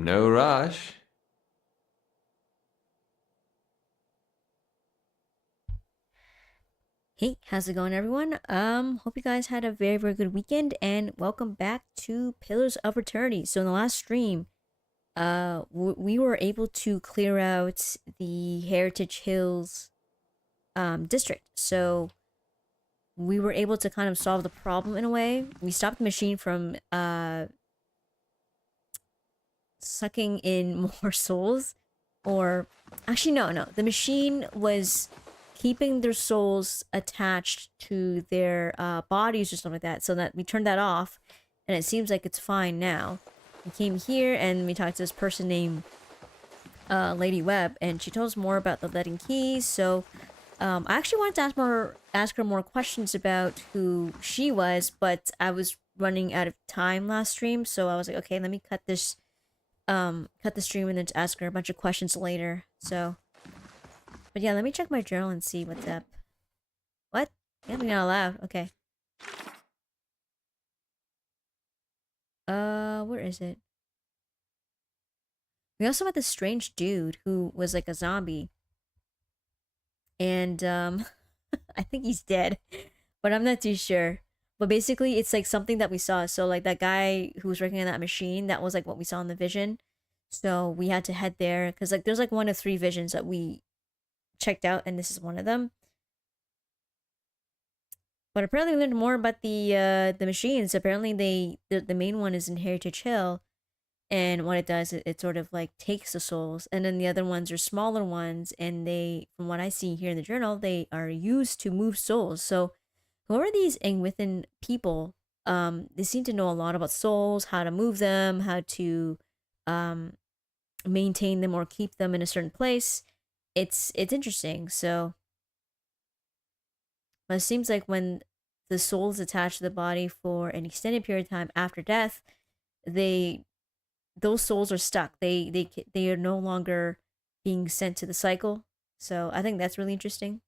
No rush. Hey, how's it going, everyone? Hope you guys had a very good weekend, and welcome back to Pillars of Eternity. So in the last stream, we were able to clear out the Heritage Hills district. So we were able to kind of solve the problem in a way. We stopped the machine from sucking in more souls, or actually no, the machine was keeping their souls attached to their bodies or something like that, so that we turned that off, and it seems like it's fine now. We came here and we talked to this person named Lady Webb, and she told us more about the letting keys. So I actually wanted to ask her more questions about who she was, but I was running out of time last stream, so I was like, okay, let me cut the stream and then to ask her a bunch of questions later. So, but yeah, let me check my journal and see what's up. What? Yeah, we're not allowed. Okay. Where is it? We also met this strange dude who was like a zombie, and I think he's dead, but I'm not too sure. But basically, it's like something that we saw. So like that guy who was working on that machine, that was like what we saw in the vision. So we had to head there because like there's like one of three visions that we checked out, and this is one of them. But apparently, we learned more about the machines. Apparently, the main one is in Heritage Hill, and what it does, it sort of like takes the souls, and then the other ones are smaller ones, and they, from what I see here in the journal, they are used to move souls. So whoever these within people, they seem to know a lot about souls, how to move them, how to um maintain them or keep them in a certain place. It's interesting. So but it seems like when the soul is attached to the body for an extended period of time after death, they those souls are stuck. They are no longer being sent to the cycle. So I think that's really interesting.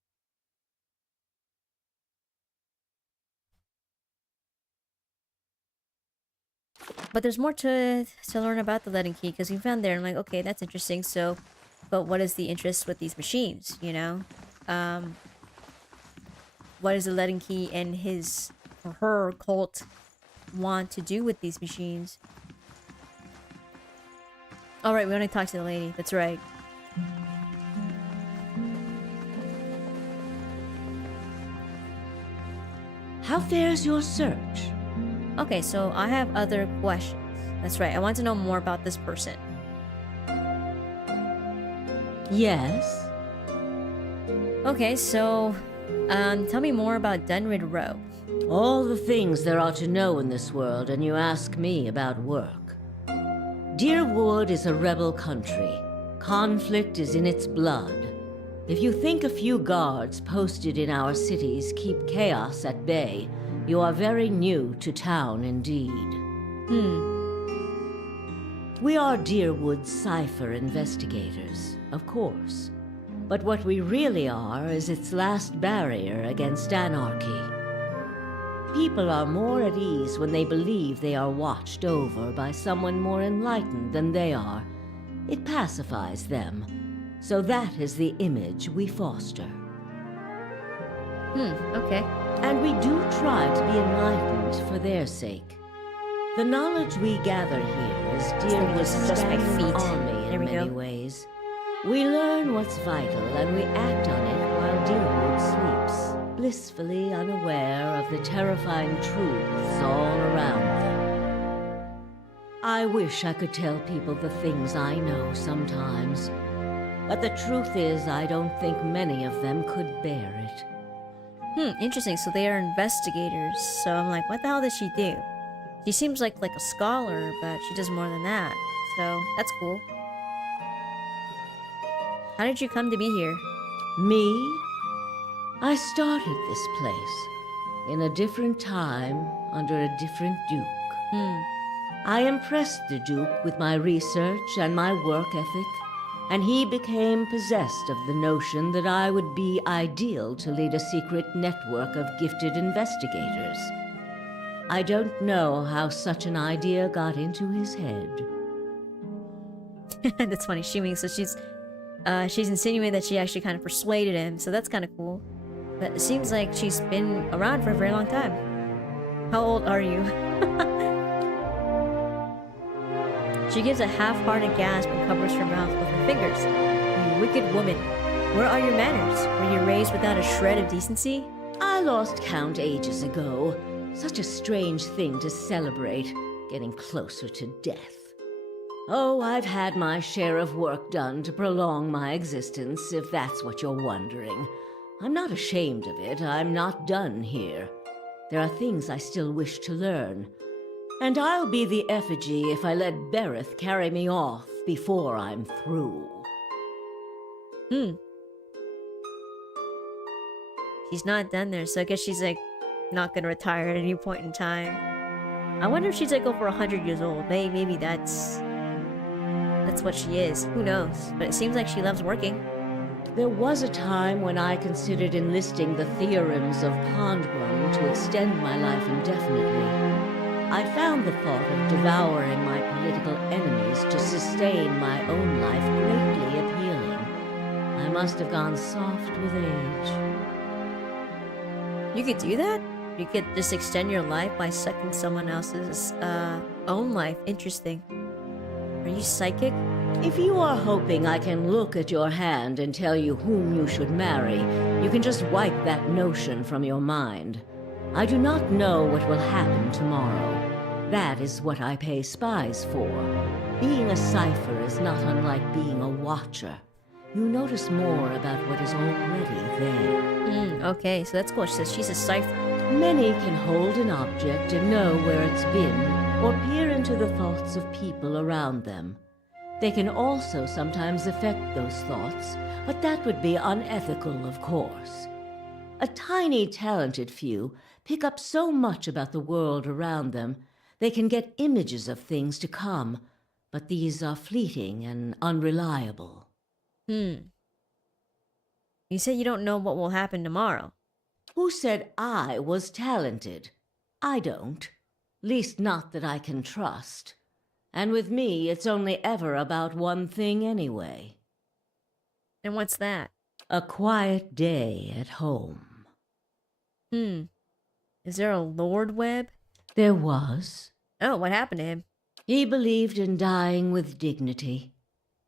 But there's more to learn about the letting key because we found there and like, okay, that's interesting. So, but what is the interest with these machines? You know, um, what does the letting key and his or her cult want to do with these machines? All right, we want to talk to the lady. That's right. How fares your search? Okay, so I have other questions. That's right. I want to know more about this person. Yes? Okay, so tell me more about Dunrid Row. All the things there are to know in this world, and you ask me about work. Deerwood is a rebel country. Conflict is in its blood. If you think a few guards posted in our cities keep chaos at bay, you are very new to town indeed. We are Deerwood's cipher investigators, of course. But what we really are is its last barrier against anarchy. People are more at ease when they believe they are watched over by someone more enlightened than they are. It pacifies them. So that is the image we foster. Okay. And we do try to be enlightened for their sake. The knowledge we gather here is Deerwood's Just my standing feet. army There in we many go. ways. We learn what's vital and we act on it while Deerwood sleeps, blissfully unaware of the terrifying truths all around them. I wish I could tell people the things I know sometimes. But the truth is, I don't think many of them could bear it. Interesting. So they are investigators. So I'm like, what the hell does she do? She seems like a scholar, but she does more than that. So that's cool. How did you come to be here? Me? I started this place in a different time under a different duke. I impressed the duke with my research and my work ethic, and he became possessed of the notion that I would be ideal to lead a secret network of gifted investigators. I don't know how such an idea got into his head. That's funny. Shimming. So she's insinuating that she actually kind of persuaded him. So that's kind of cool. But it seems like she's been around for a very long time. How old are you? She gives a half-hearted gasp and covers her mouth with her fingers. You wicked woman. Where are your manners? Were you raised without a shred of decency? I lost count ages ago. Such a strange thing to celebrate, getting closer to death. Oh, I've had my share of work done to prolong my existence, if that's what you're wondering. I'm not ashamed of it. I'm not done here. There are things I still wish to learn. And I'll be the effigy if I let Bereth carry me off before I'm through. She's not done there, so I guess she's like not gonna retire at any point in time. I wonder if she's like over 100 years old. Maybe that's what she is. Who knows? But it seems like she loves working. There was a time when I considered enlisting the theorems of Pondgrum to extend my life indefinitely. I found the thought of devouring my political enemies to sustain my own life greatly appealing. I must have gone soft with age. You could do that? You could just extend your life by sucking someone else's own life. Interesting. Are you psychic? If you are hoping I can look at your hand and tell you whom you should marry, you can just wipe that notion from your mind. I do not know what will happen tomorrow. That is what I pay spies for. Being a cipher is not unlike being a watcher. You notice more about what is already there. Okay, so that's cool. She says she's a cipher. Many can hold an object and know where it's been, or peer into the thoughts of people around them. They can also sometimes affect those thoughts, but that would be unethical, of course. A tiny, talented few pick up so much about the world around them, they can get images of things to come, but these are fleeting and unreliable. You said you don't know what will happen tomorrow. Who said I was talented? I don't. Least not that I can trust. And with me, it's only ever about one thing anyway. And what's that? A quiet day at home. Is there a Lord Webb? There was. Oh, what happened to him? He believed in dying with dignity.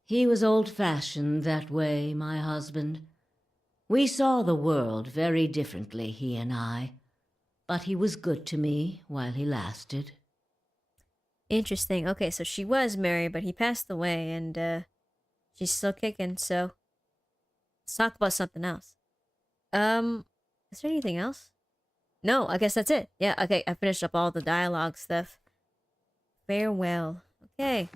He was old-fashioned that way, my husband. We saw the world very differently, he and I. But he was good to me while he lasted. Interesting. Okay, so she was married, but he passed away, and she's still kicking, so let's talk about something else. Is there anything else? No, I guess that's it. Yeah, okay, I finished up all the dialogue stuff. Farewell. Okay.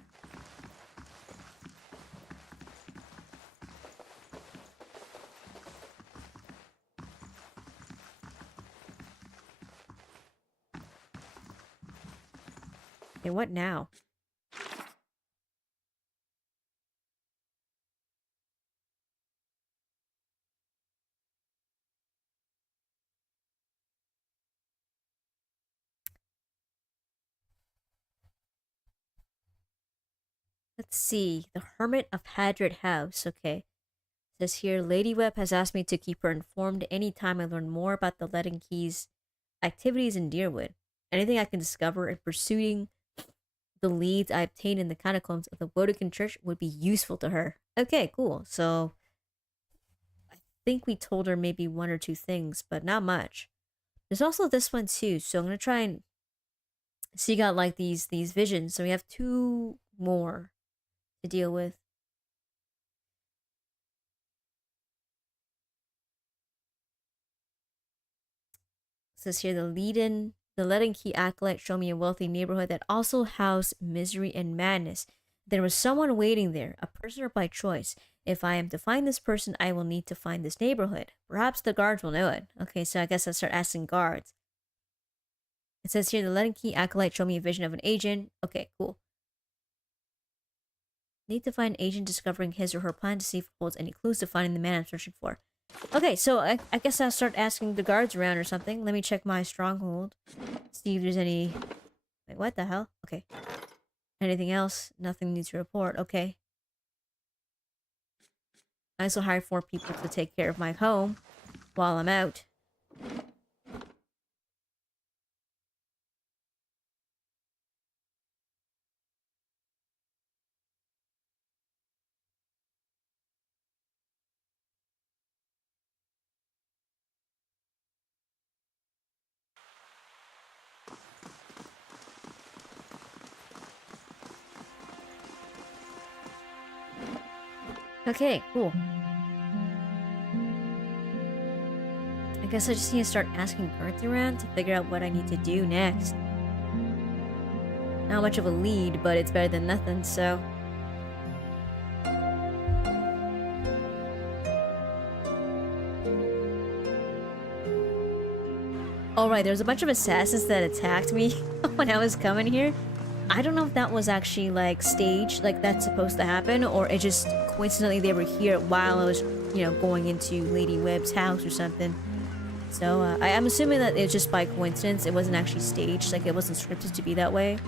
Okay, what now? Let's see. The Hermit of Hadred House. Okay. It says here, Lady Webb has asked me to keep her informed anytime I learn more about the Leaden Key's activities in Deerwood. Anything I can discover in pursuing the leads I obtained in the catacombs of the Wodekin Church would be useful to her. Okay, cool. So, I think we told her maybe one or two things, but not much. There's also this one too, so I'm going to try and seek out like these visions. So we have two more to deal with. It says here, the Leaden Key acolyte showed me a wealthy neighborhood that also housed misery and madness. There was someone waiting there, a prisoner by choice. If I am to find this person, I will need to find this neighborhood. Perhaps the guards will know it. Okay, so I guess I'll start asking guards. It says here, the Leaden Key acolyte showed me a vision of an agent. Okay, cool. Need to find an agent discovering his or her plan to see if it holds any clues to finding the man I'm searching for. Okay, so I guess I'll start asking the guards around or something. Let me check my stronghold. See if there's any... Wait, what the hell? Okay. Anything else? Nothing new to report. Okay. I also hired 4 people to take care of my home while I'm out. Okay, cool. I guess I just need to start asking Earth around to figure out what I need to do next. Not much of a lead, but it's better than nothing, so... Alright, there's a bunch of assassins that attacked me when I was coming here. I don't know if that was actually, like, staged, like that's supposed to happen, or it just coincidentally they were here while I was, you know, going into Lady Webb's house or something. So, I'm assuming that it's just by coincidence. It wasn't actually staged, like it wasn't scripted to be that way.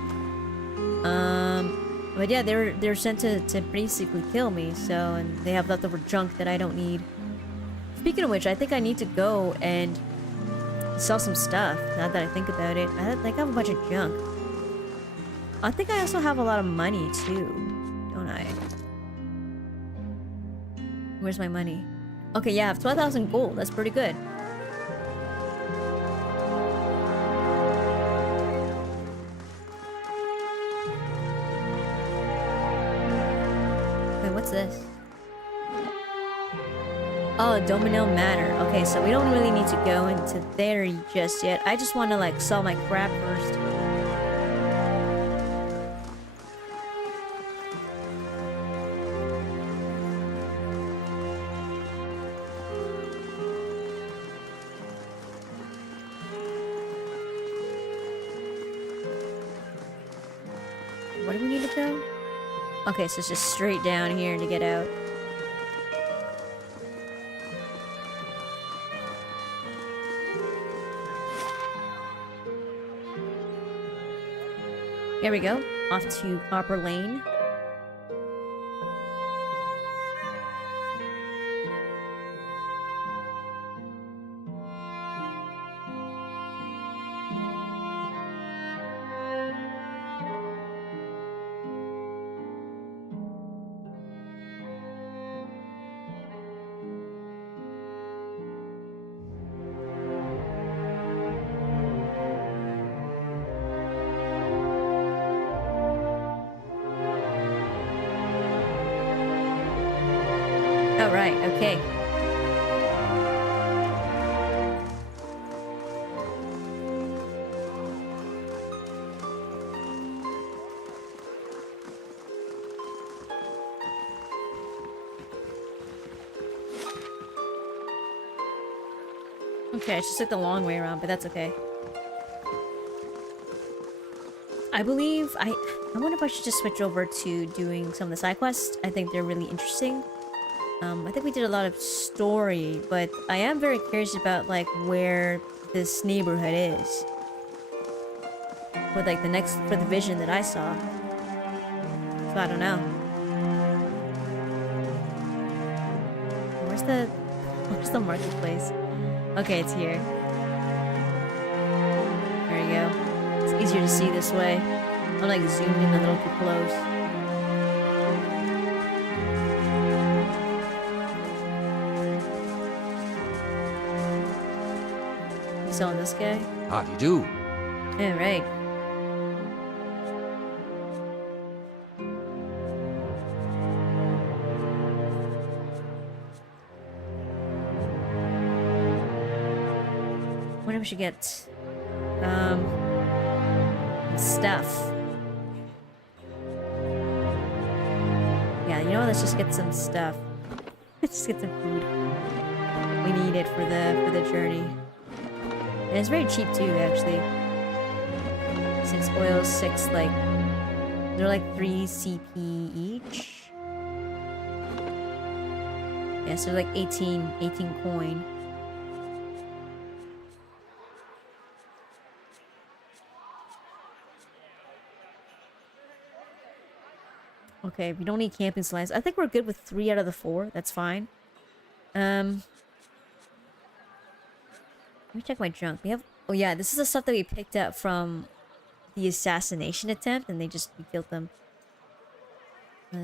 But yeah, they're sent to basically kill me, so, and they have leftover junk that I don't need. Speaking of which, I think I need to go and sell some stuff, now that I think about it. I think I have a bunch of junk. I think I also have a lot of money, too, don't I? Where's my money? Okay, yeah, I have 12,000 gold. That's pretty good. Wait, what's this? Oh, Domino Manor. Okay, so we don't really need to go into there just yet. I just want to, like, sell my crap first. Where do we need to go? Okay, so it's just straight down here to get out. There we go. Off to Copper Lane. Oh, right, okay. Okay, I just took the long way around, but that's okay. I believe I wonder if I should just switch over to doing some of the side quests. I think they're really interesting. I think we did a lot of story, but I am very curious about, like, where this neighborhood is. For, like, for the vision that I saw. So I don't know. Where's the marketplace? Okay, it's here. There you go. It's easier to see this way. I'm, like, zoomed in a little too close. Selling this guy? How do you do? Yeah, right. What if we should get stuff? Yeah, you know what? Let's just get some stuff. Let's just get some food. We need it for the journey. And it's very cheap too, actually. 6 oils, 6 like... They're like 3 CP each. Yeah, so like 18 coin. Okay, we don't need camping supplies. I think we're good with 3 out of the 4. That's fine. Let me check my junk. We have... Oh yeah, this is the stuff that we picked up from the assassination attempt, and we killed them.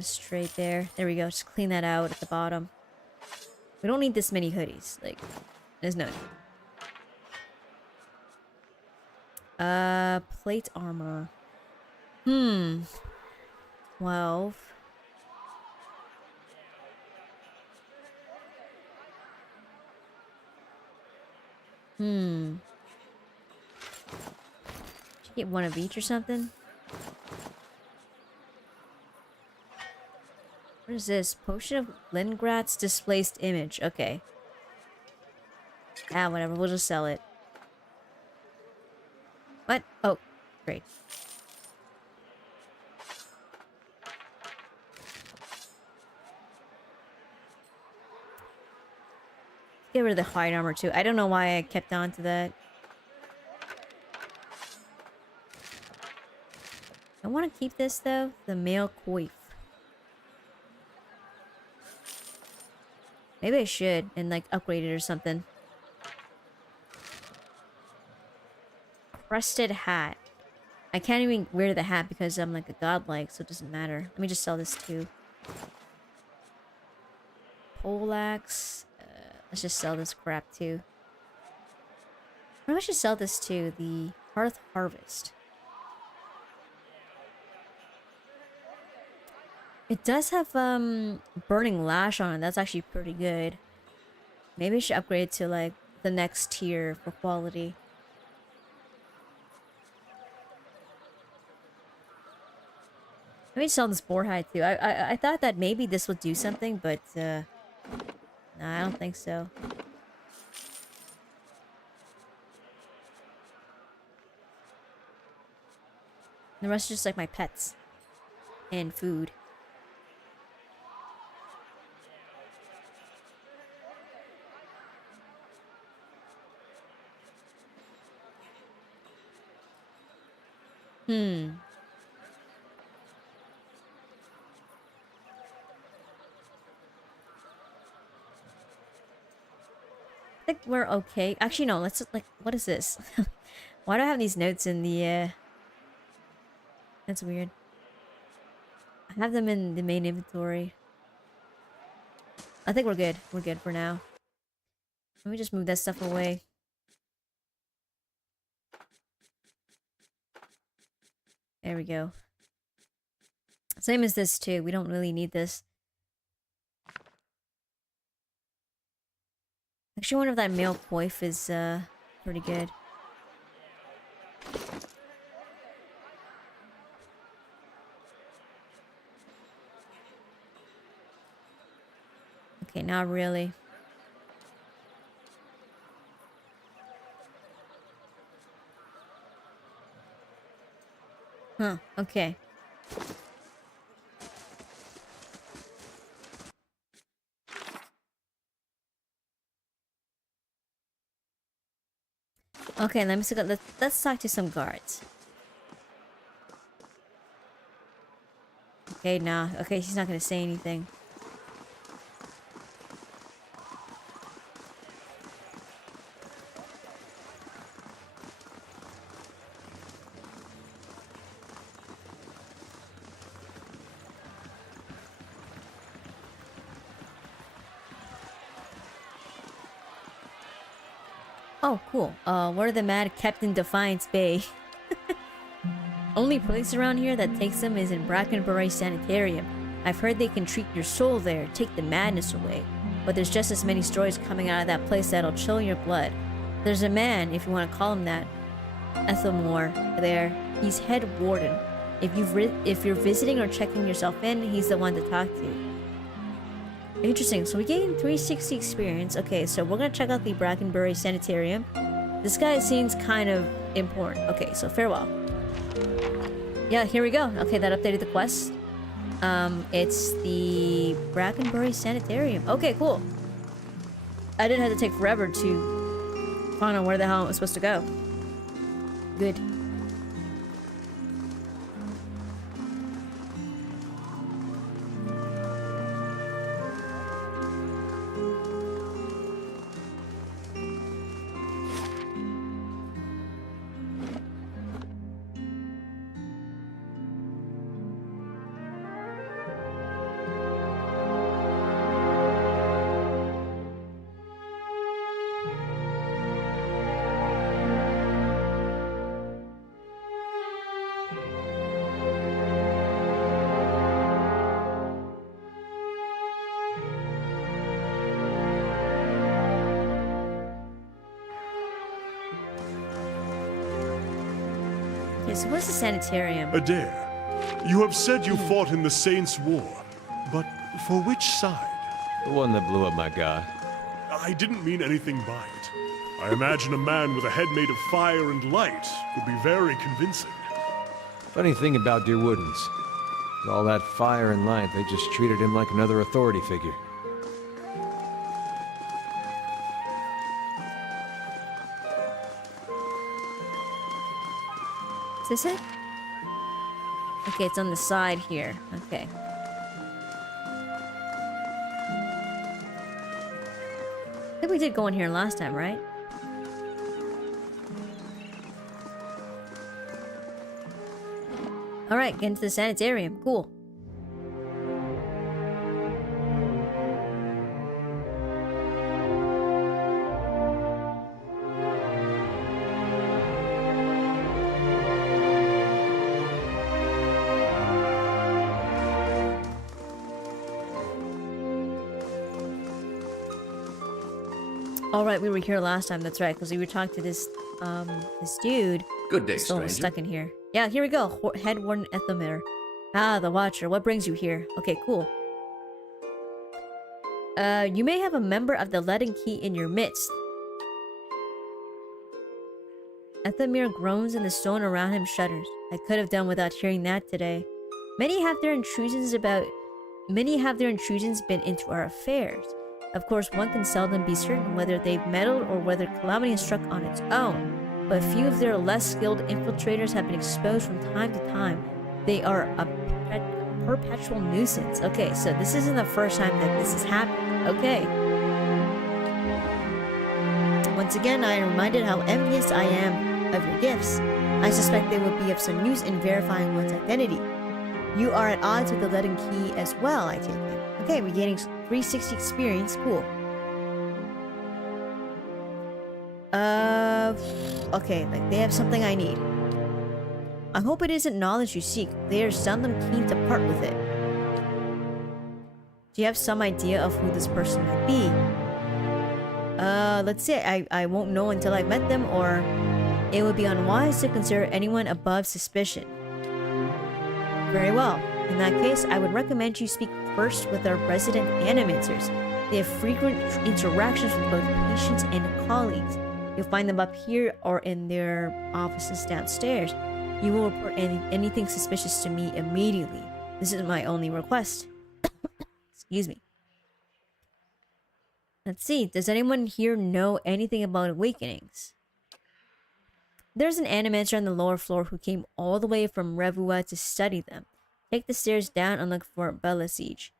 Straight there. There we go. Just clean that out at the bottom. We don't need this many hoodies. Like, there's no need. Plate armor. 12. Should get one of each or something? What is this? Potion of Lingrat's displaced image. Okay. Ah, whatever. We'll just sell it. What? Oh, great. Get rid of the hide armor too. I don't know why I kept on to that. I want to keep this though. The male coif. Maybe I should and like upgrade it or something. Crested hat. I can't even wear the hat because I'm like a godlike, so it doesn't matter. Let me just sell this too. Poleaxe. Let's just sell this crap too. Maybe I should sell this too. The Hearth Harvest. It does have Burning Lash on it. That's actually pretty good. Maybe I should upgrade to like the next tier for quality. Let me sell this boar hide too. I thought that maybe this would do something, but no, I don't think so. The rest are just like my pets and food. I think we're okay. Actually, no, let's like, what is this? Why do I have these notes in the, That's weird. I have them in the main inventory. I think we're good. We're good for now. Let me just move that stuff away. There we go. Same as this too. We don't really need this. Actually, I wonder if that male coif is pretty good. Okay, not really. Huh, okay. Okay, let's talk to some guards. Okay, nah. Okay, she's not gonna say anything. Oh, cool. What are the mad kept in Defiance Bay? Only place around here that takes them is in Brackenbury Sanitarium. I've heard they can treat your soul there, take the madness away. But there's just as many stories coming out of that place that'll chill your blood. There's a man, if you want to call him that, Ethelmore, there. He's head warden. If you're visiting or checking yourself in, he's the one to talk to. Interesting, so we gained 360 experience. Okay, so we're gonna check out the Brackenbury Sanitarium. This guy seems kind of important. Okay, so farewell. Yeah, here we go. Okay, that updated the quest. It's the Brackenbury Sanitarium. Okay, cool. I didn't have to take forever to find out where the hell I was supposed to go. Good. Okay, so where's the sanitarium? Adair, you have said you fought in the Saints' War, but for which side? The one that blew up my god. I didn't mean anything by it. I imagine a man with a head made of fire and light would be very convincing. Funny thing about Dear Woodens. With all that fire and light, they just treated him like another authority figure. Is this it? Okay, it's on the side here. Okay. I think we did go in here last time, right? Alright, get into the sanitarium. Cool. Alright, we were here last time, that's right, because we were talking to this dude. Good day, Still stranger. stuck in here. Yeah, here we go. Head Warden Ethelmir. Ah, the Watcher. What brings you here? Okay, cool. You may have a member of the Leaden Key in your midst. Ethelmir groans and the stone around him shudders. I could have done without hearing that today. Many have their intrusions been into our affairs. Of course, one can seldom be certain whether they've meddled or whether calamity has struck on its own. But few of their less skilled infiltrators have been exposed from time to time. They are a perpetual nuisance. Okay, so this isn't the first time that this has happened. Okay. Once again, I am reminded how envious I am of your gifts. I suspect they would be of some use in verifying one's identity. You are at odds with the Leaden Key as well, I take it. Okay, we're getting 360 experience. Cool. Okay, like they have something I need. I hope it isn't knowledge you seek. They are seldom keen to part with it. Do you have some idea of who this person might be? Let's say I won't know until I've met them, or it would be unwise to consider anyone above suspicion. Very well. In that case, I would recommend you speak first with our resident animators. They have frequent interactions with both patients and colleagues. You'll find them up here or in their offices downstairs. You will report anything suspicious to me immediately. This is my only request. Excuse me. Let's see. Does anyone here know anything about awakenings? There's an animator on the lower floor who came all the way from Revua to study them. Take the stairs down and look for Bella Siege.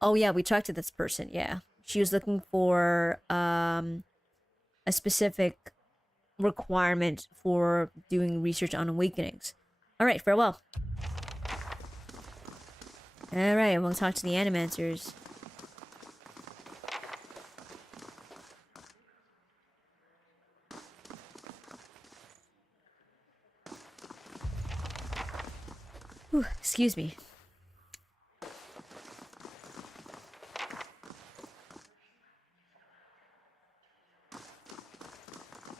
Oh yeah, we talked to this person, yeah. She was looking for a specific requirement for doing research on awakenings. Alright, farewell. Alright, we'll talk to the animators. Whew, excuse me.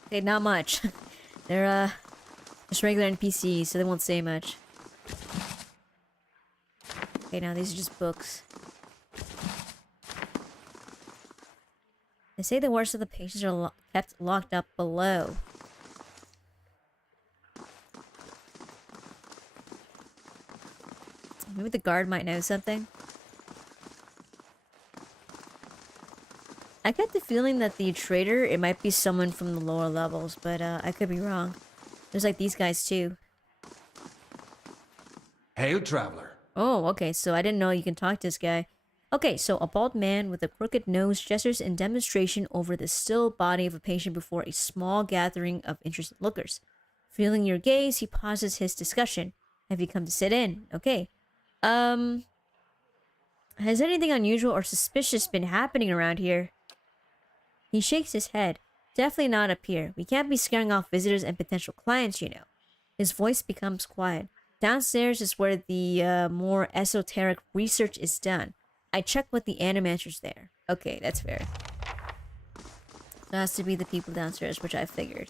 Okay, not much. They're just regular NPCs, so they won't say much. Okay, now these are just books. They say the worst of the patients are kept locked up below. Maybe the guard might know something. I get the feeling that the trader, it might be someone from the lower levels, but I could be wrong. There's like these guys too. Hail, traveler. Oh, okay, so I didn't know you can talk to this guy. Okay, so a bald man with a crooked nose gestures in demonstration over the still body of a patient before a small gathering of interested lookers. Feeling your gaze, he pauses his discussion. Have you come to sit in? Okay. Has anything unusual or suspicious been happening around here? He shakes his head. Definitely not up here. We can't be scaring off visitors and potential clients, you know. His voice becomes quiet. Downstairs is where the more esoteric research is done. I checked with the animators there. Okay, that's fair. So it has to be the people downstairs, which I figured.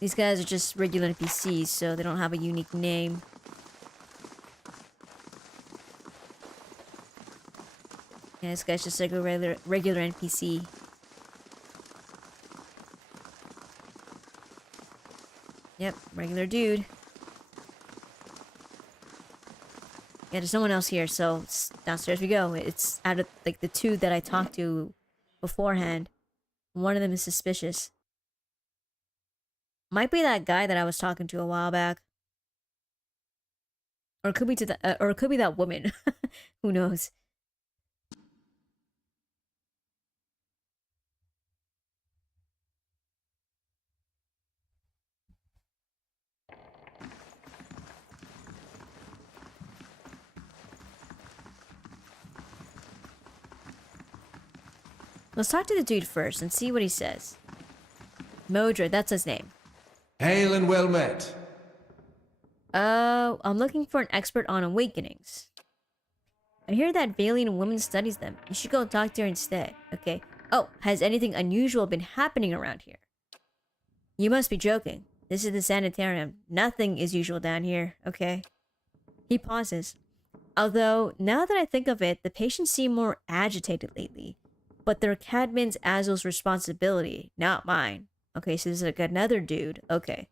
These guys are just regular NPCs, so they don't have a unique name. Yeah, this guy's just like a regular NPC. Yep, regular dude. Yeah, there's no one else here, so downstairs we go. It's out of like the two that I talked to beforehand. One of them is suspicious. Might be that guy that I was talking to a while back, or it could be or it could be that woman. Who knows? Let's talk to the dude first and see what he says. Modred, that's his name. Hail and well met. I'm looking for an expert on awakenings. I hear that Valian woman studies them. You should go talk to her instead. Okay. Oh, has anything unusual been happening around here? You must be joking. This is the sanitarium. Nothing is usual down here, okay? He pauses. Although, now that I think of it, the patients seem more agitated lately. But they're Cadman's Azul's responsibility, not mine. Okay, so this is like another dude. Okay.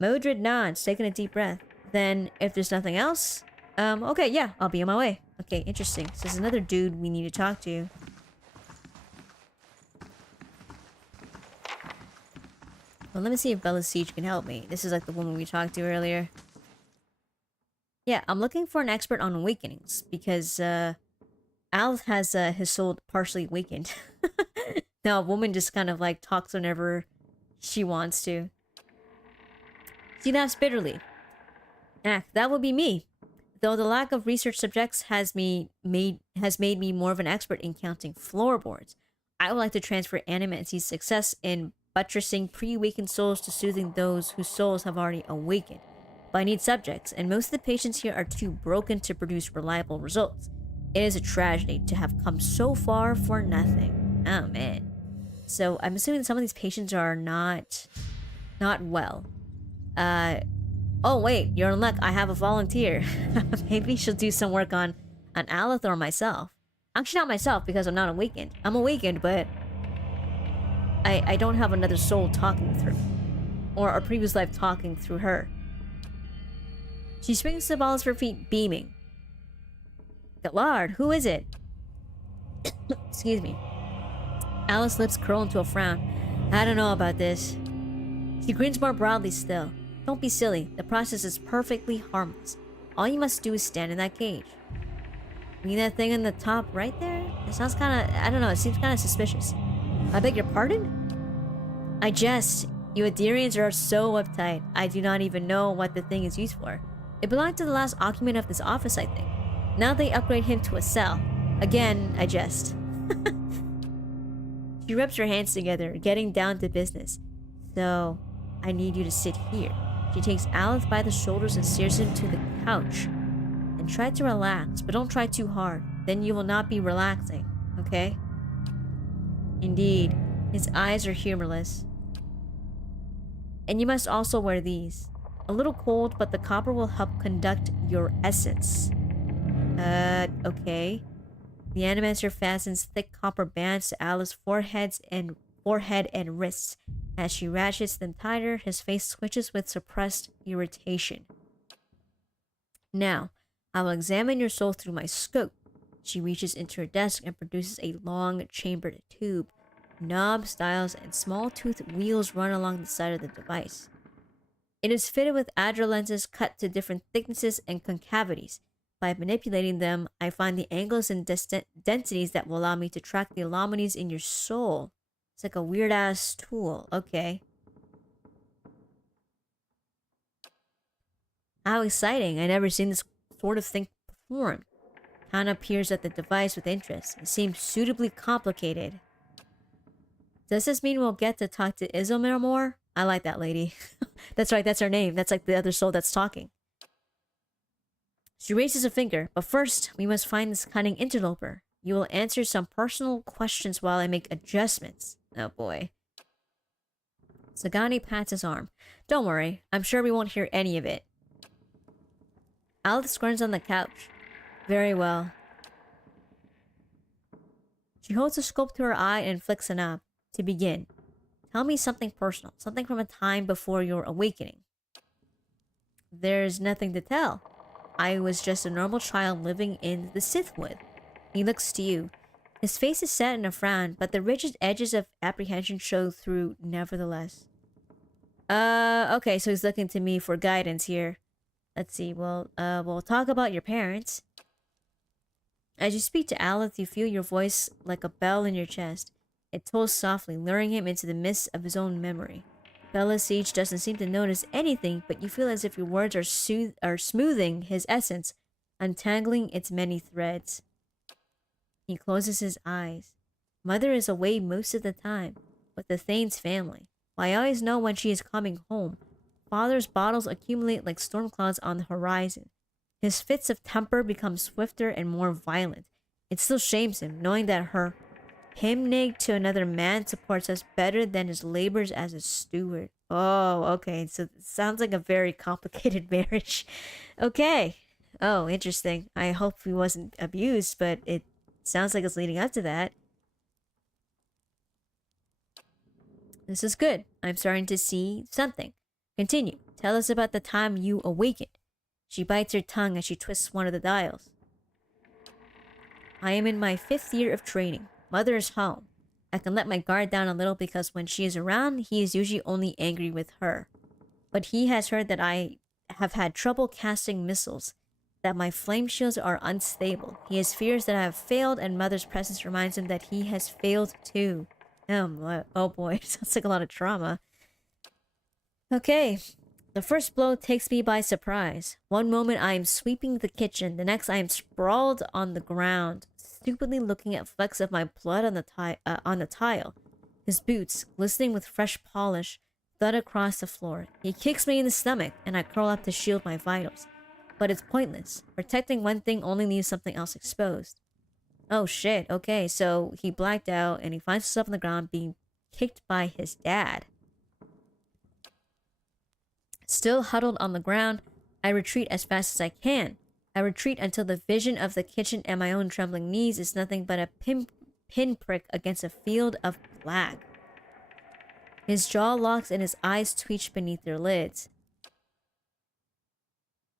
Modred nods, taking a deep breath. Then, if there's nothing else, okay, yeah, I'll be on my way. Okay, interesting. So there's another dude we need to talk to. Well, let me see if Bella Siege can help me. This is like the woman we talked to earlier. Yeah, I'm looking for an expert on awakenings because, Al has his soul partially awakened. Now a woman just kind of like talks whenever she wants to. She laughs bitterly. Ah, that would be me. Though the lack of research subjects has made me more of an expert in counting floorboards. I would like to transfer Animancy's success in buttressing pre-awakened souls to soothing those whose souls have already awakened. But I need subjects, and most of the patients here are too broken to produce reliable results. It is a tragedy to have come so far for nothing. Oh man. So I'm assuming some of these patients are not well. Oh wait, you're in luck. I have a volunteer. Maybe she'll do some work on Aleth or myself. Actually not myself because I'm not awakened. I'm awakened, but I don't have another soul talking through. Or a previous life talking through her. She swings the balls of her feet, beaming. Galard, who is it? Excuse me. Alice's lips curl into a frown. I don't know about this. She grins more broadly still. Don't be silly. The process is perfectly harmless. All you must do is stand in that cage. You mean that thing in the top right there? It sounds kind of... I don't know. It seems kind of suspicious. I beg your pardon? I jest. You Adirians are so uptight. I do not even know what the thing is used for. It belonged to the last occupant of this office, I think. Now they upgrade him to a cell. Again, I jest. She rubs her hands together, getting down to business. So, I need you to sit here. She takes Aleph by the shoulders and steers him to the couch. And try to relax, but don't try too hard. Then you will not be relaxing, okay? Indeed, his eyes are humorless. And you must also wear these. A little cold, but the copper will help conduct your essence. Okay. The Animancer fastens thick copper bands to Alice's forehead and wrists. As she ratchets them tighter, his face twitches with suppressed irritation. Now, I will examine your soul through my scope. She reaches into her desk and produces a long chambered tube. Knobs, dials, and small toothed wheels run along the side of the device. It is fitted with agile lenses cut to different thicknesses and concavities. By manipulating them, I find the angles and densities that will allow me to track the anomalies in your soul. It's like a weird-ass tool. Okay. How exciting. I never seen this sort of thing performed. Hannah peers at the device with interest. It seems suitably complicated. Does this mean we'll get to talk to Isilmir more? I like that lady. That's right, that's her name. That's like the other soul that's talking. She raises a finger, but first, we must find this cunning interloper. You will answer some personal questions while I make adjustments. Oh boy. Sagani pats his arm. Don't worry, I'm sure we won't hear any of it. Alice grunts on the couch. Very well. She holds a scope to her eye and flicks a knob. To begin, tell me something personal, something from a time before your awakening. There's nothing to tell. I was just a normal child living in the Sithwood. He looks to you. His face is set in a frown, but the rigid edges of apprehension show through nevertheless. Okay, so he's looking to me for guidance here. Let's see, we'll talk about your parents. As you speak to Alice, you feel your voice like a bell in your chest. It tolls softly, luring him into the mists of his own memory. Bella Siege doesn't seem to notice anything, but you feel as if your words are smoothing his essence, untangling its many threads. He closes his eyes. Mother is away most of the time, with the Thane's family. I always know when she is coming home. Father's battles accumulate like storm clouds on the horizon. His fits of temper become swifter and more violent. It still shames him, knowing that her hymning to another man supports us better than his labors as a steward. Oh, okay. So it sounds like a very complicated marriage. Okay. Oh, interesting. I hope he wasn't abused, but it sounds like it's leading up to that. This is good. I'm starting to see something. Continue. Tell us about the time you awakened. She bites her tongue as she twists one of the dials. I am in my 5th year of training. Mother is home. I can let my guard down a little because when she is around, he is usually only angry with her. But he has heard that I have had trouble casting missiles, that my flame shields are unstable. He has fears that I have failed, and Mother's presence reminds him that he has failed too. Oh boy, sounds like a lot of trauma. Okay, the first blow takes me by surprise. One moment I am sweeping the kitchen, the next I am sprawled on the ground, stupidly looking at flecks of my blood on the tile. His boots, glistening with fresh polish, thud across the floor. He kicks me in the stomach, and I curl up to shield my vitals. But it's pointless. Protecting one thing only leaves something else exposed. Oh shit, okay, so he blacked out and he finds himself on the ground being kicked by his dad. Still huddled on the ground, I retreat as fast as I can. I retreat until the vision of the kitchen and my own trembling knees is nothing but a pinprick against a field of black. His jaw locks and his eyes twitch beneath their lids.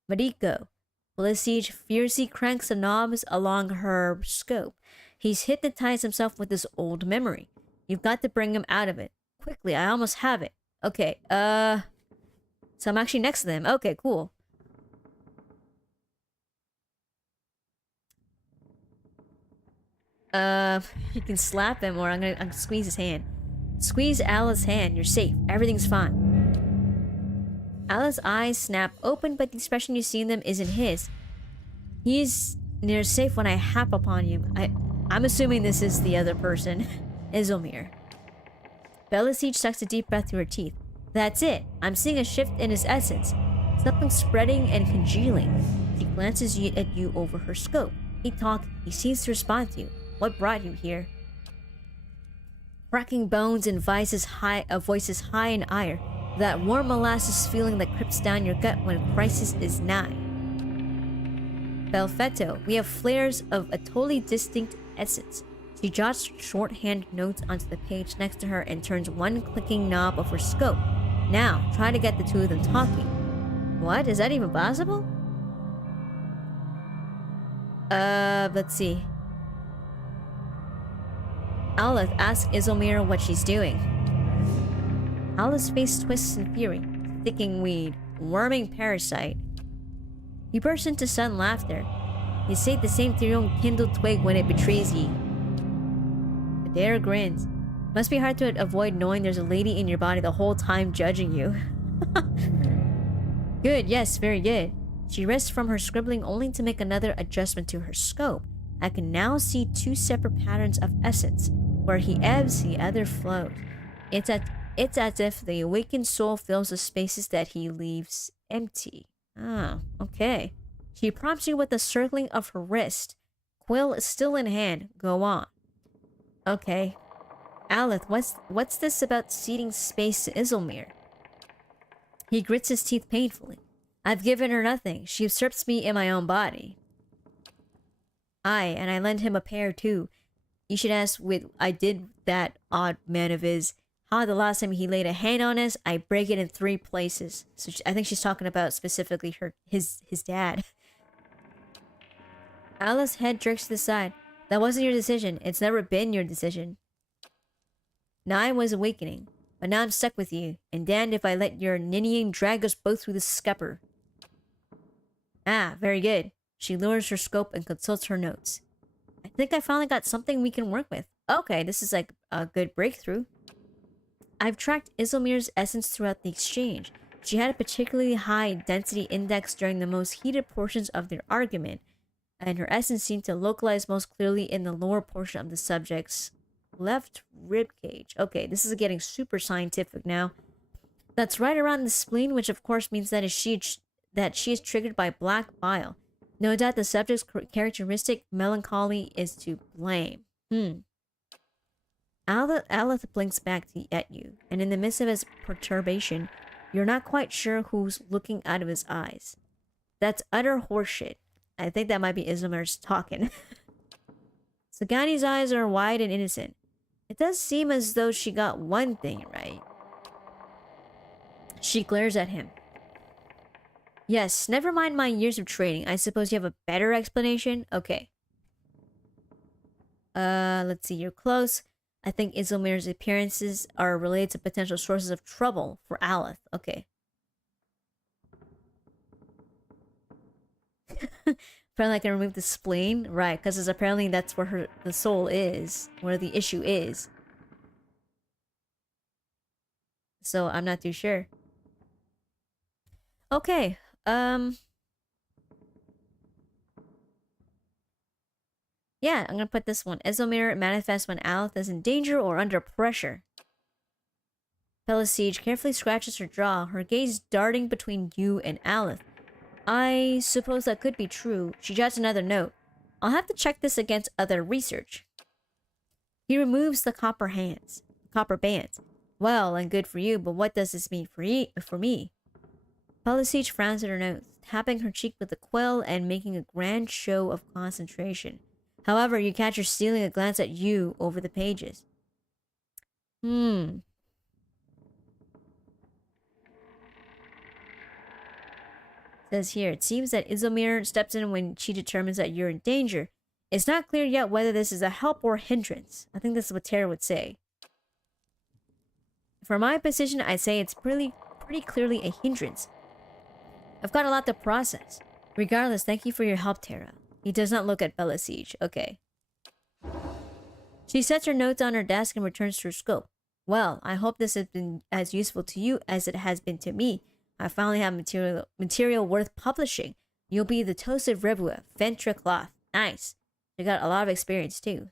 Mariko. Siege fiercely cranks the knobs along her scope. He's hypnotized himself with his old memory. You've got to bring him out of it. Quickly, I almost have it. Okay, so I'm actually next to them. Okay, cool. You can slap him or I'm gonna squeeze his hand. Squeeze Alice's hand. You're safe. Everything's fine. Alice's eyes snap open, but the expression you see in them isn't his. He's near safe when I hap upon you. I'm assuming this is the other person. Izilmir. Bella Siege sucks a deep breath through her teeth. That's it. I'm seeing a shift in his essence. Something spreading and congealing. She glances at you over her scope. He talks. He seems to respond to you. What brought you here? Cracking bones and voices high in ire. That warm molasses feeling that creeps down your gut when crisis is nigh. Belfetto, we have flares of a totally distinct essence. She jots shorthand notes onto the page next to her and turns one clicking knob of her scope. Now, try to get the two of them talking. What? Is that even possible? Let's see. Aleph asks Izilmir what she's doing. Alice's face twists in fury. Sticking weed. Worming parasite. He bursts into sudden laughter. You say the same to your own kindled twig when it betrays ye. Adair grins. Must be hard to avoid knowing there's a lady in your body the whole time judging you. Good, yes, very good. She rests from her scribbling only to make another adjustment to her scope. I can now see two separate patterns of essence. Where he ebbs, the other flows. It's as if the awakened soul fills the spaces that he leaves empty. Ah, okay. She prompts you with the circling of her wrist. Quill is still in hand. Go on. Okay. Aleth, what's this about ceding space to Isilmir? He grits his teeth painfully. I've given her nothing. She usurps me in my own body. Aye, and I lend him a pair too. You should ask with I did that odd man of his. How the last time he laid a hand on us, I break it in 3 places. So I think she's talking about specifically his dad. Alice's head jerks to the side. That wasn't your decision. It's never been your decision. Now I was awakening, but now I'm stuck with you, and damned if I let your ninnying drag us both through the scupper. Ah, very good. She lowers her scope and consults her notes. I think I finally got something we can work with. Okay, this is like a good breakthrough. I've tracked Isilmir's essence throughout the exchange. She had a particularly high density index during the most heated portions of their argument, and her essence seemed to localize most clearly in the lower portion of the subject's left rib cage. Okay, this is getting super scientific now. That's right around the spleen, which of course means that she is triggered by black bile. No doubt the subject's characteristic melancholy is to blame. Aleth blinks back at you, and in the midst of his perturbation, you're not quite sure who's looking out of his eyes. That's utter horseshit. I think that might be Isilmir's talking. Sagani's eyes are wide and innocent. It does seem as though she got one thing right. She glares at him. Yes, never mind my years of training. I suppose you have a better explanation? Okay. Let's see. You're close. I think Isilmir's appearances are related to potential sources of trouble for Aleth. Okay. Apparently I can remove the spleen. Right, because apparently that's where the soul is. Where the issue is. So I'm not too sure. Okay. Yeah, I'm gonna put this one. Isilmir manifests when Aleth is in danger or under pressure. Pelasige carefully scratches her jaw, her gaze darting between you and Aleth. I suppose that could be true. She jots another note. I'll have to check this against other research. He removes the copper bands. Well and good for you, but what does this mean for me? Pelasige frowns at her notes, tapping her cheek with a quill and making a grand show of concentration. However, you catch her stealing a glance at you over the pages. Says here, it seems that Isilmir steps in when she determines that you're in danger. It's not clear yet whether this is a help or a hindrance. I think this is what Terra would say. For my position, I'd say it's pretty clearly a hindrance. I've got a lot to process. Regardless, thank you for your help, Terra. He does not look at Pelasige. Okay. She sets her notes on her desk and returns to her scope. Well, I hope this has been as useful to you as it has been to me. I finally have material worth publishing. You'll be the toasted Revua, Ventricloth. Nice. You got a lot of experience too.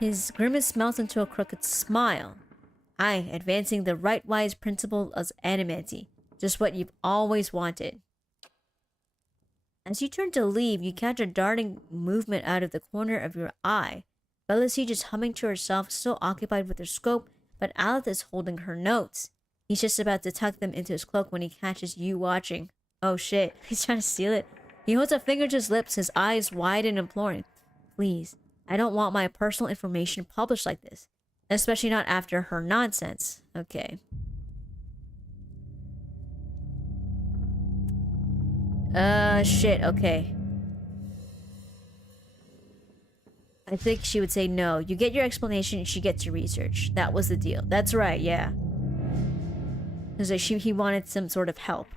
His grimace melts into a crooked smile. Aye, advancing the right-wise principle of animancy. Just what you've always wanted. As you turn to leave, you catch a darting movement out of the corner of your eye. Pelasige is humming to herself, still occupied with her scope, but Aleth is holding her notes. He's just about to tuck them into his cloak when he catches you watching. Oh shit, he's trying to steal it. He holds a finger to his lips, his eyes wide and imploring. Please, I don't want my personal information published like this. Especially not after her nonsense. Okay. Shit, okay. I think she would say no. You get your explanation, she gets your research. That was the deal. That's right, yeah. Because he wanted some sort of help.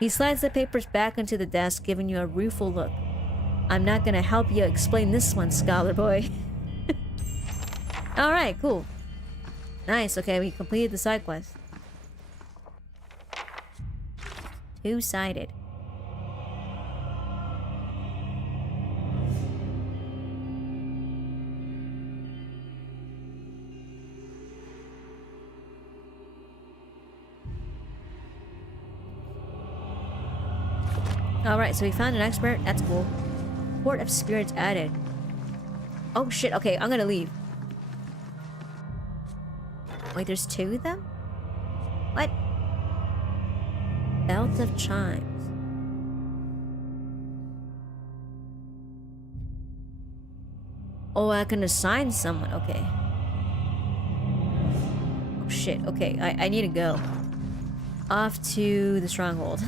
He slides the papers back onto the desk, giving you a rueful look. I'm not gonna help you explain this one, scholar boy. Alright, cool. Nice, okay, we completed the side quest. Two-sided. Alright, so we found an expert. That's cool. Port of Spirits added. Oh shit, okay, I'm gonna leave. Wait, there's two of them? What? Belt of Chimes. Oh, I can assign someone. Okay. Oh, shit. Okay, I need to go. Off to the stronghold.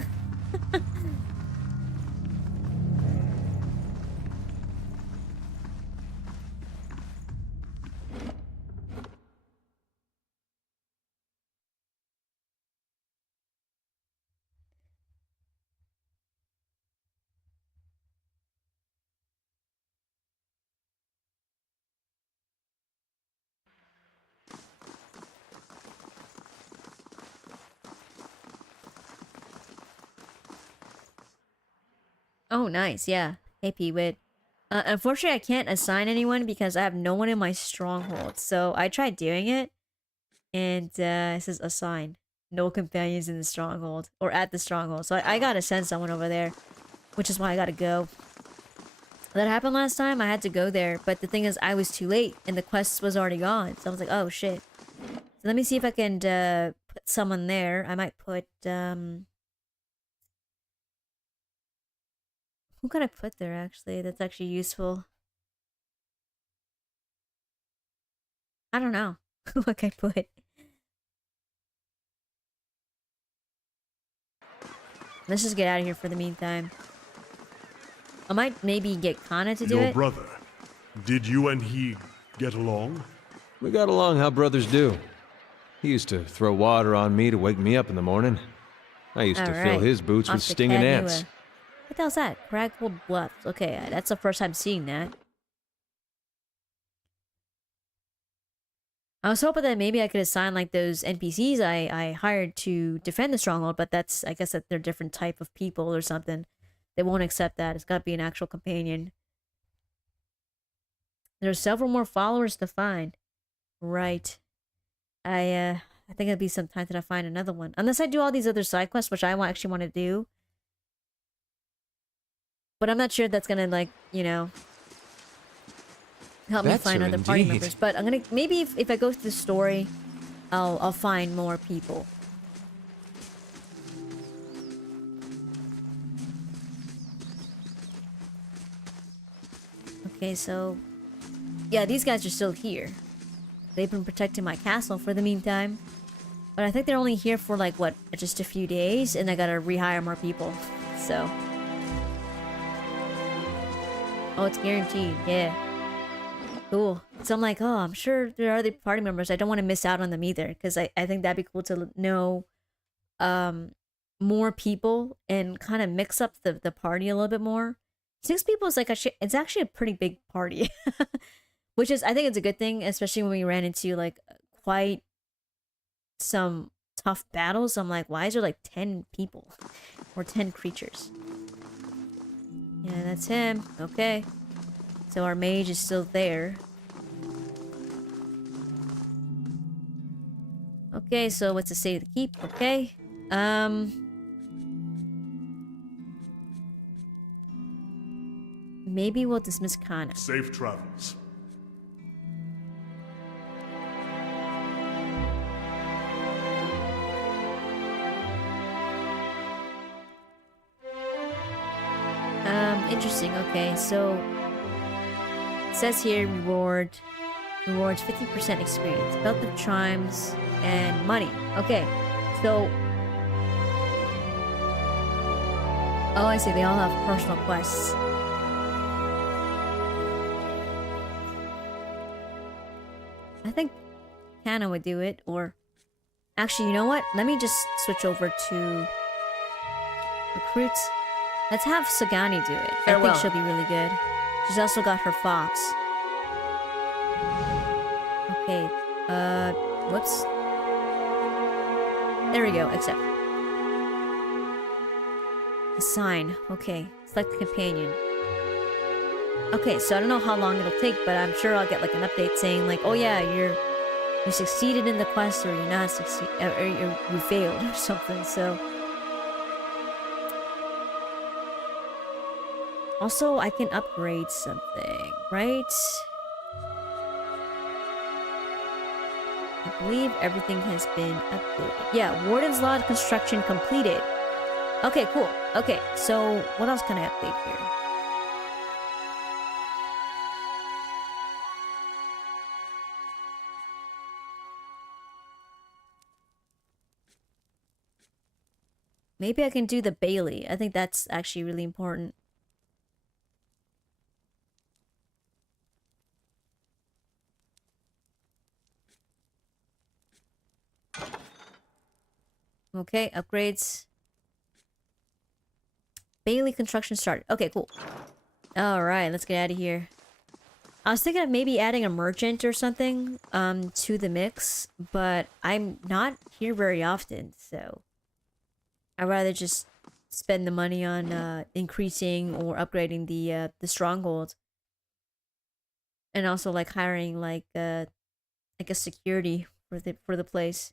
Oh, nice. Yeah. Hey, Peewit. Unfortunately, I can't assign anyone because I have no one in my stronghold. So I tried doing it, and it says assign. No companions in the stronghold or at the stronghold. So I gotta send someone over there, which is why I gotta go. That happened last time. I had to go there, but the thing is, I was too late, and the quest was already gone. So I was like, oh shit. So let me see if I can put someone there. I might put who can I put there, actually? That's actually useful. I don't know. What can I put? Let's just get out of here for the meantime. I might maybe get Kana to do Your it. brother. Did you and he get along? We got along how brothers do. He used to throw water on me to wake me up in the morning. I used to fill his boots with stinging ants. What the hell's that? Craggle Bluff. Okay, that's the first time seeing that. I was hoping that maybe I could assign like those NPCs I hired to defend the stronghold, but that's, I guess that they're different type of people or something. They won't accept that. It's got to be an actual companion. There's several more followers to find. Right. I think it'll be some time till I find another one. Unless I do all these other side quests, which I actually want to do. But I'm not sure that's gonna, like, you know, help me find other party members. But I'm gonna, maybe if I go through the story, I'll find more people. Okay, so yeah, these guys are still here. They've been protecting my castle for the meantime. But I think they're only here for like, what, just a few days, and I gotta rehire more people. So oh, it's guaranteed. Yeah. Cool. So I'm like, oh, I'm sure there are other party members. I don't want to miss out on them either, because I think that'd be cool to know more people and kind of mix up the party a little bit more. 6 people is like, it's actually a pretty big party. Which is, I think it's a good thing, especially when we ran into like quite some tough battles. I'm like, why is there like 10 people? Or 10 creatures? Yeah, that's him. Okay. So our mage is still there. Okay, so what's the state of the keep? Okay. Maybe we'll dismiss Kana. Safe travels. Interesting. Okay, so it says here rewards 50% experience, belt of chimes, and money. Okay, so oh, I see. They all have personal quests. I think Hannah would do it, or actually, you know what? Let me just switch over to recruits. Let's have Sagani do it. I think she'll be really good. She's also got her fox. Okay, whoops. There we go, accept. Assign. Okay, select the companion. Okay, so I don't know how long it'll take, but I'm sure I'll get like an update saying like, oh yeah, you succeeded in the quest, or you're not succeed, or you failed or something. So also I can upgrade something, right? believe everything has been updated. Yeah, Warden's Lodge construction completed. Okay, cool. Okay, so what else can I update here? Maybe I can do the Bailey. I think that's actually really important. Okay, upgrades. Bailey construction started. Okay, cool. Alright, let's get out of here. I was thinking of maybe adding a merchant or something to the mix, but I'm not here very often, so I'd rather just spend the money on increasing or upgrading the stronghold. And also like hiring like a security for the place.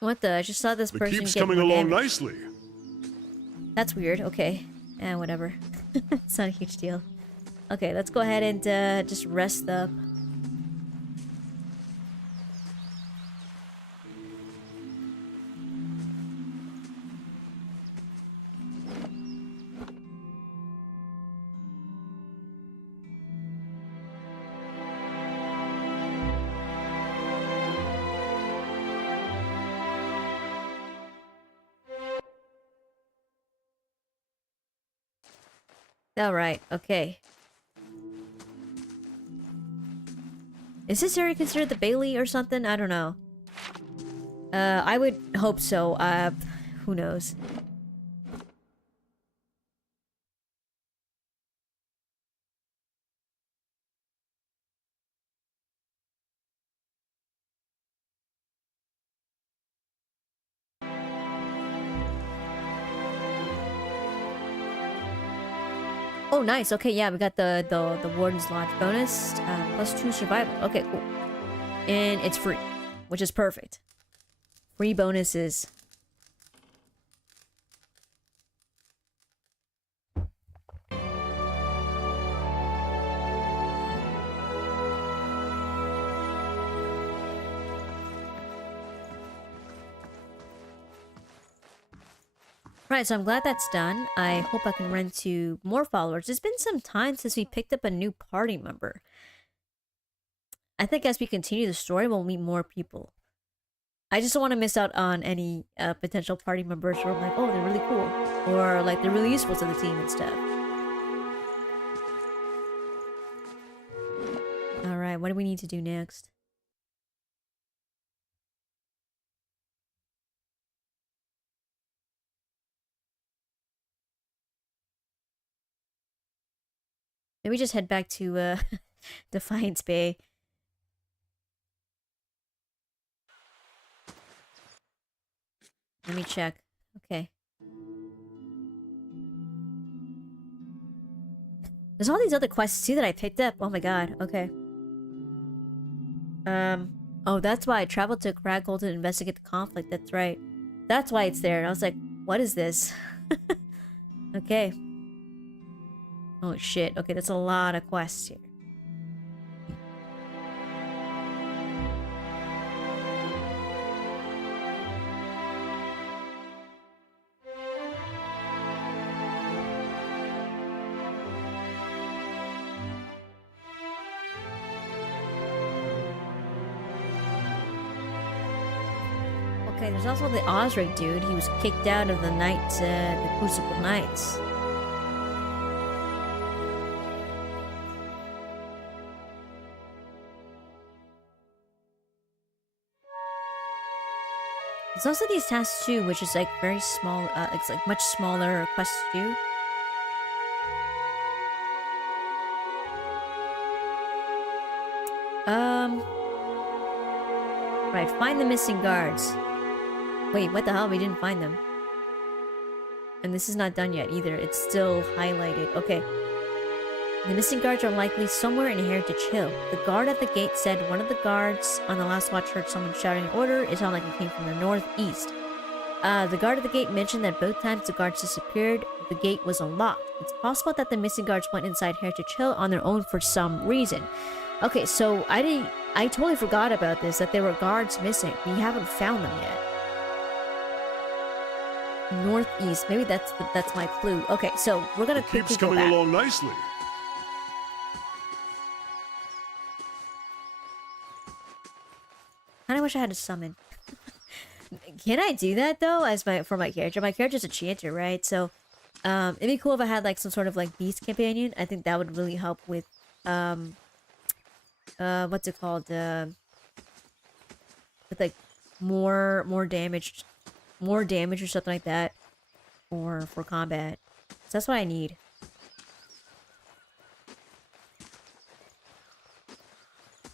What the? I just saw this The person keep's get coming more along damage. nicely. That's weird. Okay. Whatever. It's not a huge deal. Okay, let's go ahead and just rest up. Alright, okay. Is this area considered the Bailey or something? I don't know. I would hope so. Who knows? Oh, nice. Okay, yeah, we got the Warden's Lodge bonus. +2 survival. Okay, cool. And it's free, which is perfect. Free bonuses. Right, so I'm glad that's done. I hope I can run into more followers. It's been some time since we picked up a new party member. I think as we continue the story, we'll meet more people. I just don't want to miss out on any potential party members who are like, oh, they're really cool. Or like they're really useful to the team and stuff. Alright, what do we need to do next? Maybe just head back to Defiance Bay. Let me check. Okay. There's all these other quests too that I picked up. Oh my god. Okay. Oh, that's why I traveled to Craggle to investigate the conflict. That's right. That's why it's there. I was like, what is this? Okay. Oh shit. Okay, that's a lot of quests here. Okay, there's also the Osric dude. He was kicked out of the Knights, the Crucible Knights. There's also these tasks too, which is like very small, it's like much smaller quests to do. Right, find the missing guards. Wait, what the hell? We didn't find them. And this is not done yet either. It's still highlighted. Okay. The missing guards are likely somewhere in Heritage Hill. The guard at the gate said one of the guards on the last watch heard someone shouting an order. It sounded like it came from the northeast. The guard at the gate mentioned that both times the guards disappeared, the gate was unlocked. It's possible that the missing guards went inside Heritage Hill on their own for some reason. Okay, so I totally forgot about this, that there were guards missing. We haven't found them yet. Northeast. Maybe that's my clue. Okay, so we're gonna quickly Keeps go coming back. along nicely. I wish I had a summon. Can I do that though? For my character, my character's a chanter, right? So, it'd be cool if I had like some sort of like beast companion. I think that would really help with what's it called? With like more damage or something like that, or for combat. So that's what I need.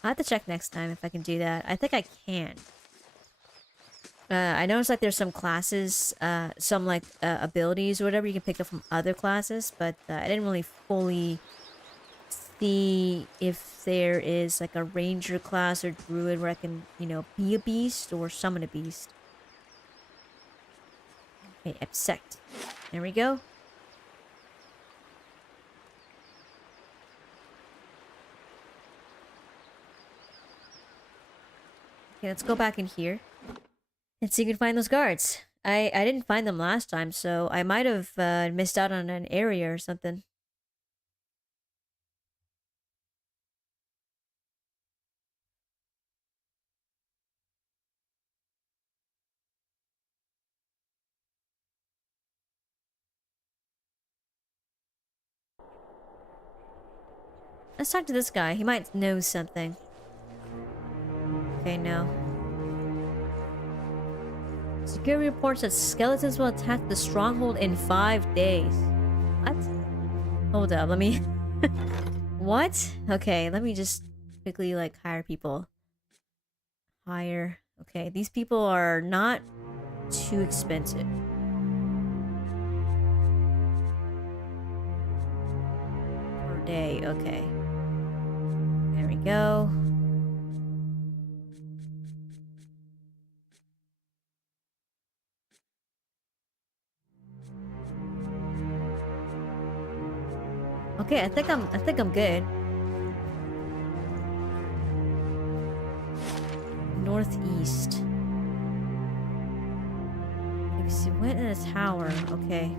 I'll have to check next time if I can do that. I think I can. I noticed like there's some classes, some like abilities or whatever you can pick up from other classes, but I didn't really fully see if there is like a ranger class or druid where I can, you know, be a beast or summon a beast. Okay, absect. There we go. Okay, let's go back in here and see if we can find those guards. I didn't find them last time, so I might have missed out on an area or something. Let's talk to this guy. He might know something. Okay, no. Security reports that skeletons will attack the stronghold in 5 days. What? Hold up, let me... What? Okay, let me just quickly, like, hire people. Hire. Okay, these people are not too expensive. Per day, okay. There we go. Okay, I think I'm good. Northeast. Okay, so we went in a tower. Okay.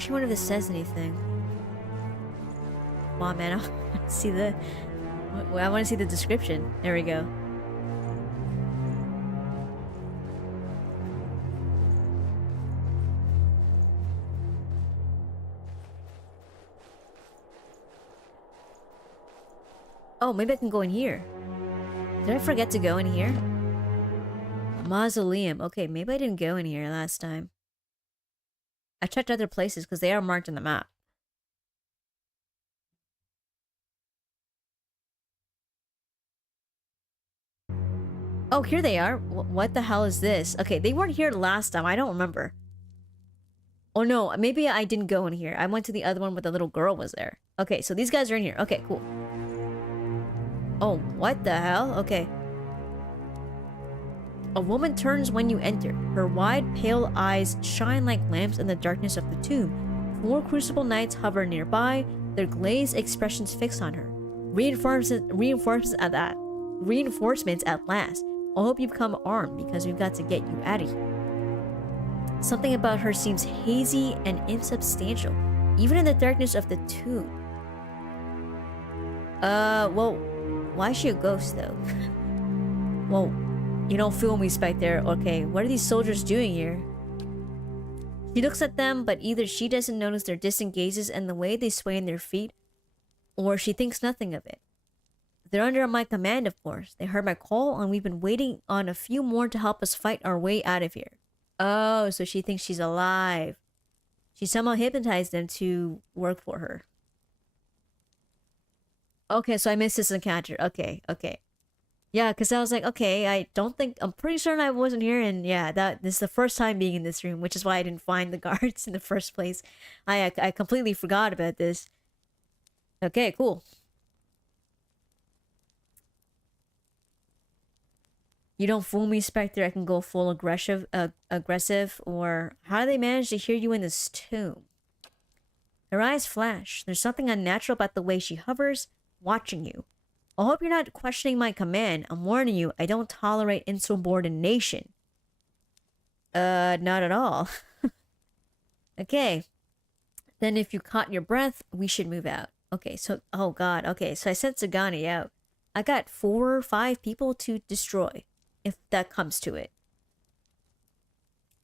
I wonder if this says anything. Come on, man. I want to see the... I want to see the description. There we go. Oh, maybe I can go in here. Did I forget to go in here? Mausoleum. Okay, maybe I didn't go in here last time. I checked other places because they are marked on the map. Oh, here they are. What the hell is this? Okay, they weren't here last time. I don't remember. Oh no, maybe I didn't go in here. I went to the other one where the little girl was there. Okay, so these guys are in here. Okay, cool. Oh, what the hell? Okay. A woman turns when you enter. Her wide, pale eyes shine like lamps in the darkness of the tomb. 4 crucible knights hover nearby, their glazed expressions fixed on her. Reinforcements at last. I hope you've come armed because we've got to get you out of here. Something about her seems hazy and insubstantial, even in the darkness of the tomb. Well, why is she a ghost though? Well, you don't fool me, Spectre. Okay, what are these soldiers doing here? She looks at them, but either she doesn't notice their distant gazes and the way they sway in their feet, or she thinks nothing of it. They're under my command, of course. They heard my call, and we've been waiting on a few more to help us fight our way out of here. Oh, so she thinks she's alive. She somehow hypnotized them to work for her. Okay, so I missed this encounter. Okay. Yeah, because I was like, okay, I'm pretty certain I wasn't here, and yeah, this is the first time being in this room, which is why I didn't find the guards in the first place. I completely forgot about this. Okay, cool. You don't fool me, Spectre. I can go full aggressive, or how do they manage to hear you in this tomb? Her eyes flash. There's something unnatural about the way she hovers, watching you. I hope you're not questioning my command. I'm warning you, I don't tolerate insubordination. Not at all. Okay. Then if you caught your breath, we should move out. Okay, so, oh god, okay, so I sent Zagani out. I got 4 or 5 people to destroy, if that comes to it.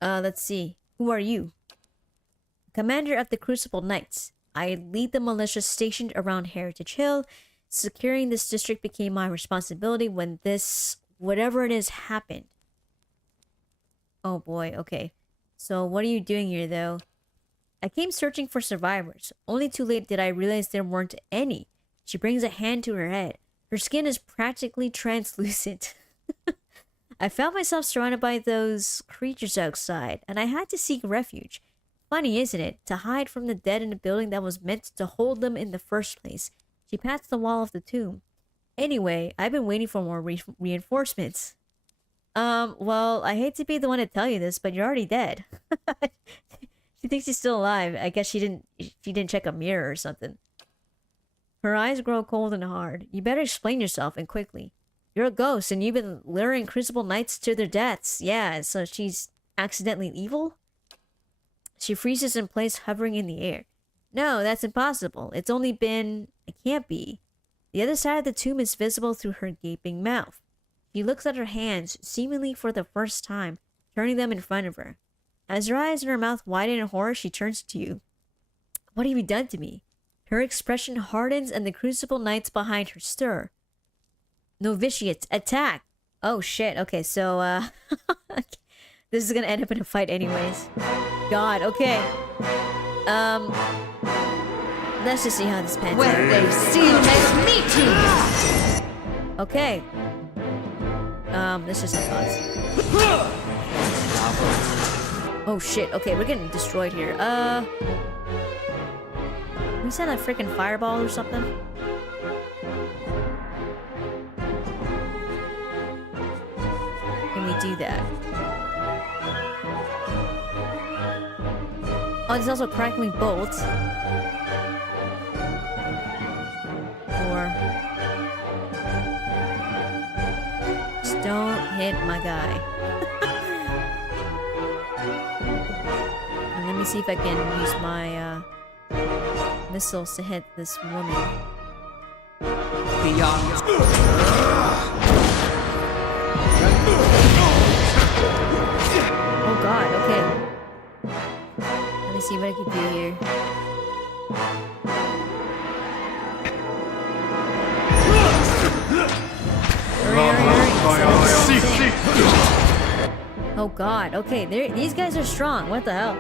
Let's see. Who are you? Commander of the Crucible Knights. I lead the militia stationed around Heritage Hill. Securing this district became my responsibility when this, whatever it is, happened. Oh boy, okay. So what are you doing here, though? I came searching for survivors. Only too late did I realize there weren't any. She brings a hand to her head. Her skin is practically translucent. I found myself surrounded by those creatures outside, and I had to seek refuge. Funny, isn't it? To hide from the dead in a building that was meant to hold them in the first place. She pats the wall of the tomb. Anyway, I've been waiting for more reinforcements. Well, I hate to be the one to tell you this, but you're already dead. She thinks she's still alive. I guess she didn't check a mirror or something. Her eyes grow cold and hard. You better explain yourself, and quickly. You're a ghost, and you've been luring Crucible Knights to their deaths. Yeah, so she's accidentally evil? She freezes in place, hovering in the air. No, that's impossible. It's only been... It can't be. The other side of the tomb is visible through her gaping mouth. She looks at her hands, seemingly for the first time, turning them in front of her. As her eyes and her mouth widen in horror, she turns to you. What have you done to me? Her expression hardens and the Crucible Knights behind her stir. Novitiates, attack! Oh shit, okay, so, this is gonna end up in a fight anyways. God, okay. Let's just see how this pans out. When they seal their meeting! Okay. Let's just have thoughts. Oh shit, okay, we're getting destroyed here. Can we send a freaking fireball or something? Can we do that? Oh, there's also crackling bolts. Or... Just don't hit my guy. And let me see if I can use my, missiles to hit this woman. Beyond. Oh god, okay. Let me see what I can do here. Hurry. Oh god, okay, these guys are strong. What the hell?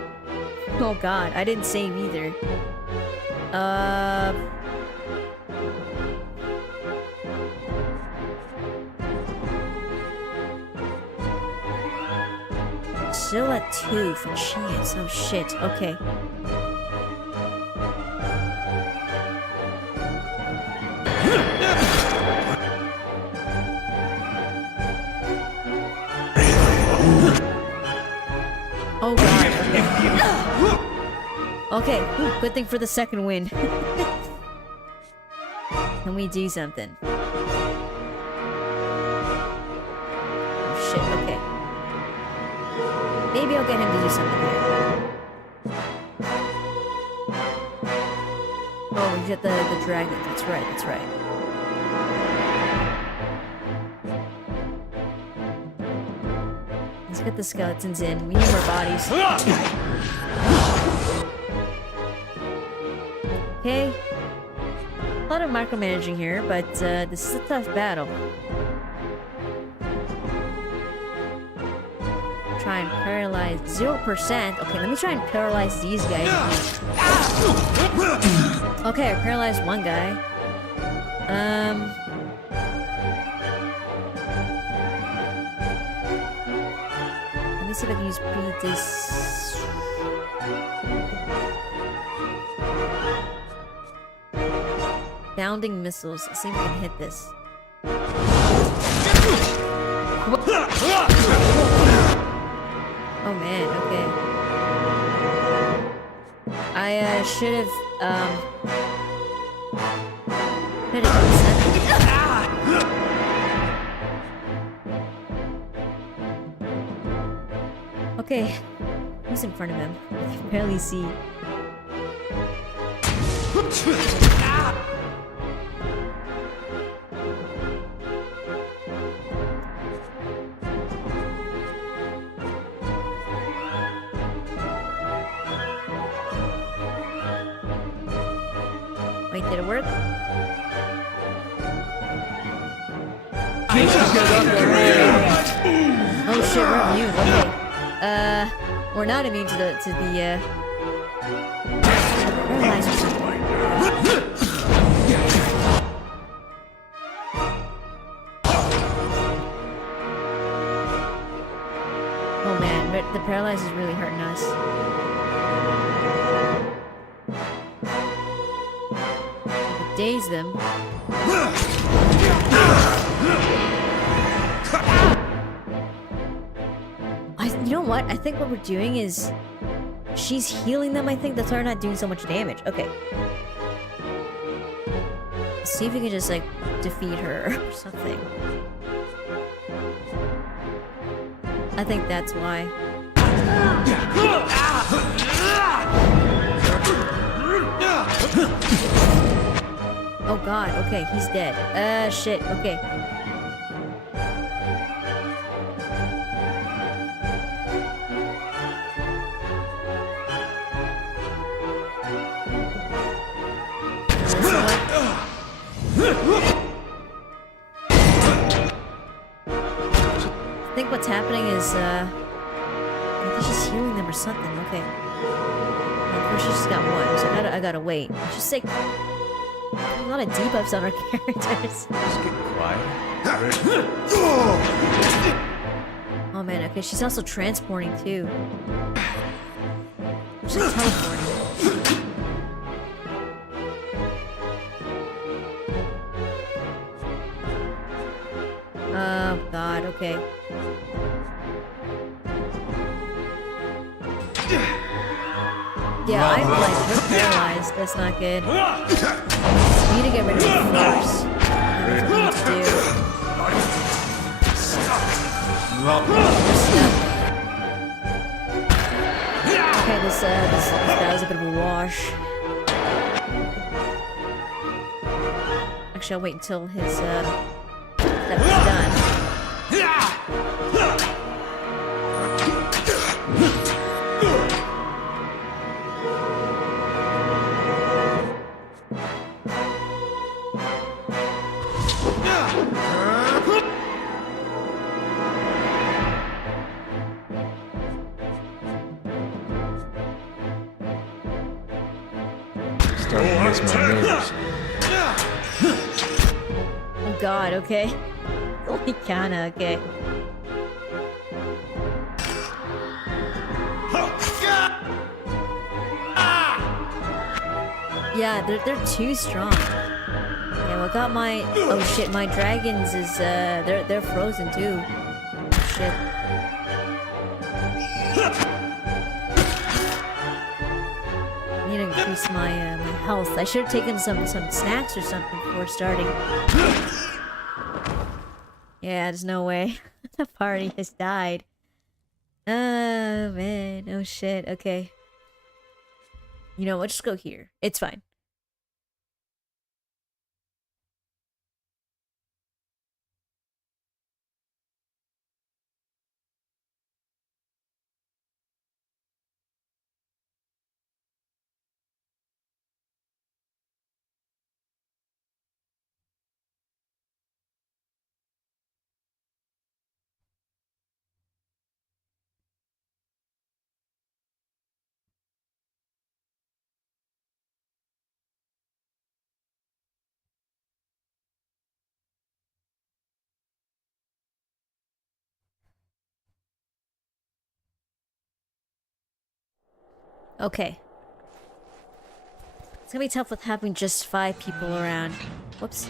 Oh god, I didn't save either. Still at 2 for chance. Oh shit, okay. Oh god, okay. Okay, ooh, good thing for the second win. Can we do something? Oh shit, okay. Maybe I'll get him to do something here. Oh, we get the dragon. That's right, that's right. Let's get the skeletons in. We need more bodies. Okay. A lot of micromanaging here, but this is a tough battle. Try and paralyze 0%. Okay, let me try and paralyze these guys. Okay, I paralyzed one guy. Let me see if I can use this. Bounding missiles. Let's see if we can hit this. Oh man, okay. I should have okay, who's in front of him? I can barely see. Wait, did it work? Oh shit, we're immune. Okay. We're not immune to the paralyzers. Oh man, but the paralyzer is really hurting us. Daze them. You know what? I think what we're doing is she's healing them. I think that's why we're not doing so much damage. Okay. Let's see if we can just like defeat her or something. I think that's why. Oh god, okay, he's dead. Shit, okay. I think what's happening is, I think she's healing them or something, okay. Of course, she just got one, so I gotta wait. She's like... a lot of debuffs on our characters. Just get quiet. Oh man, okay, she's also transporting too. She's like teleporting. Oh god, okay. Yeah, I'm like, we're paralyzed. That's not good. We need to get rid of it first. That's what we need to do. Okay, this guy was a bit of a wash. Actually, I'll wait until his that was done. Starting to miss my neighbors. Oh god, okay. Only kinda, okay. Yeah, they're too strong. Yeah, well, got my... Oh shit, my dragons is, they're frozen too. Shit. I need to increase my, my health. I should have taken some snacks or something before starting. Yeah, there's no way. The party has died. Oh, man. Oh, shit. Okay. You know what? Just go here. It's fine. Okay. It's gonna be tough with having just 5 people around. Whoops.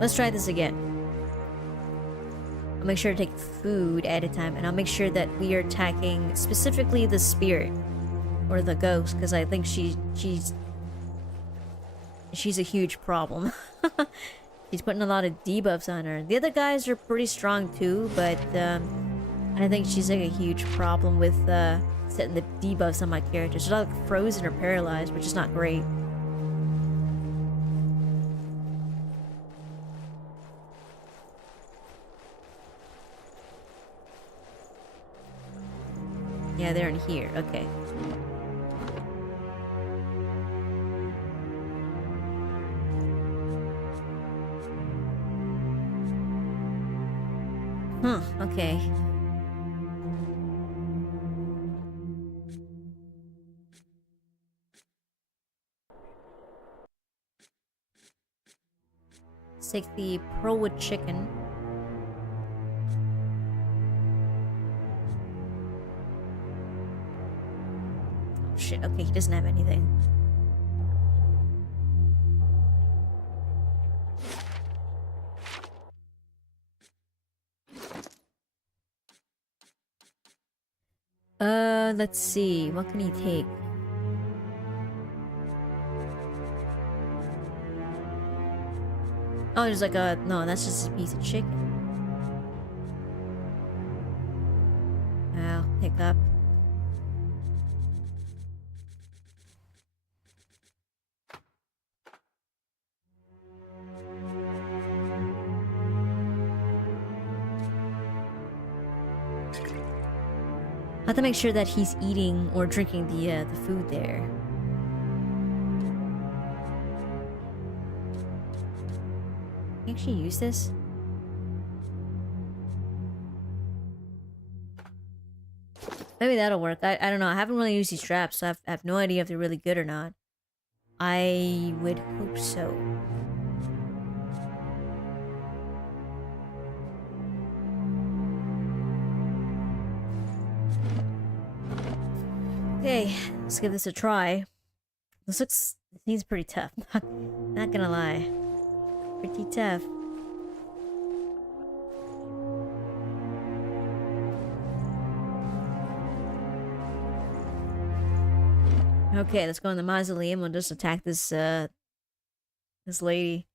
Let's try this again. I'll make sure to take food at a time, and I'll make sure that we are attacking specifically the spirit or the ghost, because I think she's a huge problem. She's putting a lot of debuffs on her. The other guys are pretty strong too, but I think she's like a huge problem with setting the debuffs on my characters. She's not like frozen or paralyzed, which is not great. Yeah, they're in here. Okay. Huh, okay. Let's take the pearlwood chicken. Oh shit, okay, he doesn't have anything. Let's see. What can he take? Oh, there's like a... No, that's just a piece of chicken. I'll pick up. I have to make sure that he's eating or drinking the food there. Can you actually use this? Maybe that'll work. I don't know. I haven't really used these traps, so I have no idea if they're really good or not. I would hope so. Okay, let's give this a try. This seems pretty tough. Not gonna lie. Pretty tough. Okay, let's go in the mausoleum. We'll just attack this this lady.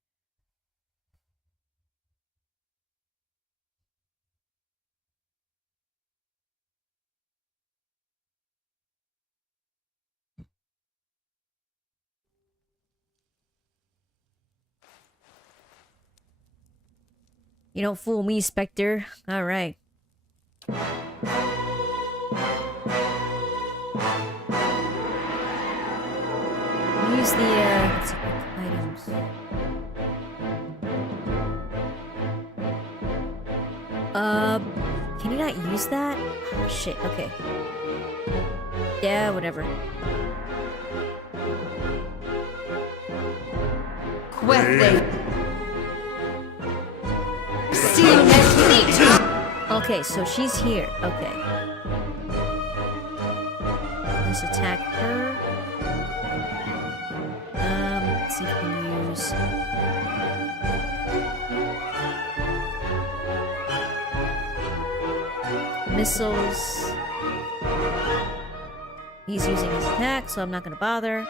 You don't fool me, Spectre. Alright. Use the, let's see, items. Can you not use that? Oh, shit, okay. Yeah, whatever. Okay, so she's here. Okay. Let's attack her. Let's see if we can use... missiles. He's using his attack, so I'm not gonna bother.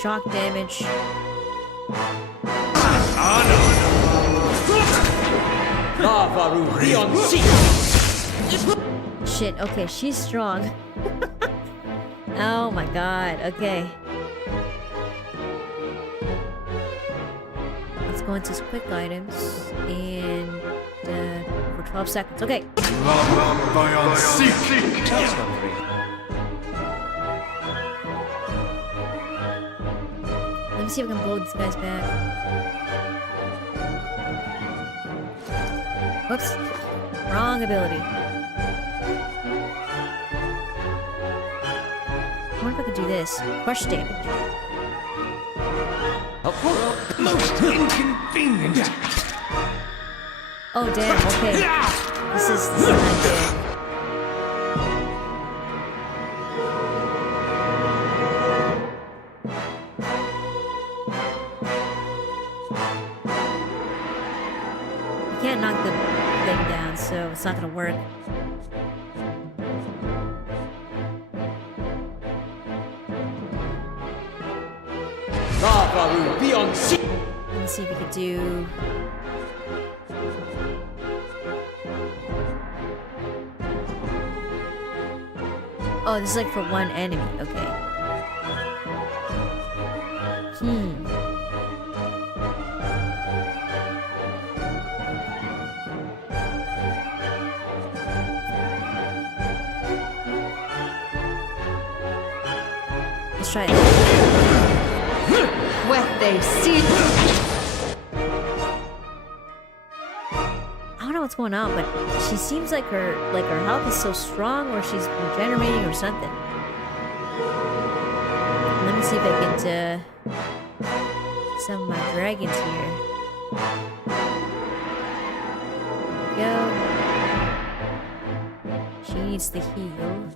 Shock damage. Shit, okay, she's strong. Oh my god, okay. Let's go into his quick items and for 12 seconds. Okay. Let me see if I can blow these guys back. Whoops. Wrong ability. I wonder if I could do this. Crush damage. Oh, Most inconvenient. Oh damn, okay. This is not good. You can't knock the thing down, so it's not gonna work. Let me see if we could do... Oh, this is like for one enemy. Okay. Let's try it. What they see. I don't know what's going on, but she seems like her health is so strong, or she's regenerating or something. Let me see if I get some of my dragons here. There we go. She needs the heal.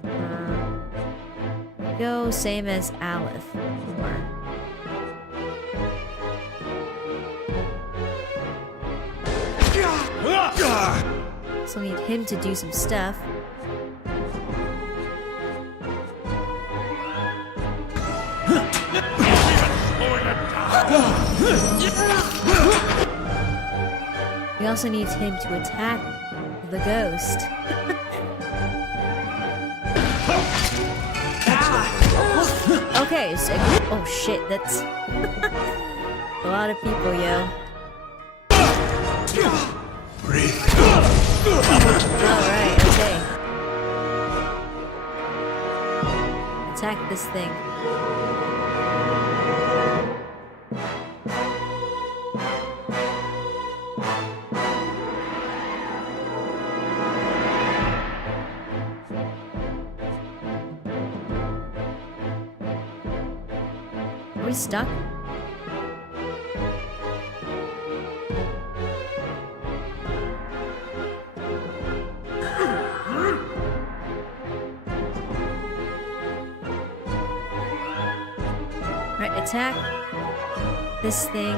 Go same as Aleph. So we need him to do some stuff. We also need him to attack the ghost. Okay, so, oh shit, that's a lot of people, yo. Alright, okay. Attack this thing. Are we stuck? Attack this thing.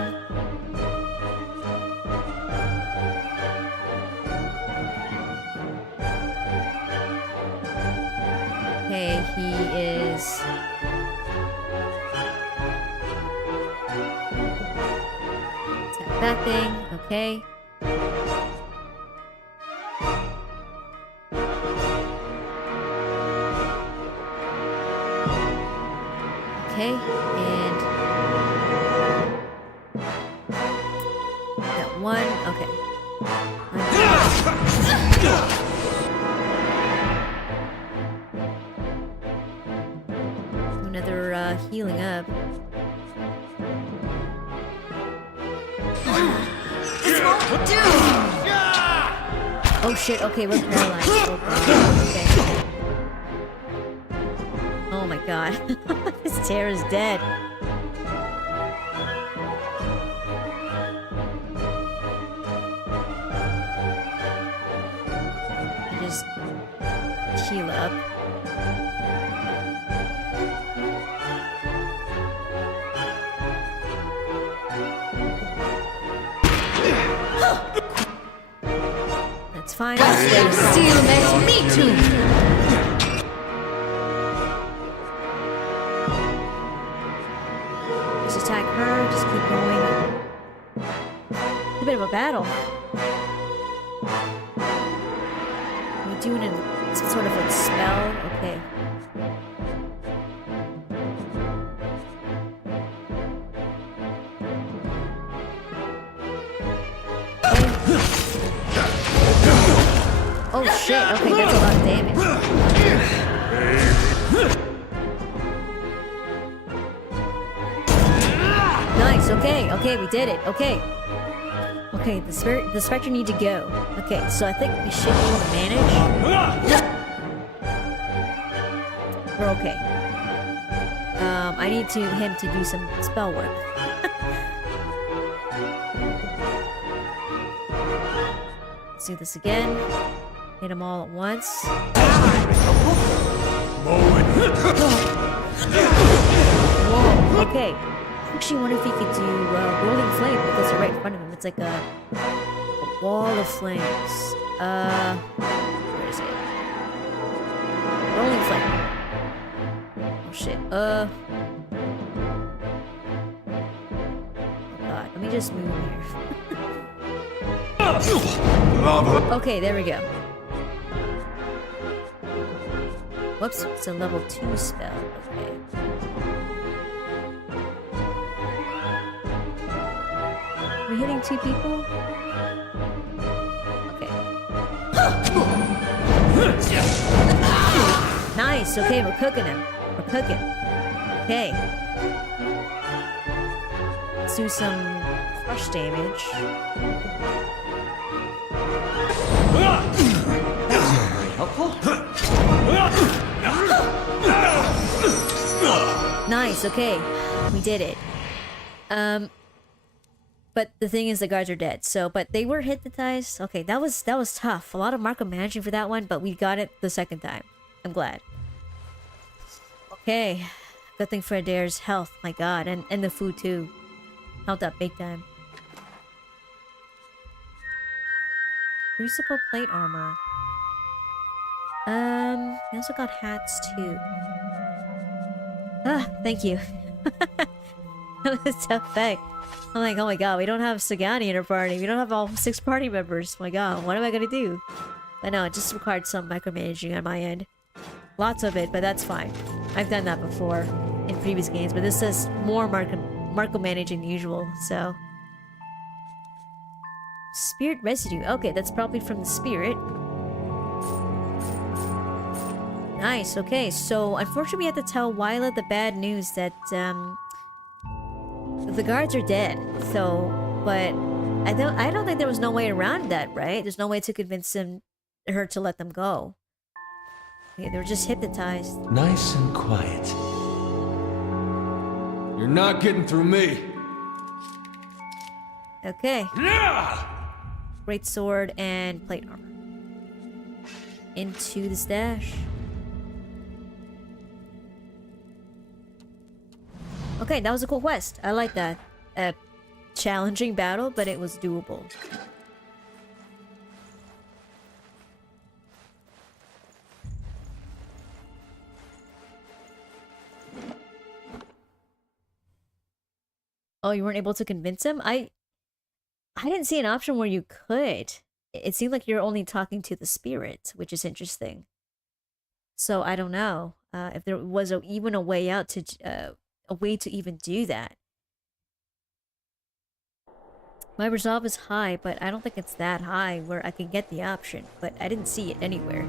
Okay, he is... Attack that thing, okay. Okay, and that one, okay. Another healing up. Oh shit, okay, we're paralyzed. Okay. Oh my god. This Terra's dead. Just heal up. That's fine. Steel makes me too. Just attack her, just keep going. It's a bit of a battle. We doing some sort of like spell? Okay. Oh shit, okay, that's a lot of damage. Nice, okay, we did it, okay. Okay, the Spectre need to go. Okay, so I think we should be able to manage. We're okay. I need him to do some spell work. Let's do this again. Hit them all at once. Whoa, okay. I actually wonder if he could do rolling flame because they're right in front of him. It's like a wall of flames. Where is it? Rolling flame. Oh shit. Oh god, let me just move here. Okay, there we go. Whoops, it's a level 2 spell. Okay. Are we hitting 2 people? Okay. Nice, okay, we're cooking him. We're cooking. Okay. Let's do some crush damage. Nice, okay. We did it. But the thing is the guards are dead. So, but they were hypnotized. Okay, that was tough. A lot of micromanaging for that one, but we got it the second time. I'm glad. Okay. Good thing for Adair's health, my god, and the food too. Helped out big time. Crucible plate armor. We also got hats too. Ah, thank you. That was a tough fight. I'm like, oh my god, we don't have Sagani in our party. We don't have all 6 party members. My god, what am I gonna do? But no, it just required some micromanaging on my end. Lots of it, but that's fine. I've done that before in previous games, but this is more micromanaging than usual, so. Spirit residue. Okay, that's probably from the spirit. Nice, okay, so unfortunately we had to tell Wyla the bad news that, the guards are dead, so, but I don't think there was no way around that, right? There's no way to convince her to let them go. Yeah, they were just hypnotized. Nice and quiet. You're not getting through me. Okay. Yeah! Great sword and plate armor. Into the stash. Okay, that was a cool quest. I like that. A challenging battle, but it was doable. Oh, you weren't able to convince him? I didn't see an option where you could. It seemed like you're only talking to the spirit, which is interesting. So I don't know if there was even a way out to a way to even do that. My resolve is high, but I don't think it's that high where I can get the option, but I didn't see it anywhere.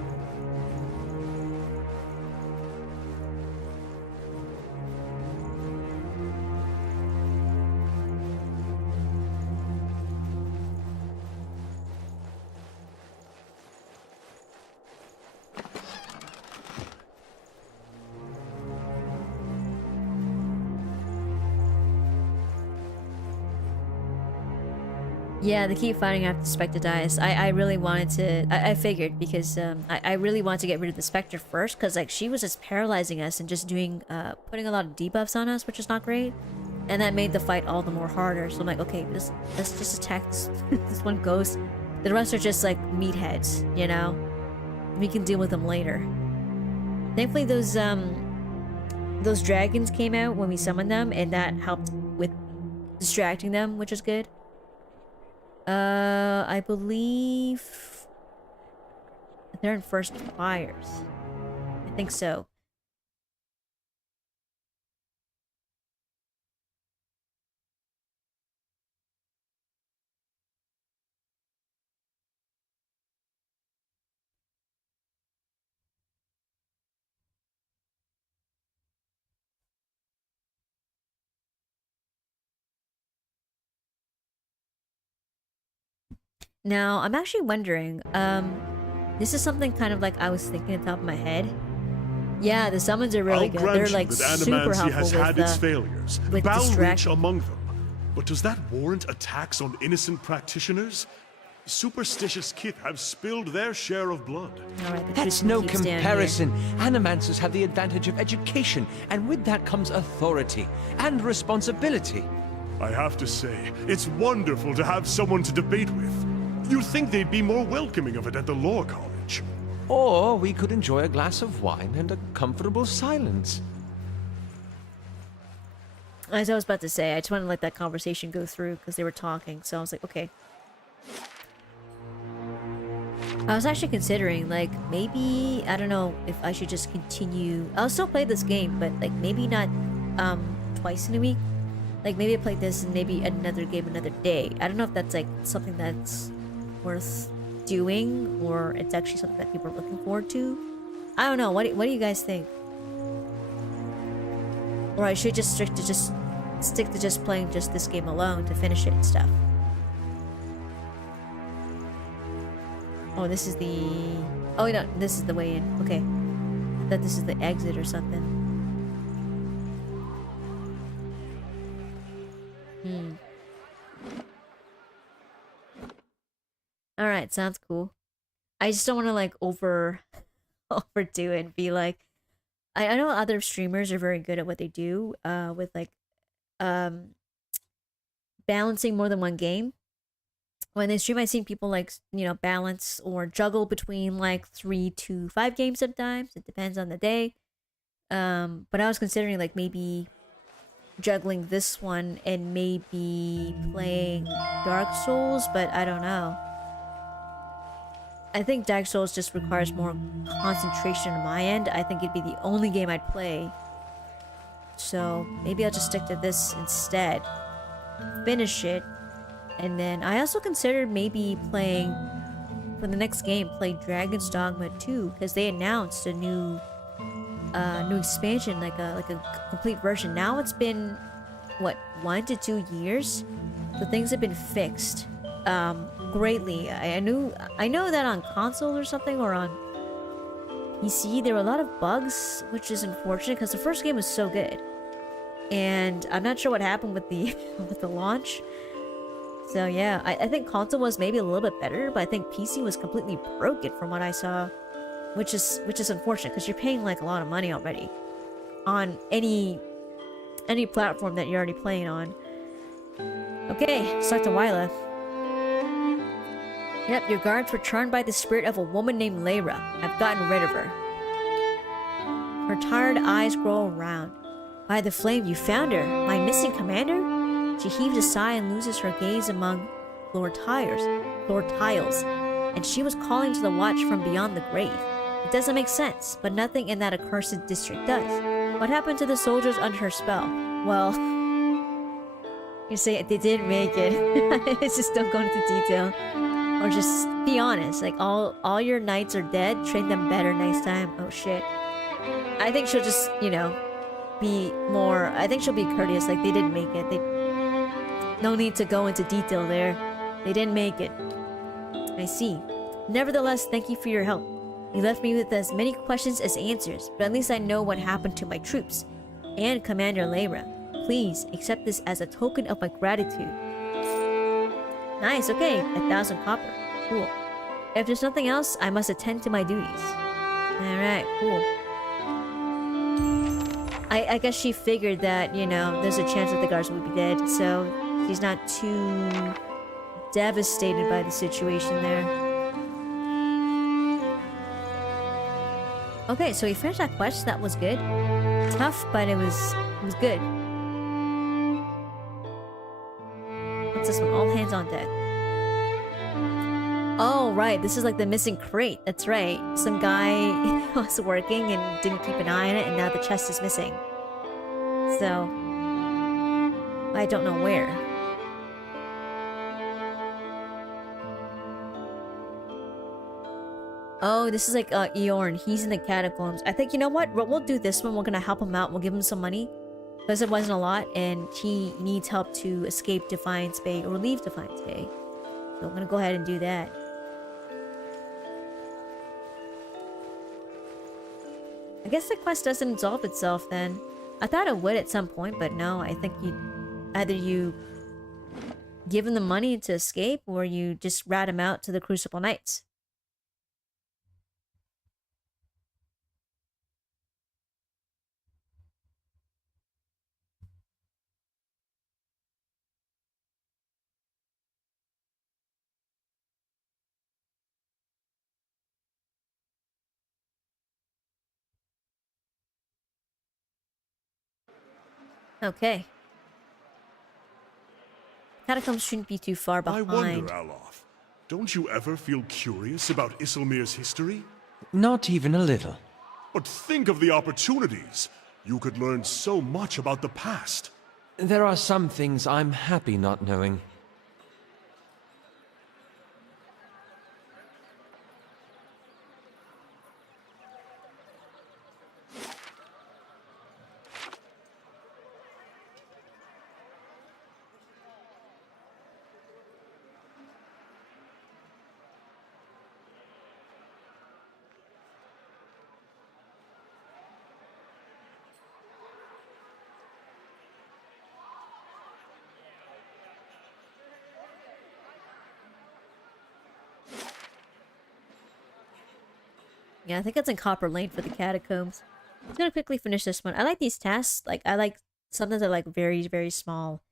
Yeah, they keep fighting after the Spectre dies. I really wanted to... I figured, because I really wanted to get rid of the Spectre first, because like she was just paralyzing us and just doing... putting a lot of debuffs on us, which is not great. And that made the fight all the more harder. So I'm like, okay, let's just attack this, this one ghost. The rest are just like meatheads, you know? We can deal with them later. Thankfully those dragons came out when we summoned them, and that helped with distracting them, which is good. I believe they're in first fires. I think so. Now, I'm actually wondering, this is something kind of like I was thinking at the top of my head. Yeah, the summons are really I'll good. grant They're you like that super animancy helpful has with, had its failures, with Balreach distraction. among them. But does that warrant attacks on innocent practitioners? Superstitious kith have spilled their share of blood. All right, the That's crucifix no keeps down here. comparison. Animancers have the advantage of education, and with that comes authority and responsibility. I have to say, it's wonderful to have someone to debate with. You'd think they'd be more welcoming of it at the Law College. Or we could enjoy a glass of wine and a comfortable silence. As I was about to say, I just wanted to let that conversation go through because they were talking, so I was like, okay. I was actually considering, like, maybe, I don't know if I should just continue. I'll still play this game, but, like, maybe not, twice in a week. Like, maybe I play this and maybe another game another day. I don't know if that's, like, something that's worth doing, or it's actually something that people are looking forward to. I don't know. What do you guys think? Or I should just stick to just playing just this game alone to finish it and stuff. Oh, this is the... Oh, no, this is the way in. Okay. I thought this is the exit or something. Alright, sounds cool. I just don't want to, like, overdo it and be like... I know other streamers are very good at what they do, with, like, balancing more than one game. When they stream, I've seen people, like, you know, balance or juggle between, like, 3 to 5 games sometimes. It depends on the day. But I was considering, like, maybe juggling this one and maybe playing Dark Souls, but I don't know. I think Dark Souls just requires more concentration on my end. I think it'd be the only game I'd play. So maybe I'll just stick to this instead. Finish it. And then I also considered maybe playing, for the next game, play Dragon's Dogma 2, because they announced a new expansion, like a complete version. Now it's been, what, 1 to 2 years? So things have been fixed greatly. I know that on console or something, or on PC, there were a lot of bugs, which is unfortunate because the first game was so good. And I'm not sure what happened with the with the launch. So yeah, I think console was maybe a little bit better, but I think PC was completely broken from what I saw, which is unfortunate because you're paying like a lot of money already on any platform that you're already playing on. Okay, start to Wyla. Yep, your guards were charmed by the spirit of a woman named Lyra. I've gotten rid of her. Her tired eyes grow around. By the flame, you found her, my missing commander? She heaves a sigh and loses her gaze among floor tiles, and she was calling to the watch from beyond the grave. It doesn't make sense, but nothing in that accursed district does. What happened to the soldiers under her spell? Well, you say they didn't make it. It's just don't go into detail. Or just be honest, like all your knights are dead, train them better next time. Oh shit. I think she'll just, you know, be more, I think she'll be courteous, like they didn't make it. No need to go into detail there. They didn't make it. I see. Nevertheless, thank you for your help. You left me with as many questions as answers, but at least I know what happened to my troops. And Commander Lyra. Please, accept this as a token of my gratitude. Nice, okay. 1,000 copper. Cool. If there's nothing else, I must attend to my duties. Alright, cool. I guess she figured that, you know, there's a chance that the guards would be dead, so she's not too devastated by the situation there. Okay, so we finished that quest. That was good. Tough, but it was good. What's this one? All hands on deck. Oh, right. This is like the missing crate. That's right. Some guy was working and didn't keep an eye on it, and now the chest is missing. So, I don't know where. Oh, this is like Eorn. He's in the catacombs. I think, you know what? We'll do this one. We're gonna help him out. We'll give him some money. Because it wasn't a lot, and he needs help to escape Defiance Bay, or leave Defiance Bay. So I'm gonna go ahead and do that. I guess the quest doesn't resolve itself then. I thought it would at some point, but no, I think either you give him the money to escape, or you just rat him out to the Crucible Knights. Okay. Catacombs shouldn't be too far I behind. wonder, Alof, don't you ever feel curious about Isilmir's history? Not even a little. But think of the opportunities. You could learn so much about the past. There are some things I'm happy not knowing. Yeah, I think it's in Copper Lane for the catacombs. I'm gonna quickly finish this one. I like these tasks. Like, I like sometimes I like very, very small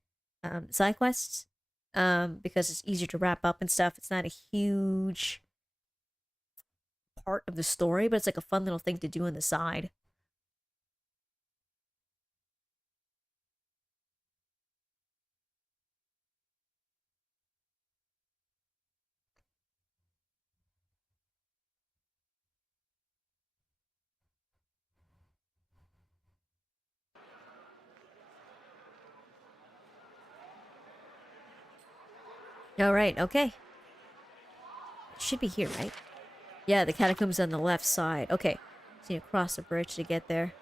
side quests. Because it's easier to wrap up and stuff. It's not a huge part of the story, but it's like a fun little thing to do on the side. Alright, okay. It should be here, right? Yeah, the catacombs on the left side. Okay. So you cross the bridge to get there.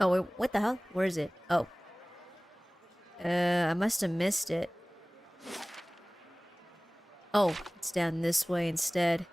Oh, wait, what the hell? Where is it? Oh. I must have missed it. Oh, it's down this way instead.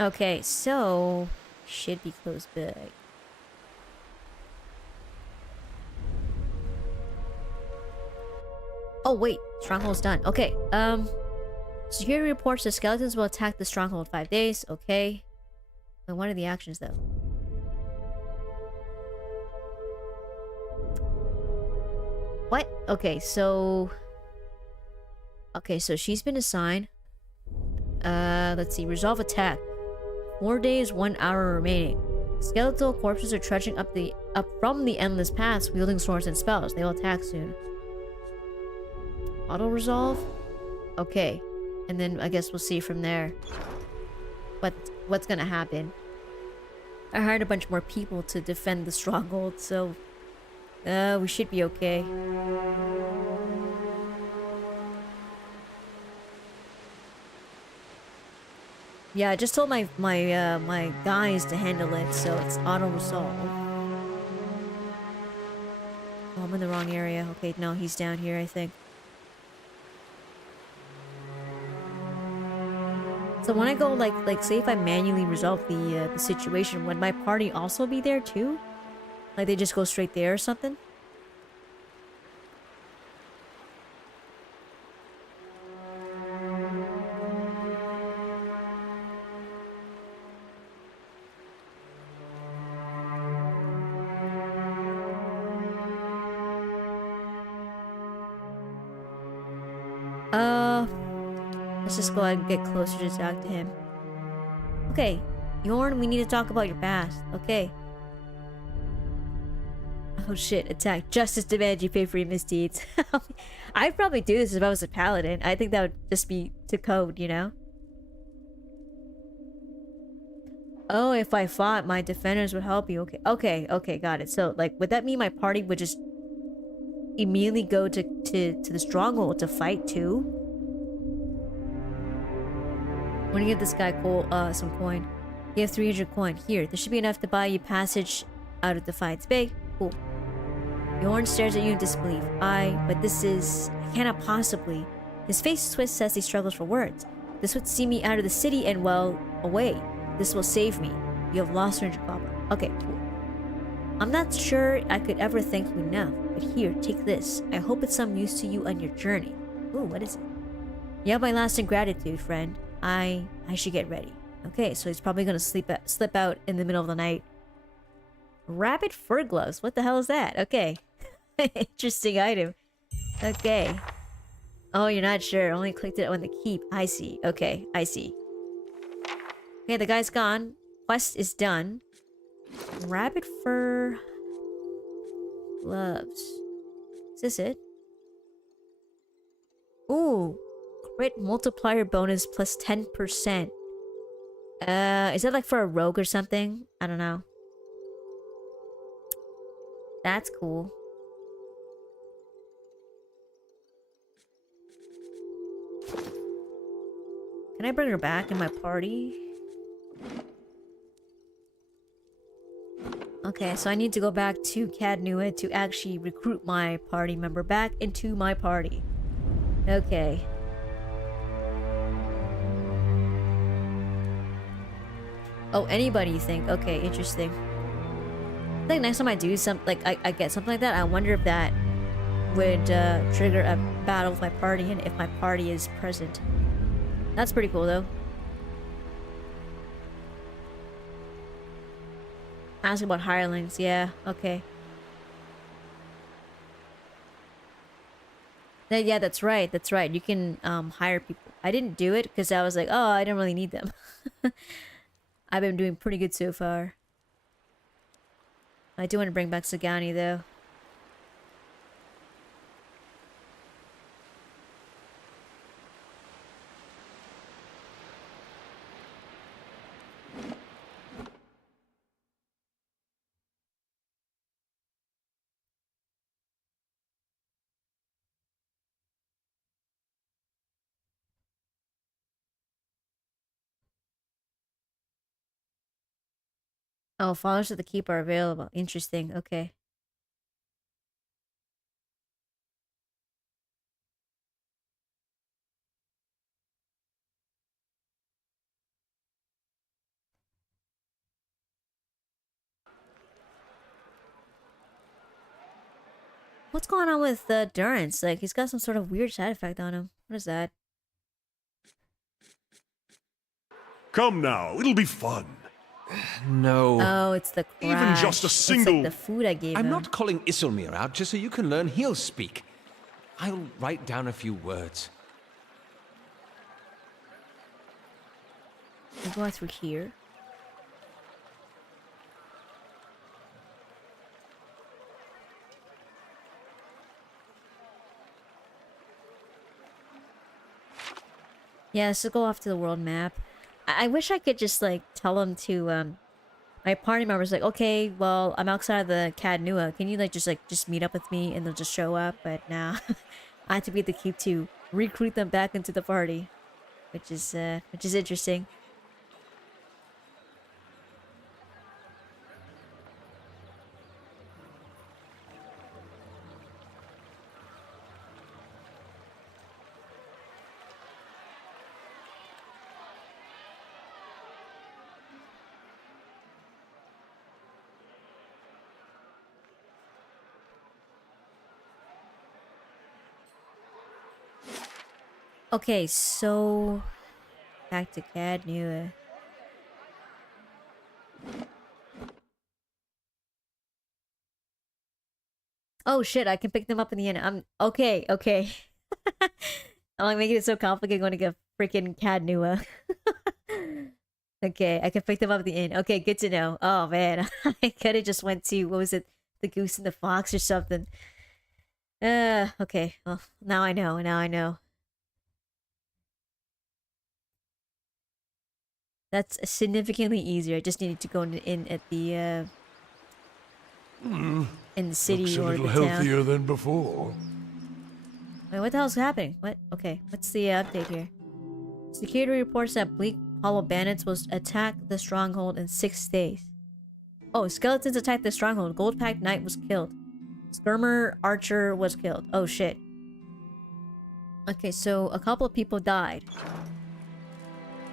Okay, so should be close by. Oh wait, stronghold's done. Okay, security reports the skeletons will attack the stronghold in 5 days. Okay. And what are the actions though? What? Okay, so she's been assigned. Let's see. Resolve attack. 4 days, 1 hour remaining. Skeletal corpses are trudging up from the endless paths, wielding swords and spells. They will attack soon. Auto resolve. Okay, and then I guess we'll see from there what's gonna happen. I hired a bunch more people to defend the stronghold, so we should be okay. Yeah, I just told my guys to handle it, so it's auto resolve. Oh, I'm in the wrong area. Okay, no, he's down here, I think. So when I go like say if I manually resolve the situation, would my party also be there too? Like they just go straight there or something? Let's just go ahead and get closer to talk to him. Okay, Yorn, we need to talk about your past. Okay. Oh shit, attack. Justice demands you pay for your misdeeds. I'd probably do this if I was a paladin. I think that would just be to code, you know? Oh, if I fought, my defenders would help you. Okay, got it. So, like, would that mean my party would just immediately go to the stronghold to fight too? I'm gonna give this guy some coin. You have 300 coin. Here, this should be enough to buy you passage out of the fight. It's big. Cool. Yorn stares at you in disbelief. But this is... I cannot possibly... His face twists as he struggles for words. This would see me out of the city and, well, away. This will save me. You have lost 300 copper. Okay, cool. I'm not sure I could ever thank you enough, but here, take this. I hope it's some use to you on your journey. Ooh, what is it? You have my lasting gratitude, friend. I should get ready. Okay, so he's probably gonna slip out in the middle of the night. Rabbit fur gloves. What the hell is that? Okay. Interesting item. Okay. Oh, you're not sure. Only clicked it on the keep. I see. Okay, I see. Okay, the guy's gone. Quest is done. Rabbit fur gloves. Is this it? Ooh. Crit multiplier bonus plus 10%. Is that like for a rogue or something? I don't know. That's cool. Can I bring her back in my party? Okay, so I need to go back to Cadnua to actually recruit my party member back into my party. Okay. Oh, anybody you think? Okay, interesting. I think next time I do I get something like that, I wonder if that would trigger a battle with my party and if my party is present. That's pretty cool though. Ask about hirelings, yeah, okay. Yeah, that's right, that's right. You can hire people. I didn't do it because I was like, oh, I don't really need them. I've been doing pretty good so far. I do want to bring back Sagani though. Oh, followers of the keep are available. Interesting. Okay. What's going on with Durance? Like, he's got some sort of weird side effect on him. What is that? Come now, it'll be fun. No. Oh, it's the crash. Even just a single... It's like the food I gave him. I'm not calling Isilmir out just so you can learn he'll speak. I'll write down a few words. We go through here. Yeah, let's go off to the world map. I wish I could just like tell him to my party members like, okay, well, I'm outside of the Cadnua. Can you just meet up with me and they'll just show up? But nah. I have to be at the keep to recruit them back into the party. Which is interesting. Okay, so back to Cadnua. Oh shit, I can pick them up in the end. I'm okay, okay. I'm like making it so complicated going to get freaking Cadnua. Okay, I can pick them up at the end. Okay, good to know. Oh man, I could have just went to, what was it? The Goose and the Fox or something. Okay. Well, now I know. Now I know. That's significantly easier. I just needed to go in at the in the city Looks a or little the town. healthier than before. Wait, what the hell's happening? What? Okay, what's the update here? Security reports that Bleak Hollow bandits will attack the stronghold in 6 days. Oh, skeletons attacked the stronghold. Gold-packed knight was killed. Skirmer archer was killed. Oh shit. Okay, so a couple of people died.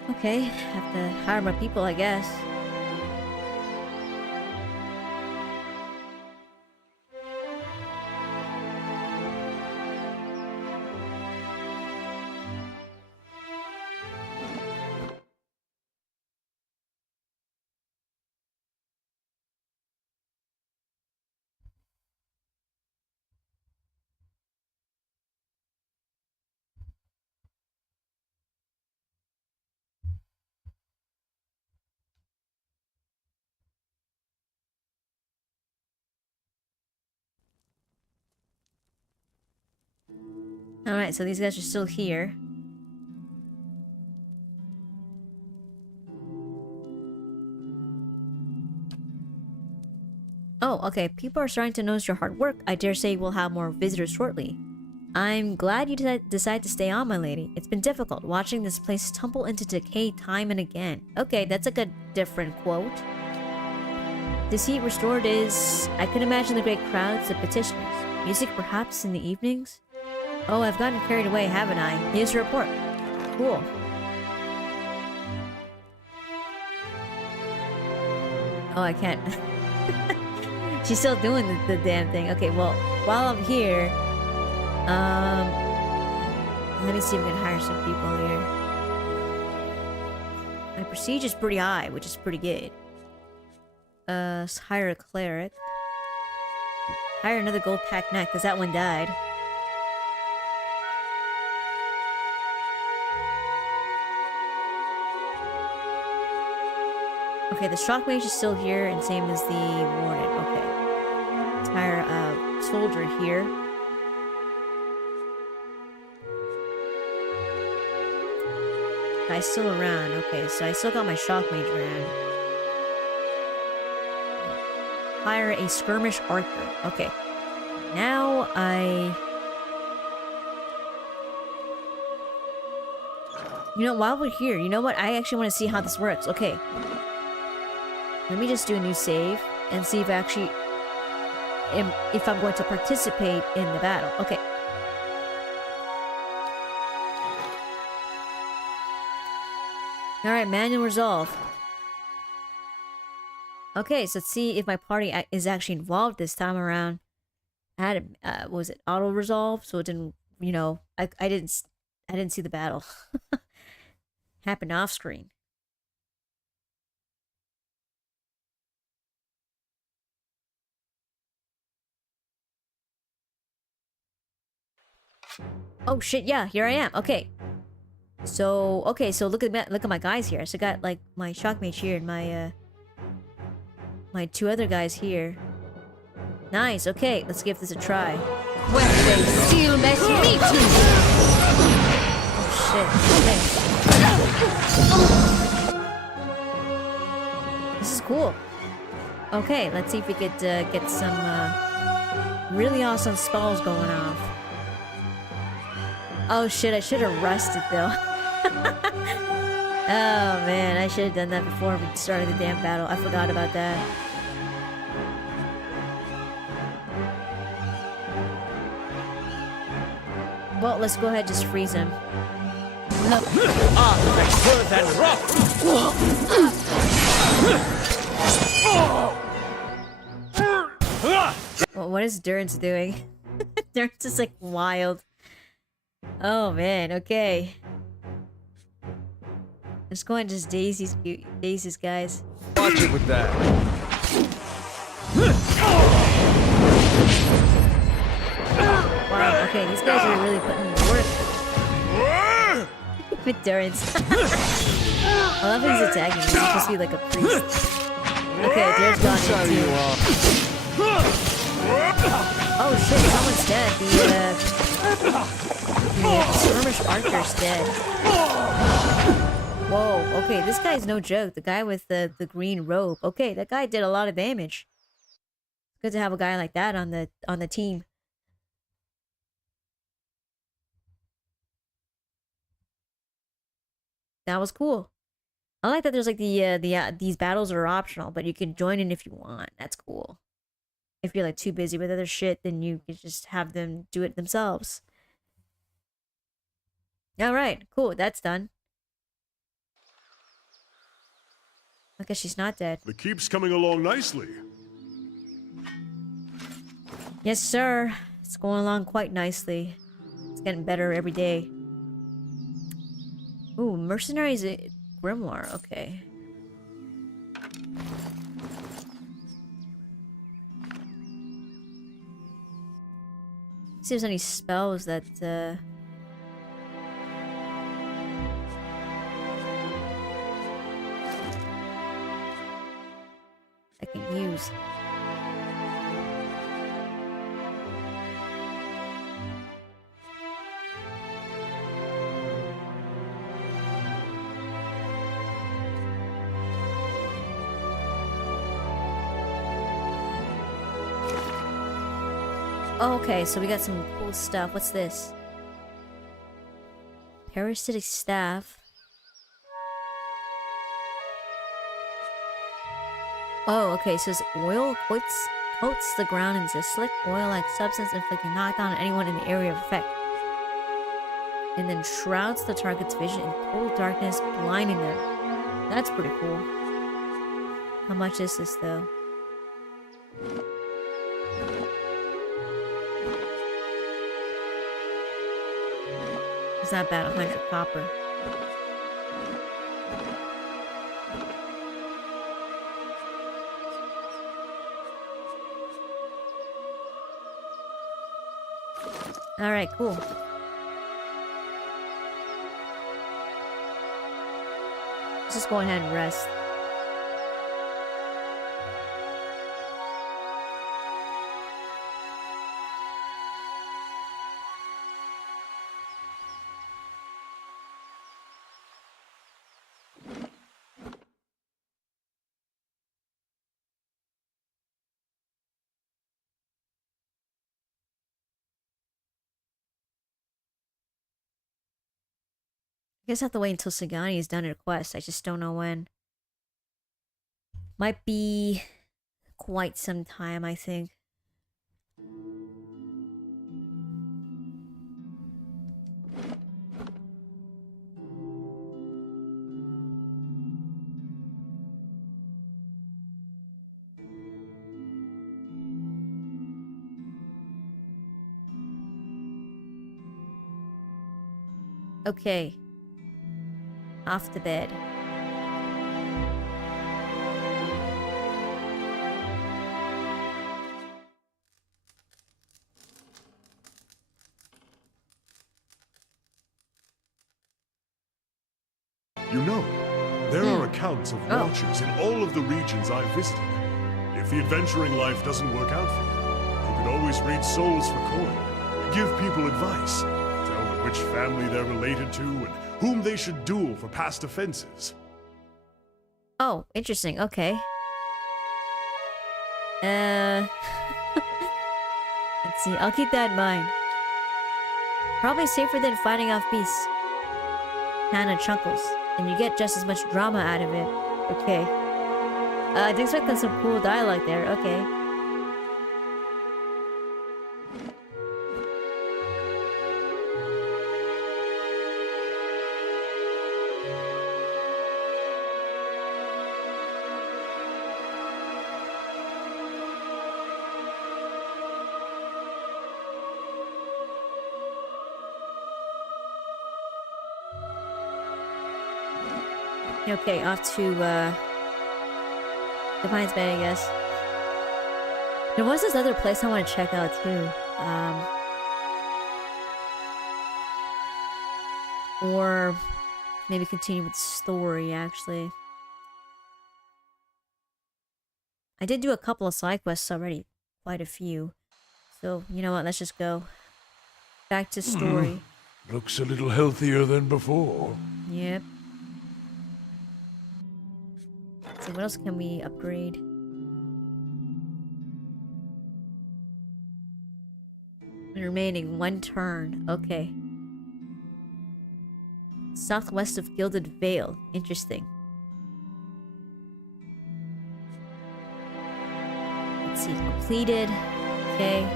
Okay, have to hire my people, I guess. Alright, so these guys are still here. Oh, okay. People are starting to notice your hard work. I dare say we'll have more visitors shortly. I'm glad you decided to stay on, my lady. It's been difficult watching this place tumble into decay time and again. Okay, that's like a different quote. This heat restored is... I can imagine the great crowds of petitioners. Music perhaps in the evenings? Oh, I've gotten carried away, haven't I? Here's your report. Cool. Oh, I can't. She's still doing the damn thing. Okay, well, while I'm here, let me see if we can hire some people here. My prestige is pretty high, which is pretty good. Hire a cleric. Hire another gold pack knight, because that one died. Okay, the shock mage is still here, and same as the warden. Okay. Let's hire a soldier here. Guy's still around. Okay, so I still got my shock mage around. Hire a skirmish archer. Okay. Now you know, while we're here, you know what? I actually want to see how this works. Okay. Let me just do a new save and see if I actually if I'm going to participate in the battle. Okay. Alright, manual resolve. Okay, so let's see if my party is actually involved this time around. I had what was it, auto resolve, so it didn't, you know, I didn't see the battle. Happened off screen. Oh shit, yeah, here I am. Okay. So, okay, so look at my guys here. So I got like my shock mage here and my my two other guys here. Nice. Okay, let's give this a try. When they still met me too. Oh shit. Okay. This is cool. Okay, let's see if we could get some really awesome spells going off. Oh shit, I should have rested though. Oh man, I should have done that before we started the damn battle. I forgot about that. Well, let's go ahead and just freeze him. Well, what is Durance doing? Durance is like wild. Oh man, okay. Let's go and just daisies, guys. Watch it with that. Wow, okay, these guys are really putting in the work. With Durance. I love how he's attacking. He's supposed to be like a priest. Okay, there's gone in too. Oh shit, someone's dead. The skirmish archer's dead. Whoa, okay, this guy's no joke. The guy with the green robe. Okay, that guy did a lot of damage. It's good to have a guy like that on the team. That was cool. I like that there's like these battles are optional, but you can join in if you want. That's cool. If you're like too busy with other shit, then you can just have them do it themselves. All right, cool. That's done. I guess she's not dead. The keep's coming along nicely. Yes, sir. It's going along quite nicely. It's getting better every day. Ooh, mercenaries grimoire. Okay. See if there's any spells that I can use. Oh, okay, so we got some cool stuff. What's this? Parasitic staff. Oh, okay, so it's oil coats the ground into a slick oil-like substance, inflicting knockdown on anyone in the area of effect. And then shrouds the target's vision in total darkness, blinding them. That's pretty cool. How much is this, though? It's not bad, 100 copper. Alright, cool. Let's just go ahead and rest. I guess I have to wait until Sagani is done her quest. I just don't know when. Might be quite some time, I think. Okay. Off to bed. You know, there are accounts of watchers in all of the regions I've visited. If the adventuring life doesn't work out for you could always read souls for coin, give people advice, tell them which family they're related to, and whom they should duel for past offenses. Oh, interesting. Okay. Let's see. I'll keep that in mind. Probably safer than fighting off beasts. Hannah chuckles, and you get just as much drama out of it. Okay. I did expect some cool dialogue there. Okay. Okay, off to Defiance Bay, I guess. There was this other place I want to check out too. Or maybe continue with the story, actually. I did do a couple of side quests already. Quite a few. So, you know what, let's just go. Back to story. Looks a little healthier than before. Yep. Let's see, what else can we upgrade? Remaining 1 turn. Okay. Southwest of Gilded Vale. Interesting. Let's see. Completed. Okay.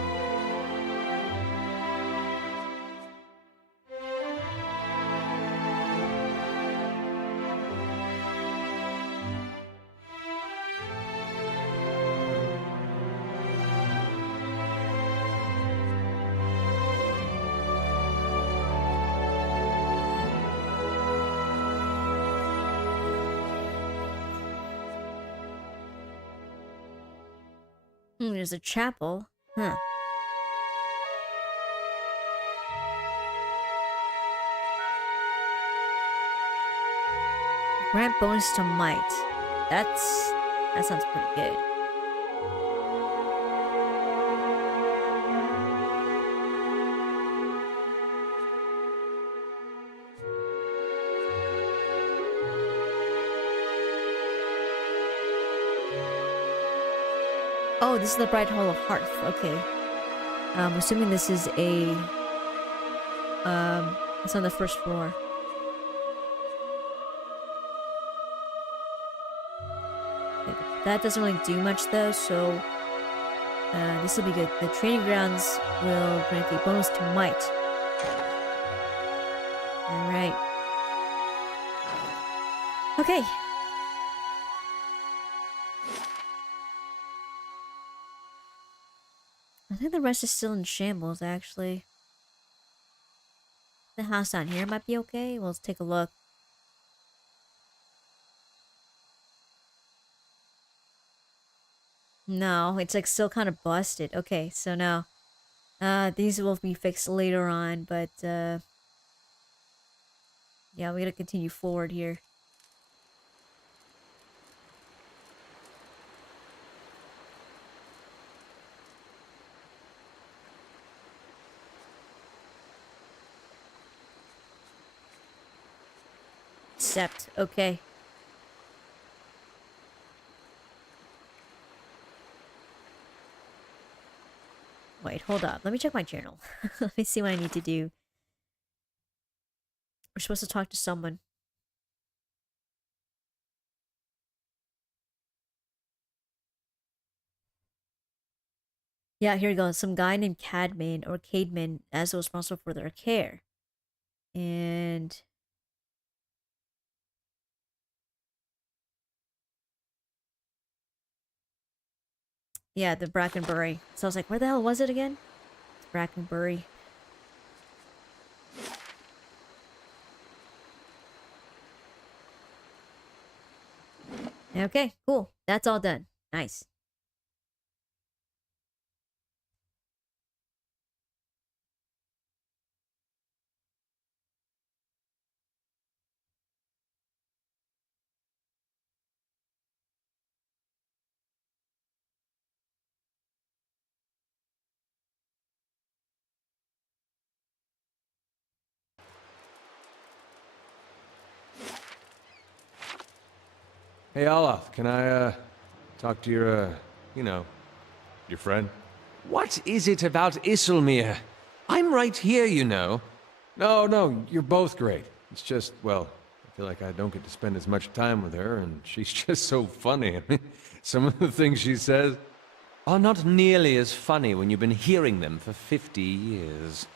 There's a chapel. Huh. Grant bonus to might. That sounds pretty good. Oh, this is the Bright Hall of Hearth. Okay. I'm assuming this is a... It's on the first floor. Okay, that doesn't really do much though, so... this will be good. The training grounds will grant a bonus to might. Alright. Okay. I think the rest is still in shambles, actually. The house down here might be okay. Well, let's take a look. No, it's like still kind of busted. Okay, so no. These will be fixed later on, but yeah, we gotta continue forward here. Accept. Okay. Wait, hold up. Let me check my journal. Let me see what I need to do. We're supposed to talk to someone. Yeah, here we go. Some guy named Cadman or Cademan as responsible for their care. And... yeah, the Brackenbury. So I was like, where the hell was it again? It's Brackenbury. Okay, cool. That's all done. Nice. Hey, Olaf, can I, talk to your, you know, your friend? What is it about Isilmir? I'm right here, you know. No, you're both great. It's just, well, I feel like I don't get to spend as much time with her, and she's just so funny. I mean, some of the things she says Are not nearly as funny when you've been hearing them for 50 years.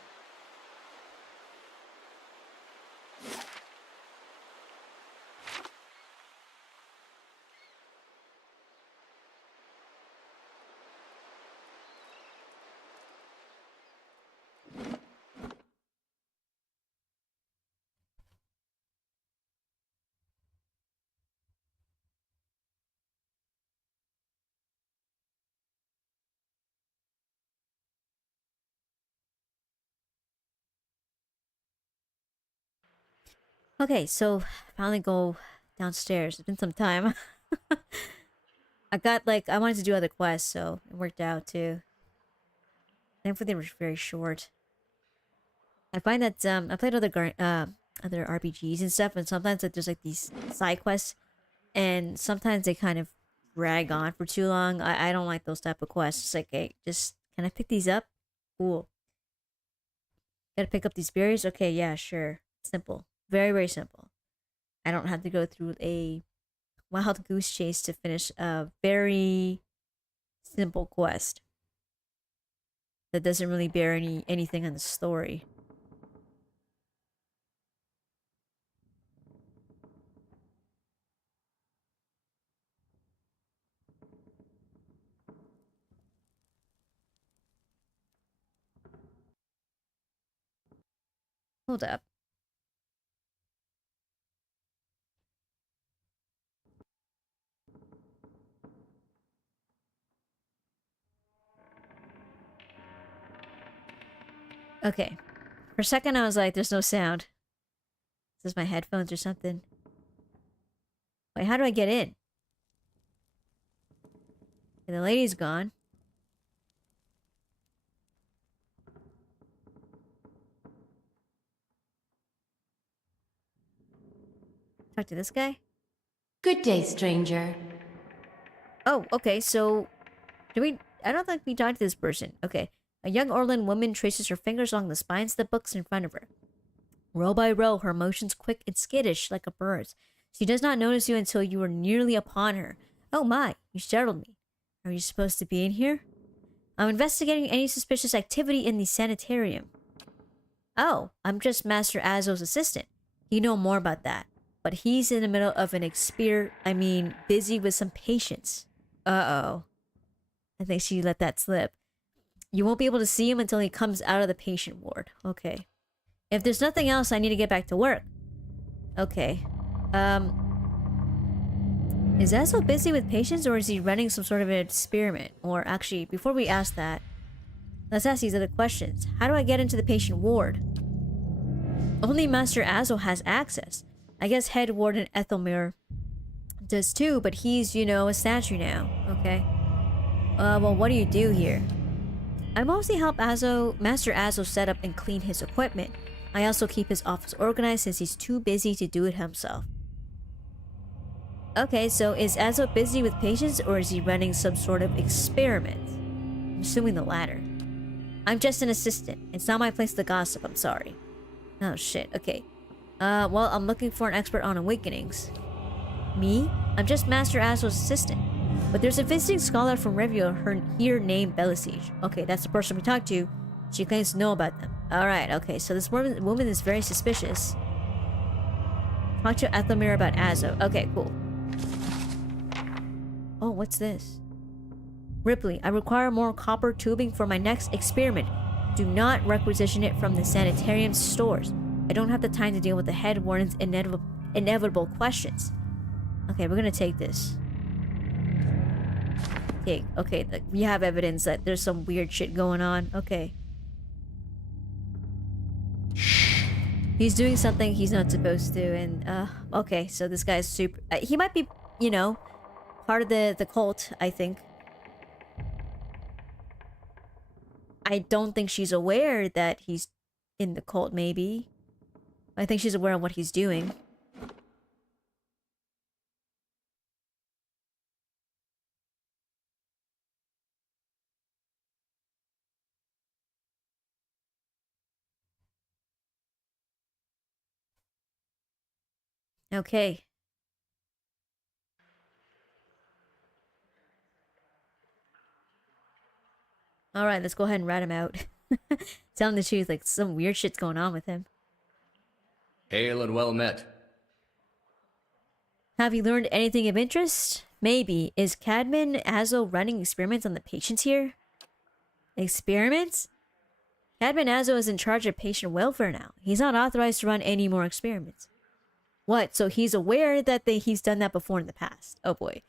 Okay, so finally go downstairs. It's been some time. I got like I wanted to do other quests, so it worked out too. Thankfully, they were very short. I find that I played other RPGs and stuff, and sometimes like, there's like these side quests, and sometimes they kind of drag on for too long. I don't like those type of quests. It's like, hey, just can I pick these up? Cool. Gotta pick up these berries? Okay, yeah, sure. Simple. Very, very simple. I don't have to go through a wild goose chase to finish a very simple quest that doesn't really bear anything on the story. Hold up. Okay. For a second, I was like, there's no sound. Is this my headphones or something? Wait, how do I get in? Okay, the lady's gone. Talk to this guy? Good day, stranger. Oh, okay, so... I don't think we talked to this person. Okay. A young Orlan woman traces her fingers along the spines of the books in front of her. Row by row, her motions quick and skittish like a bird's. She does not notice you until you are nearly upon her. Oh my, you startled me. Are you supposed to be in here? I'm investigating any suspicious activity in the sanitarium. Oh, I'm just Master Azo's assistant. You know more about that. But he's in the middle of busy with some patients. Uh-oh. I think she let that slip. You won't be able to see him until he comes out of the patient ward. Okay. If there's nothing else, I need to get back to work. Okay. Is Azo busy with patients or is he running some sort of an experiment? Or actually, before we ask that, let's ask these other questions. How do I get into the patient ward? Only Master Azo has access. I guess Head Warden Ethelmere does too, but he's, a statue now. Okay. Well, what do you do here? I mostly help Master Azo set up and clean his equipment. I also keep his office organized since he's too busy to do it himself. Okay, so is Azo busy with patients or is he running some sort of experiment? I'm assuming the latter. I'm just an assistant. It's not my place to gossip, I'm sorry. Oh shit, okay. Well, I'm looking for an expert on awakenings. Me? I'm just Master Azo's assistant. But there's a visiting scholar from Revio here named Belisige. Okay, that's the person we talked to. She claims to know about them. Alright, okay, so this woman is very suspicious. Talk to Ethelmere about Azo. Okay, cool. Oh, what's this? Ripley, I require more copper tubing for my next experiment. Do not requisition it from the sanitarium stores. I don't have the time to deal with the head warden's inevitable questions. Okay, we're gonna take this. Okay, we have evidence that there's some weird shit going on. Okay. He's doing something he's not supposed to, and, okay, so this guy's super... he might be, part of the cult, I think. I don't think she's aware that he's in the cult, maybe. I think she's aware of what he's doing. Okay. Alright, let's go ahead and rat him out. Tell him the truth, like some weird shit's going on with him. Hail and well met. Have you learned anything of interest? Maybe. Is Cadman Azo running experiments on the patients here? Experiments? Cadman Azo is in charge of patient welfare now. He's not authorized to run any more experiments. What? So he's aware that he's done that before in the past. Oh boy.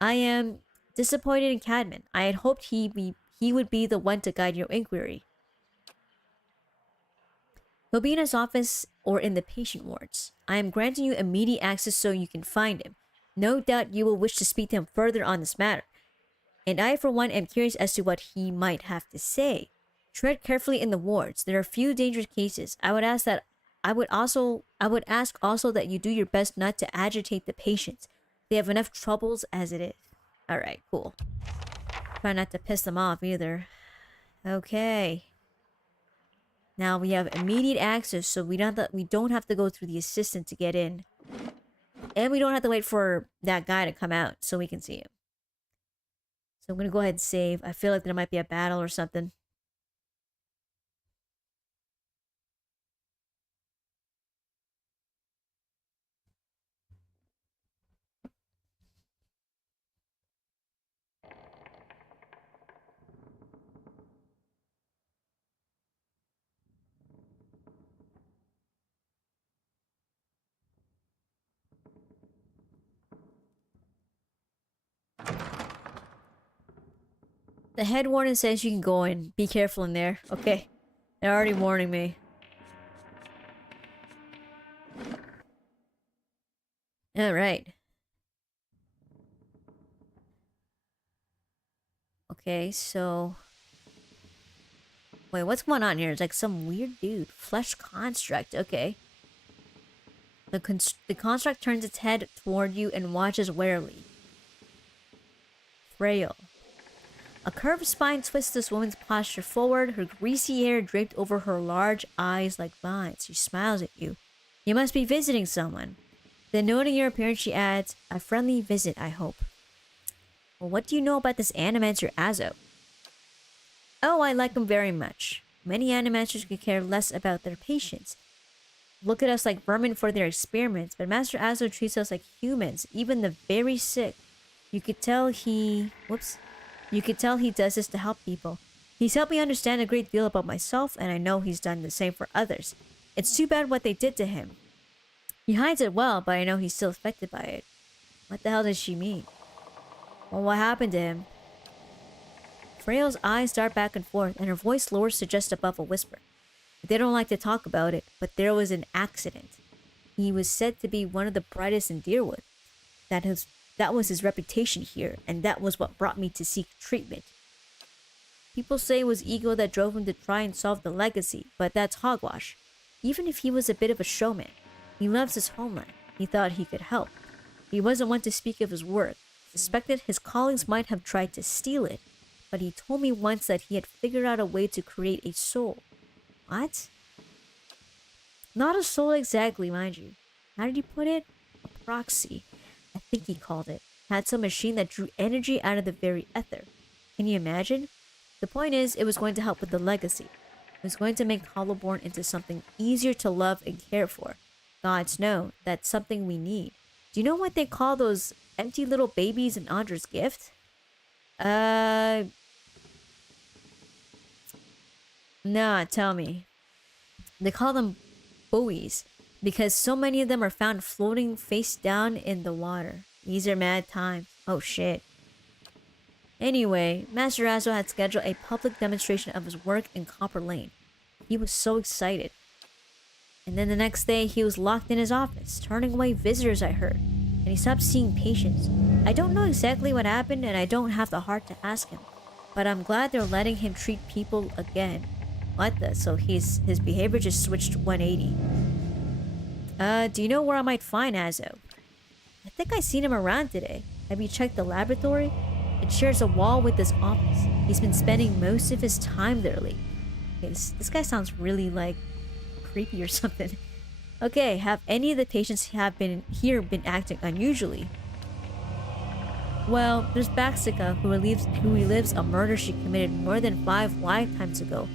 I am disappointed in Cadman. I had hoped he would be the one to guide your inquiry. He'll be in his office or in the patient wards. I am granting you immediate access so you can find him. No doubt you will wish to speak to him further on this matter. And I, for one, am curious as to what he might have to say. Tread carefully in the wards. There are few dangerous cases. I would ask also that you do your best not to agitate the patients. They have enough troubles as it is. Alright, cool. Try not to piss them off either. Okay. Now we have immediate access, so we don't have to go through the assistant to get in. And we don't have to wait for that guy to come out so we can see him. So I'm gonna go ahead and save. I feel like there might be a battle or something. The head warden says you can go in. Be careful in there. Okay. They're already warning me. Alright. Okay, so... Wait, what's going on here? It's like some weird dude. Flesh construct. Okay. The construct turns its head toward you and watches warily. Frail. A curved spine twists this woman's posture forward, her greasy hair draped over her large eyes like vines. She smiles at you. You must be visiting someone. Then noting your appearance, she adds, a friendly visit, I hope. Well, what do you know about this Animancer Azo? Oh, I like him very much. Many Animancers could care less about their patients. Look at us like vermin for their experiments, but Master Azo treats us like humans, even the very sick. You could tell he... You could tell he does this to help people. He's helped me understand a great deal about myself, and I know he's done the same for others. It's too bad what they did to him. He hides it well, but I know he's still affected by it. What the hell does she mean? Well, what happened to him? Frail's eyes dart back and forth, and her voice lowers to just above a whisper. They don't like to talk about it, but there was an accident. He was said to be one of the brightest in Deerwood. That was his reputation here, and that was what brought me to seek treatment. People say it was ego that drove him to try and solve the legacy, but that's hogwash. Even if he was a bit of a showman, he loves his homeland. He thought he could help. He wasn't one to speak of his work. Suspected his colleagues might have tried to steal it, but he told me once that he had figured out a way to create a soul. What? Not a soul exactly, mind you. How did he put it? A proxy. I think he called it. Had some machine that drew energy out of the very ether. Can you imagine? The point is, it was going to help with the legacy. It was going to make Hollowborn into something easier to love and care for. Gods know, that's something we need. Do you know what they call those empty little babies in Audra's gift? Nah, tell me. They call them buoys, because so many of them are found floating face down in the water. These are mad times. Oh shit. Anyway, Master Azo had scheduled a public demonstration of his work in Copper Lane. He was so excited. And then the next day, he was locked in his office, turning away visitors, I heard. And he stopped seeing patients. I don't know exactly what happened, and I don't have the heart to ask him. But I'm glad they're letting him treat people again. What the? So his behavior just switched 180. Do you know where I might find Azo? I think I seen him around today. Have you checked the laboratory? It shares a wall with his office. He's been spending most of his time there lately. Okay, this guy sounds really, like, creepy or something. Okay, have any of the patients been acting unusually? Well, there's Baxika, who relives a murder she committed more than 5 lifetimes ago.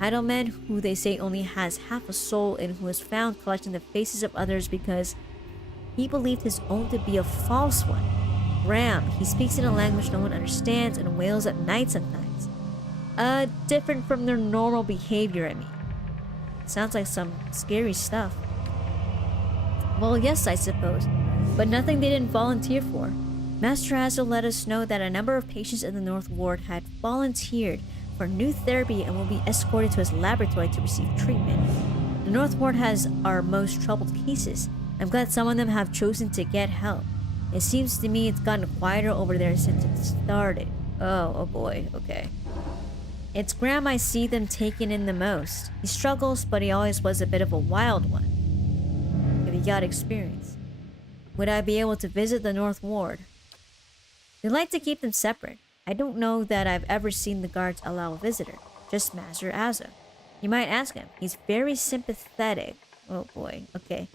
Idleman, who they say only has half a soul and who was found collecting the faces of others because he believed his own to be a false one. Ram, he speaks in a language no one understands and wails at night sometimes. Different from their normal behavior, I mean. Sounds like some scary stuff. Well, yes, I suppose, but nothing they didn't volunteer for. Master Azo let us know that a number of patients in the North Ward had volunteered for new therapy and will be escorted to his laboratory to receive treatment. The North Ward has our most troubled cases. I'm glad some of them have chosen to get help. It seems to me it's gotten quieter over there since it started. Oh boy, okay. It's Graham I see them taking in the most. He struggles, but he always was a bit of a wild one. If he got experience. Would I be able to visit the North Ward? They like to keep them separate. I don't know that I've ever seen the guards allow a visitor. Just Master Azza. You might ask him. He's very sympathetic. Oh boy, okay.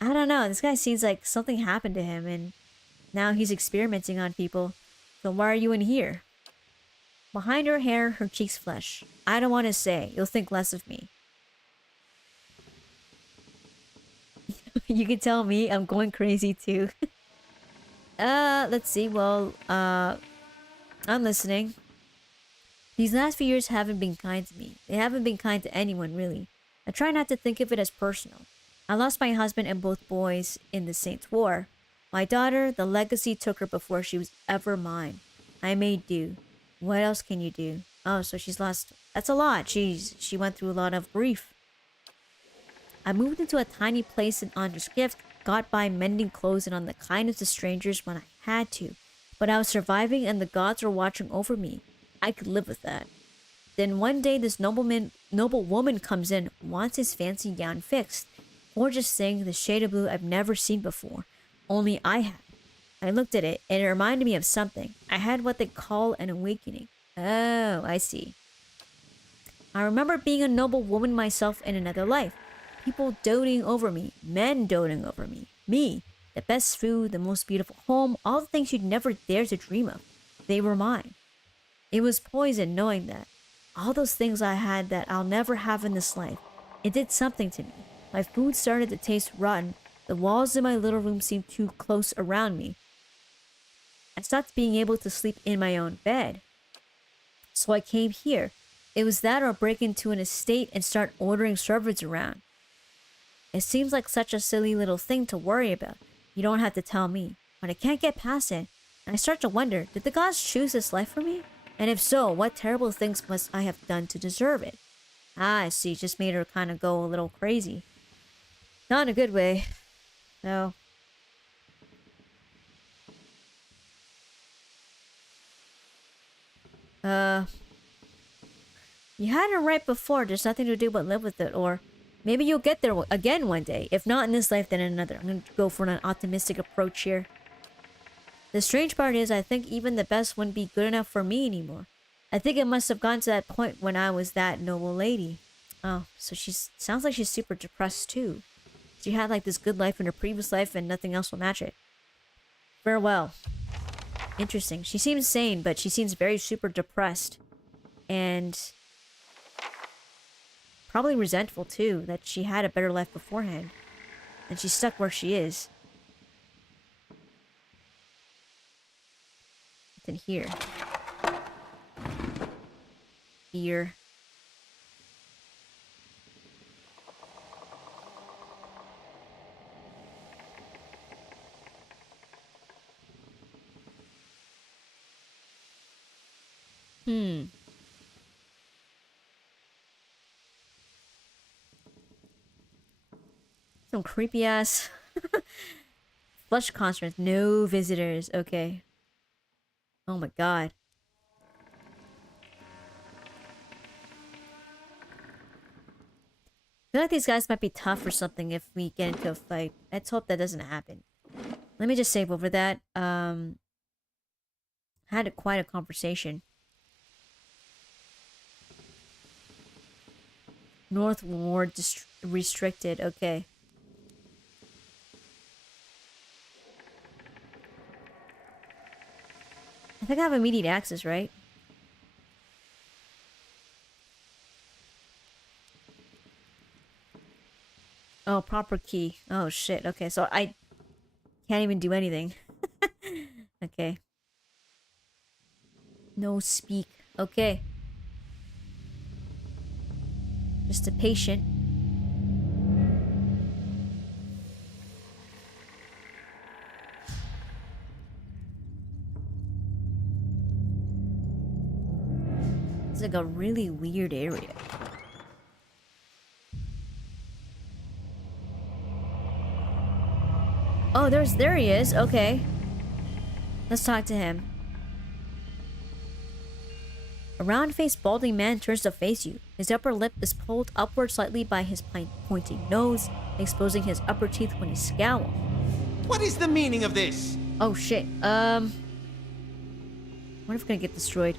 I don't know, this guy seems like something happened to him and now he's experimenting on people. So why are you in here? Behind her hair, her cheeks flush. I don't want to say. You'll think less of me. You can tell me I'm going crazy too. Let's see. Well, I'm listening. These last few years haven't been kind to me. They haven't been kind to anyone, really. I try not to think of it as personal. I lost my husband and both boys in the Saints' War. My daughter, the legacy took her before she was ever mine. I made do. What else can you do? Oh, so she's lost... That's a lot. She went through a lot of grief. I moved into a tiny place in Andre's gift, got by mending clothes and on the kindness of strangers when I had to. But I was surviving and the gods were watching over me. I could live with that. Then one day this noble woman comes in, wants his fancy gown fixed. Gorgeous thing, the shade of blue I've never seen before. Only I had. I looked at it, and it reminded me of something. I had what they call an awakening. Oh, I see. I remember being a noble woman myself in another life. People doting over me. Men doting over me. Me. The best food, the most beautiful home, all the things you'd never dare to dream of. They were mine. It was poison knowing that. All those things I had that I'll never have in this life. It did something to me. My food started to taste rotten. The walls in my little room seemed too close around me. I stopped being able to sleep in my own bed. So I came here. It was that or break into an estate and start ordering servants around. It seems like such a silly little thing to worry about. You don't have to tell me. But I can't get past it. And I start to wonder, did the gods choose this life for me? And if so, what terrible things must I have done to deserve it? Ah, I see. Just made her kind of go a little crazy. Not in a good way. No. You had it right before. There's nothing to do but live with it. Or maybe you'll get there again one day. If not in this life, then in another. I'm going to go for an optimistic approach here. The strange part is, I think even the best wouldn't be good enough for me anymore. I think it must have gone to that point when I was that noble lady. Oh, so sounds like she's super depressed too. She had like this good life in her previous life and nothing else will match it. Farewell. Interesting. She seems sane, but she seems very super depressed. And probably resentful too, that she had a better life beforehand. And she's stuck where she is. What's in here? Beer. Some creepy ass flush concerts. No visitors. Okay. Oh my god. I feel like these guys might be tough or something if we get into a fight. Let's hope that doesn't happen. Let me just save over that. Had quite a conversation. North Ward restricted. Okay. I think I have immediate access, right? Oh, proper key. Oh, shit. Okay, so I can't even do anything. Okay. No speak. Okay. Just a patient. It's like a really weird area. Oh, there he is. Okay. Let's talk to him. A round-faced, balding man turns to face you. His upper lip is pulled upward slightly by his pointing nose, exposing his upper teeth when he scowls. What is the meaning of this? Oh shit. What if it's gonna get destroyed?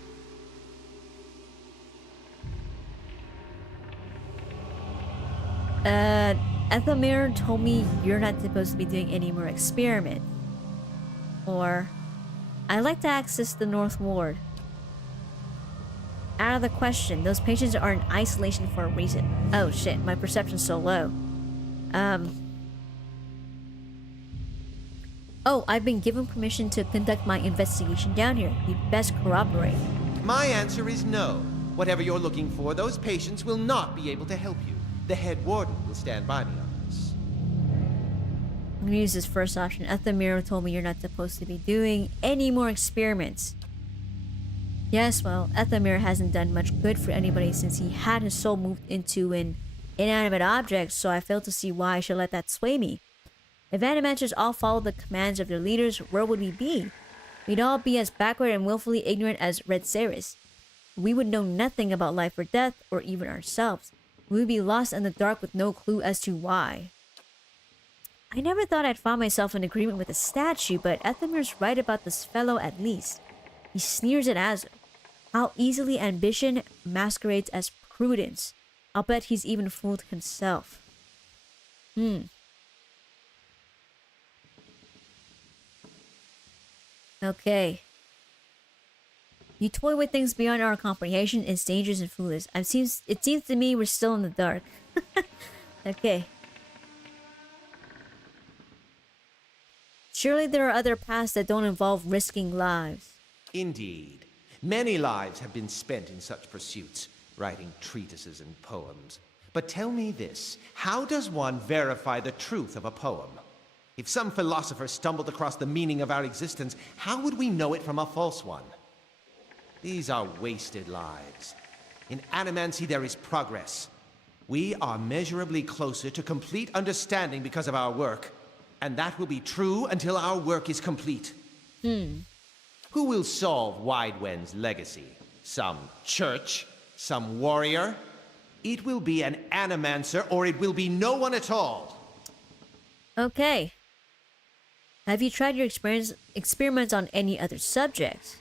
Ethelmir told me you're not supposed to be doing any more experiments. Or, I'd like to access the North Ward. Out of the question. Those patients are in isolation for a reason. Oh shit, my perception's so low. Oh, I've been given permission to conduct my investigation down here. You'd best corroborate. My answer is no. Whatever you're looking for, those patients will not be able to help you. The head warden will stand by me on this. I'm gonna use this first option. Ethelmir told me you're not supposed to be doing any more experiments. Yes, well, Ethelmir hasn't done much good for anybody since he had his soul moved into an inanimate object, so I fail to see why I should let that sway me. If animators all followed the commands of their leaders, where would we be? We'd all be as backward and willfully ignorant as Red Ceres. We would know nothing about life or death, or even ourselves. We would be lost in the dark with no clue as to why. I never thought I'd find myself in agreement with a statue, but Ethelmir's right about this fellow at least. He sneers at Azur. How easily ambition masquerades as prudence. I'll bet he's even fooled himself. Okay. You toy with things beyond our comprehension. It's dangerous and foolish. It seems to me we're still in the dark. Okay. Surely there are other paths that don't involve risking lives. Indeed. Many lives have been spent in such pursuits, writing treatises and poems. But tell me this, how does one verify the truth of a poem? If some philosopher stumbled across the meaning of our existence, how would we know it from a false one? These are wasted lives. In animancy there is progress. We are measurably closer to complete understanding because of our work, and that will be true until our work is complete. Who will solve Widewen's legacy? Some church? Some warrior? It will be an animancer, or it will be no one at all. Okay. Have you tried your experiments on any other subjects?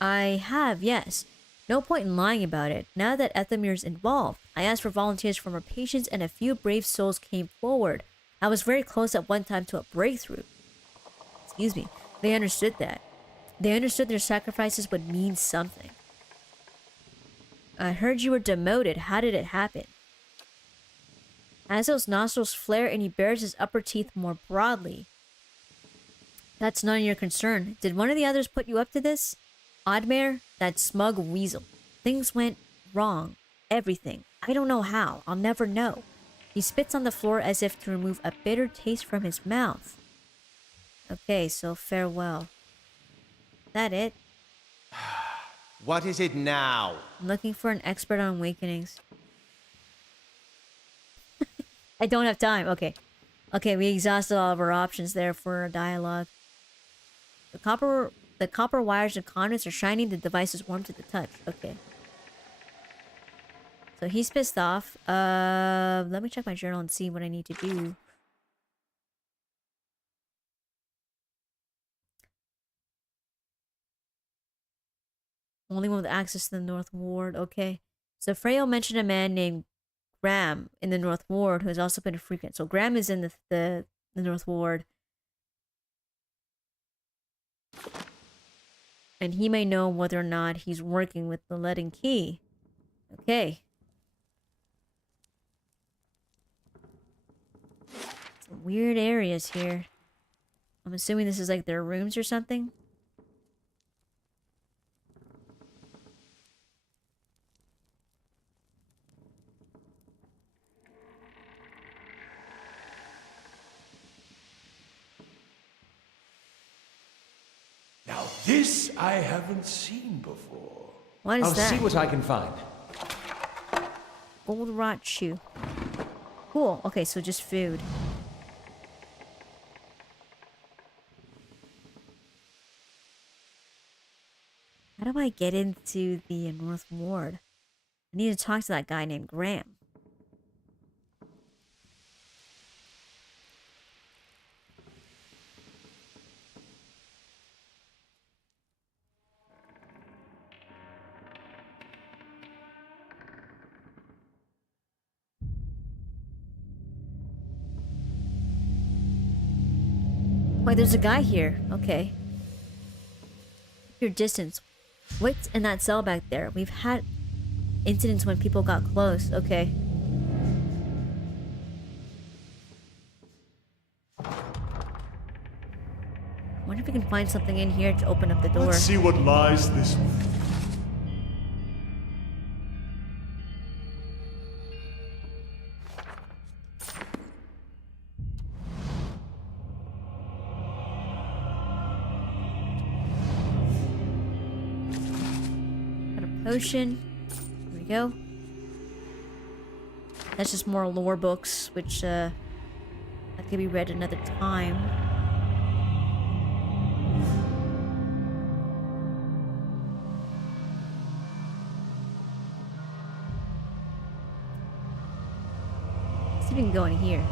I have, yes. No point in lying about it. Now that Ethelmir's involved, I asked for volunteers from our patients and a few brave souls came forward. I was very close at one time to a breakthrough. Excuse me. They understood that. They understood their sacrifices would mean something. I heard you were demoted. How did it happen? Azul's nostrils flare and he bares his upper teeth more broadly. That's none of your concern. Did one of the others put you up to this? Oddmare? That smug weasel. Things went wrong. Everything. I don't know how. I'll never know. He spits on the floor as if to remove a bitter taste from his mouth. Okay, so farewell. That it? What is it now? I'm looking for an expert on awakenings. I don't have time. Okay. Okay, we exhausted all of our options there for a dialogue. The copper wires and conduits are shining. The device is warm to the touch. Okay. So he's pissed off. Let me check my journal and see what I need to do. Only one with access to the North Ward. Okay. So Freyo mentioned a man named Graham in the North Ward who has also been a frequent. So Graham is in the North Ward. And he may know whether or not he's working with the lead and key. Okay. Some weird areas here. I'm assuming this is like their rooms or something. Now this I haven't seen before. What is I'll that? see what I can find. Gold rot shoe. Cool. Okay, so just food. How do I get into the North Ward? I need to talk to that guy named Graham. Wait, there's a guy here. Okay. Your distance. What's in that cell back there? We've had incidents when people got close. Okay. Wonder if we can find something in here to open up the door. Let's see what lies this way. Got a potion. Here we go. That's just more lore books, which that could be read another time. Let's see if we can go in here.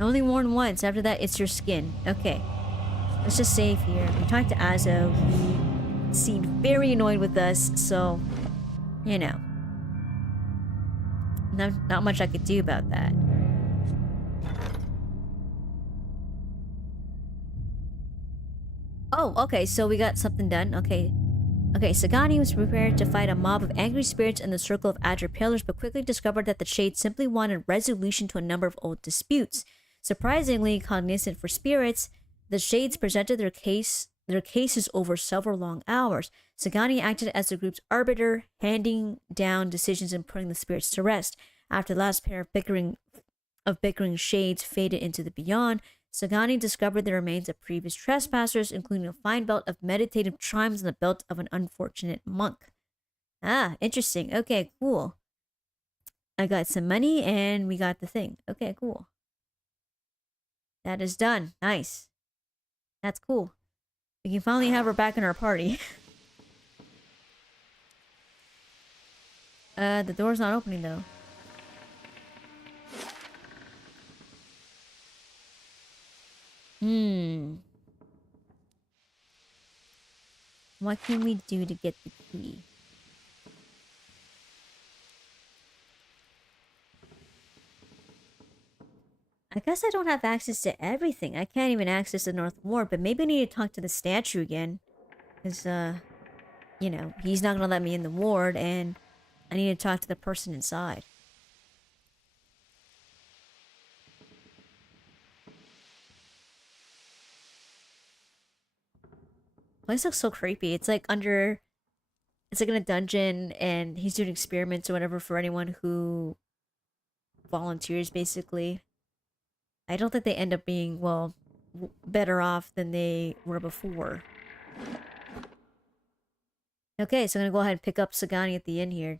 Only worn once. After that, it's your skin. Okay. Let's just save here. We talked to Azo. He seemed very annoyed with us, so, you know. Not much I could do about that. Oh, okay, so we got something done. Okay. Okay, Sagani was prepared to fight a mob of angry spirits in the circle of Adra Pillars, but quickly discovered that the Shades simply wanted resolution to a number of old disputes. Surprisingly cognizant for spirits, the Shades presented their cases over several long hours. Sagani acted as the group's arbiter, handing down decisions and putting the spirits to rest. After the last pair of bickering shades faded into the beyond, Sagani discovered the remains of previous trespassers, including a fine belt of meditative chimes and the belt of an unfortunate monk. Ah, interesting. Okay, cool. I got some money and we got the thing. Okay, cool. That is done. Nice. That's cool. We can finally have her back in our party. The door's not opening though. What can we do to get the key? I guess I don't have access to everything. I can't even access the North Ward, but maybe I need to talk to the statue again. Because, you know, he's not gonna let me in the ward, and I need to talk to the person inside. Place looks so creepy. It's like under... It's like in a dungeon, and he's doing experiments or whatever for anyone who volunteers, basically. I don't think they end up being, well, better off than they were before. Okay, so I'm gonna go ahead and pick up Sagani at the inn here.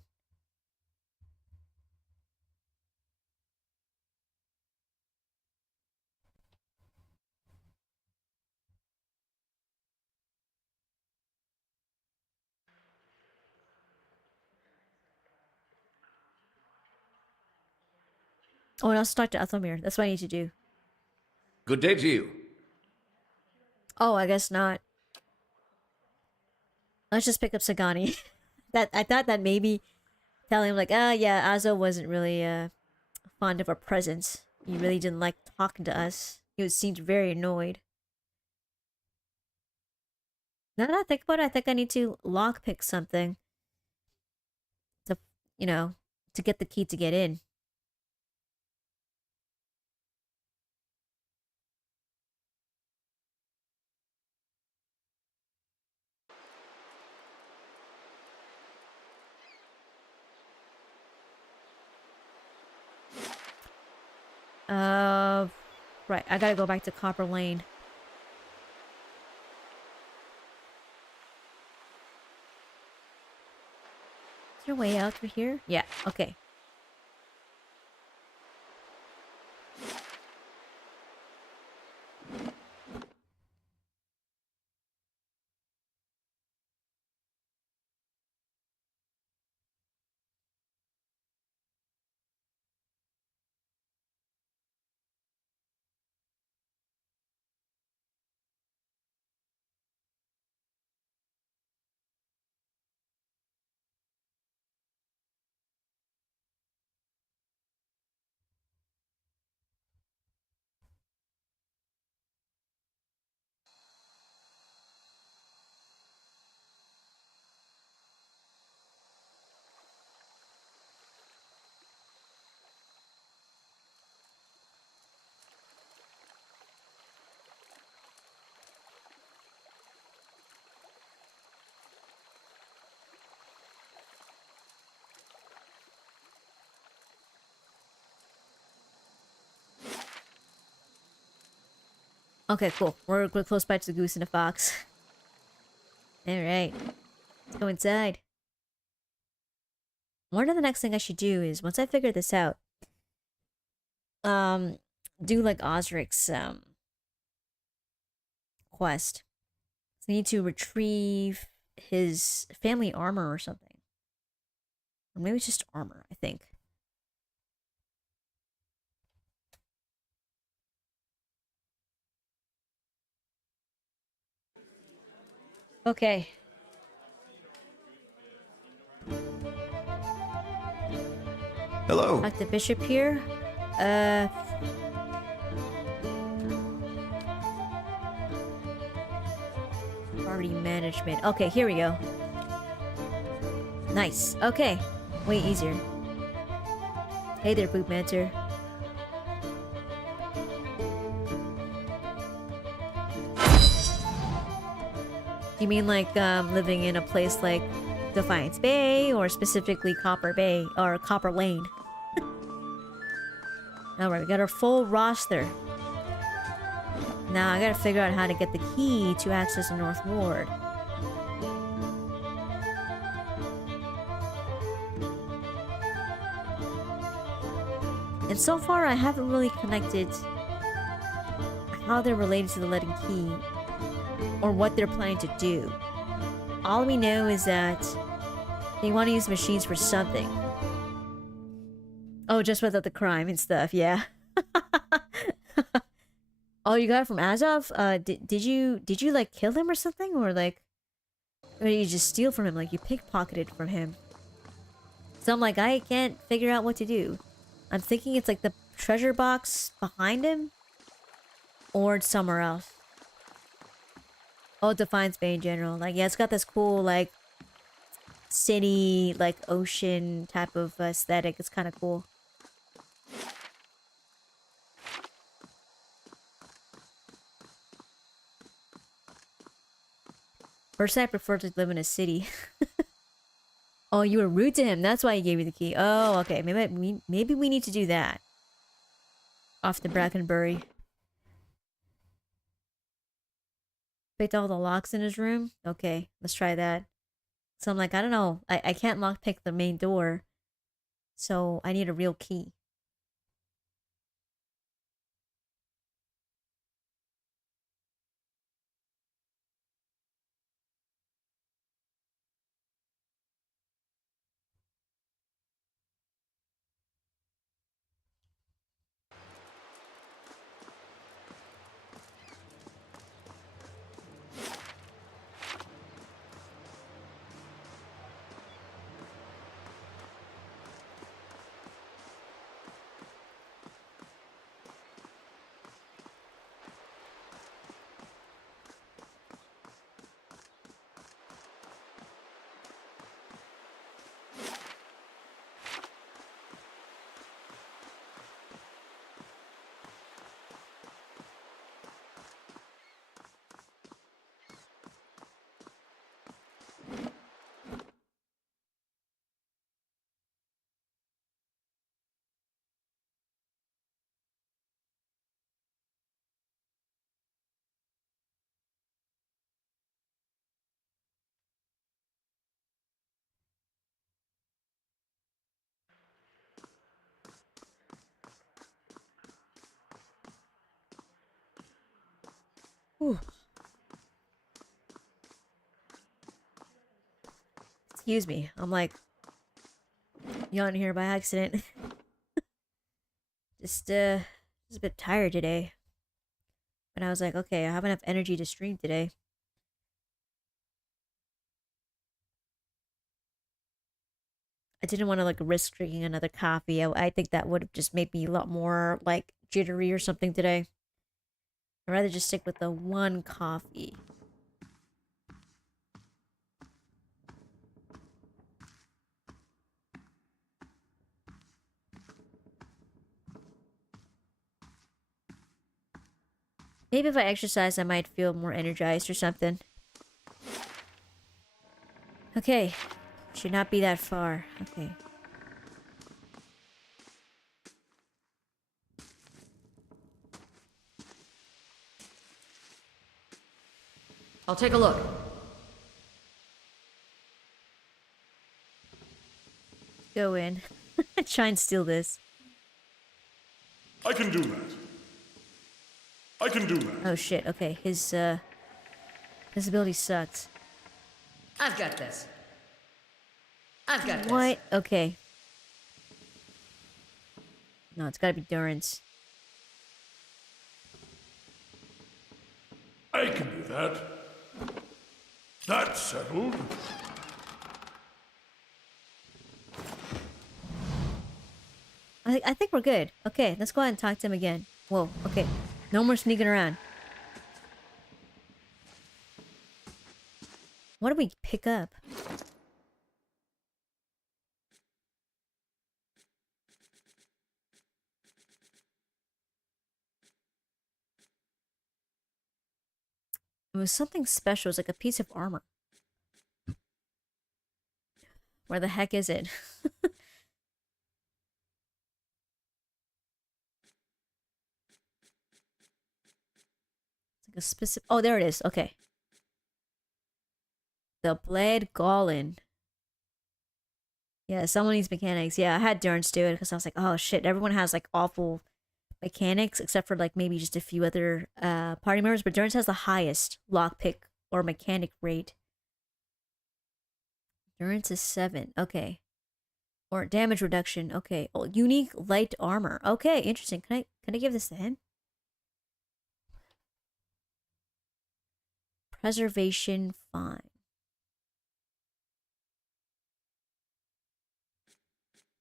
Oh, and I'll talk to Ethelmir. That's what I need to do. Good day to you. Oh, I guess not. Let's just pick up Sagani. I thought that maybe telling him like, yeah, Azo wasn't really fond of our presence. He really didn't like talking to us. He seemed very annoyed. Now that I think about it, I think I need to lockpick something to, you know, to get the key to get in. Right, I gotta go back to Copper Lane. Is there a way out through here? Yeah, okay. Okay, cool. We're close by to the goose and the fox. Alright. Let's go inside. One of the next thing I should do is, once I figure this out, do like Osric's, quest. So I need to retrieve his family armor or something. Or maybe it's just armor, I think. Okay. Hello. Like the bishop here. Party management. Okay, here we go. Nice. Okay. Way easier. Hey there, Poop Mancer. You mean like living in a place like Defiance Bay, or specifically Copper Bay or Copper Lane? Alright, we got our full roster. Now I gotta figure out how to get the key to access the North Ward. And so far I haven't really connected how they're related to the Letting Key, or what they're planning to do. All we know is that they want to use machines for something. Oh, just without the crime and stuff, yeah. Oh, you got it from Azov? Did you like kill him or something? Or like, or did you just steal from him? Like you pickpocketed from him? So I'm like, I can't figure out what to do. I'm thinking it's like the treasure box behind him, or it's somewhere else. Oh, Defiance Bay in general. Like, yeah, it's got this cool, like, city, like, ocean type of aesthetic. It's kind of cool. Personally, I prefer to live in a city. Oh, you were rude to him. That's why he gave you the key. Oh, okay. Maybe we need to do that. Off the Brackenbury. Picked all the locks in his room? Okay, let's try that. So I'm like, I don't know. I can't lockpick the main door. So I need a real key. Whew. Excuse me. I'm like yawning here by accident. just a bit tired today. But I was like, okay, I have enough energy to stream today. I didn't want to like risk drinking another coffee. I think that would have just made me a lot more like jittery or something today. I'd rather just stick with the one coffee. Maybe if I exercise, I might feel more energized or something. Okay. Should not be that far. Okay. I'll take a look. Go in. Try and steal this. I can do that. I can do that. Oh shit, okay. His ability sucks. I've got this. I've got this. What? Okay. No, it's gotta be Durance. I can do that. That's settled. I think we're good. Okay, let's go ahead and talk to him again. Whoa, okay. No more sneaking around. What do we pick up? It was something special. It was like a piece of armor. Where the heck is it? Like a specific. Oh, there it is. Okay. The Blade Goblin. Yeah, someone needs mechanics. Yeah, I had Durance do it because I was like, oh shit, everyone has like awful mechanics except for like maybe just a few other party members, but Durance has the highest lockpick or mechanic rate. Durance is 7. Okay. Or damage reduction. Okay. Oh, unique light armor. Okay, interesting. Can I give this to him? Preservation, fine.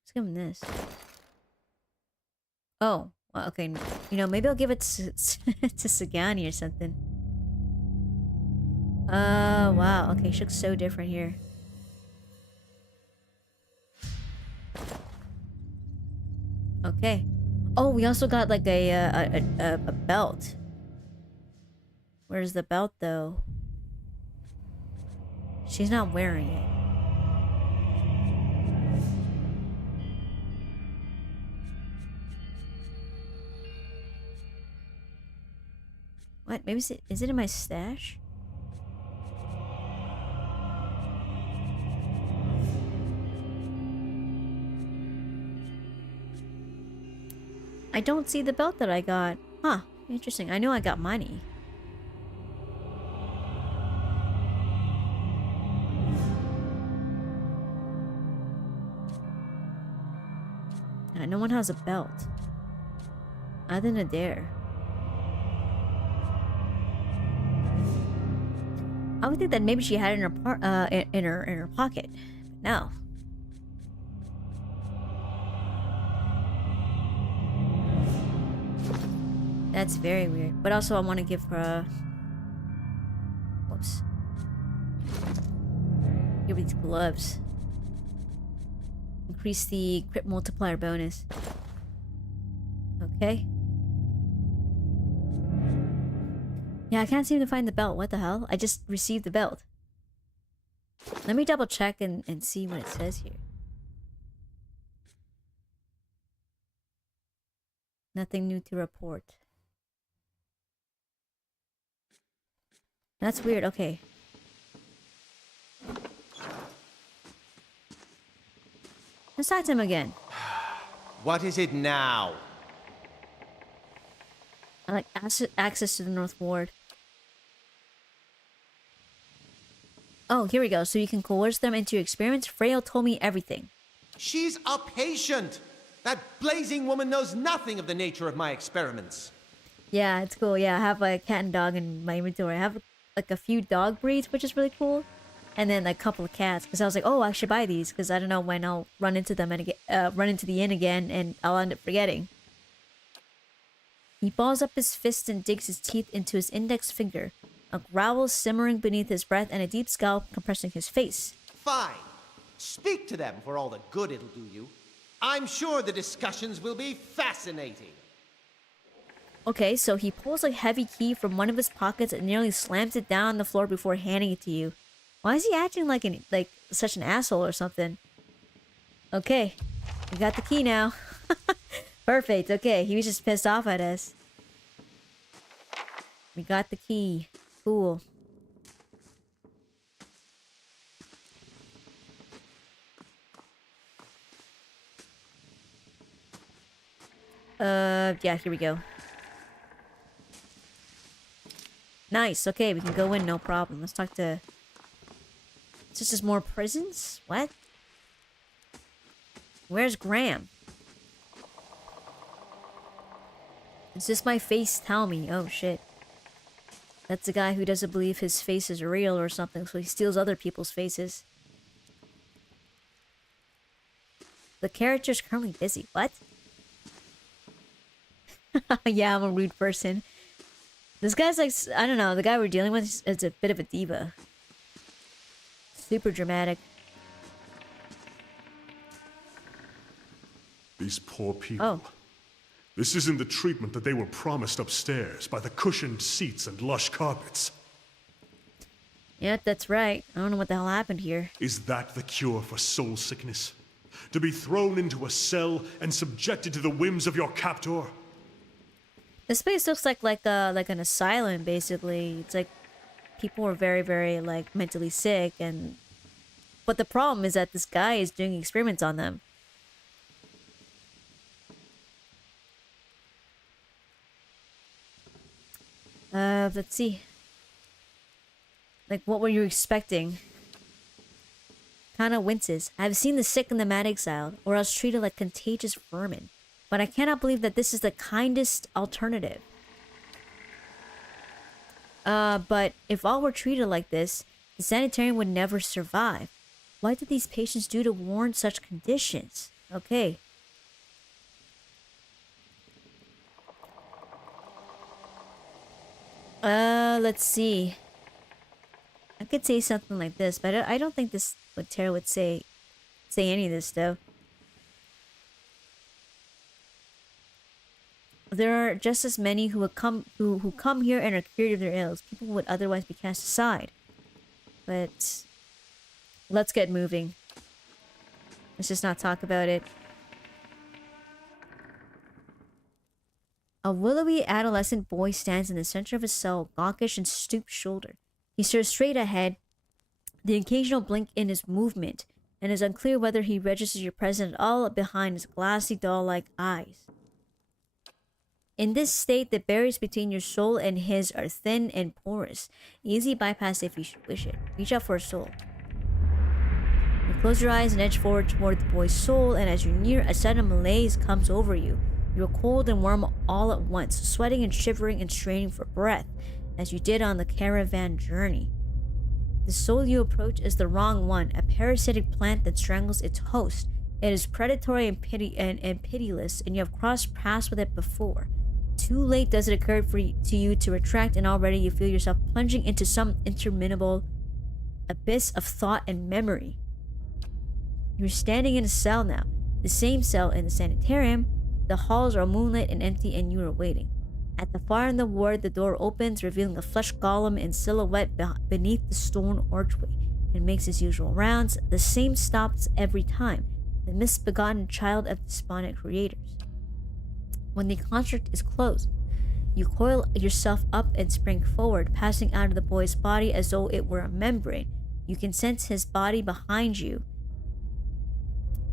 Let's give him this. Oh, well, okay. You know, maybe I'll give it to Sagani or something. Wow. Okay, she looks so different here. Okay. Oh, we also got like a belt. Where's the belt though? She's not wearing it. What? Maybe is it in my stash? I don't see the belt that I got. Huh. Interesting. I know I got money. No one has a belt. Other than Adair. I would think that maybe she had it in her pocket. But no. That's very weird. But also I want to give her whoops. Give her these gloves. Increase the crit multiplier bonus. Okay. Yeah, I can't seem to find the belt. What the hell? I just received the belt. Let me double check and see what it says here. Nothing new to report. That's weird. Okay. Let's talk to him again. What is it now? I like access to the North Ward. Oh, here we go. So you can coerce them into your experiments. Freya told me everything. She's a patient! That blazing woman knows nothing of the nature of my experiments. Yeah, it's cool. Yeah, I have a cat and dog in my inventory. I have like a few dog breeds, which is really cool. And then like, a couple of cats. Because I was like, oh, I should buy these. Because I don't know when I'll run into them and run into the inn again and I'll end up forgetting. He balls up his fist and digs his teeth into his index finger. A growl simmering beneath his breath and a deep scowl compressing his face. Fine. Speak to them for all the good it'll do you. I'm sure the discussions will be fascinating. Okay, so he pulls a heavy key from one of his pockets and nearly slams it down on the floor before handing it to you. Why is he acting like such an asshole or something? Okay, we got the key now. Perfect. Okay, he was just pissed off at us. We got the key. Cool. Yeah, here we go. Nice, okay, we can go in, no problem. Let's talk to... Is this just more prisons? What? Where's Graham? Is this my face? Tell me. Oh, shit. That's the guy who doesn't believe his face is real or something, so he steals other people's faces. The character's currently busy. What? Yeah, I'm a rude person. This guy's like, I don't know, the guy we're dealing with is a bit of a diva. Super dramatic. These poor people. Oh. This isn't the treatment that they were promised upstairs by the cushioned seats and lush carpets. Yeah, that's right. I don't know what the hell happened here. Is that the cure for soul sickness? To be thrown into a cell and subjected to the whims of your captor? This place looks like an asylum, basically. It's like people are very, very like mentally sick, and but the problem is that this guy is doing experiments on them. Let's see. Like, what were you expecting? Kinda winces. I've seen the sick and the mad exiled, or else treated like contagious vermin. But I cannot believe that this is the kindest alternative. But if all were treated like this, the sanitarium would never survive. What did these patients do to warrant such conditions? Okay. Let's see. I could say something like this, but I don't think this what Terra would say any of this though. There are just as many who come here and are cured of their ills. People would otherwise be cast aside. But let's get moving. Let's just not talk about it. A willowy adolescent boy stands in the center of his cell, gawkish and stoop-shouldered. He stares straight ahead, the occasional blink in his movement, and is unclear whether he registers your presence at all behind his glassy, doll-like eyes. In this state, the barriers between your soul and his are thin and porous, easy bypass if you should wish it. Reach out for a soul. You close your eyes and edge forward toward the boy's soul, and as you near, a sudden malaise comes over you. You are cold and warm all at once, sweating and shivering and straining for breath, as you did on the caravan journey. The soul you approach is the wrong one, a parasitic plant that strangles its host. It is predatory and pitiless, and you have crossed paths with it before. Too late does it occur to you to retract, and already you feel yourself plunging into some interminable abyss of thought and memory. You're standing in a cell now, the same cell in the sanitarium. The halls are moonlit and empty, and you are waiting. At the far end of the ward, the door opens, revealing a flesh golem in silhouette beneath the stone archway. It makes its usual rounds. The same stops every time, the misbegotten child of despondent creators. When the construct is closed, you coil yourself up and spring forward, passing out of the boy's body as though it were a membrane. You can sense his body behind you.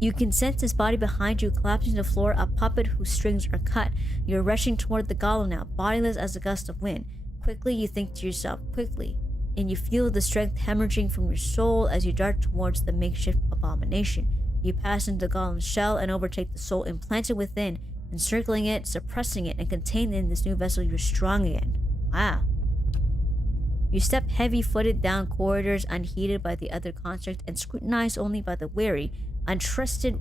Collapsing to the floor, a puppet whose strings are cut. You're rushing toward the golem now, bodiless as a gust of wind. Quickly, you think to yourself, quickly, and you feel the strength hemorrhaging from your soul as you dart towards the makeshift abomination. You pass into the golem's shell and overtake the soul implanted within, encircling it, suppressing it, and contained in this new vessel. You're strong again. Wow. You step heavy-footed down corridors unheeded by the other construct and scrutinized only by the wary, untrustworthy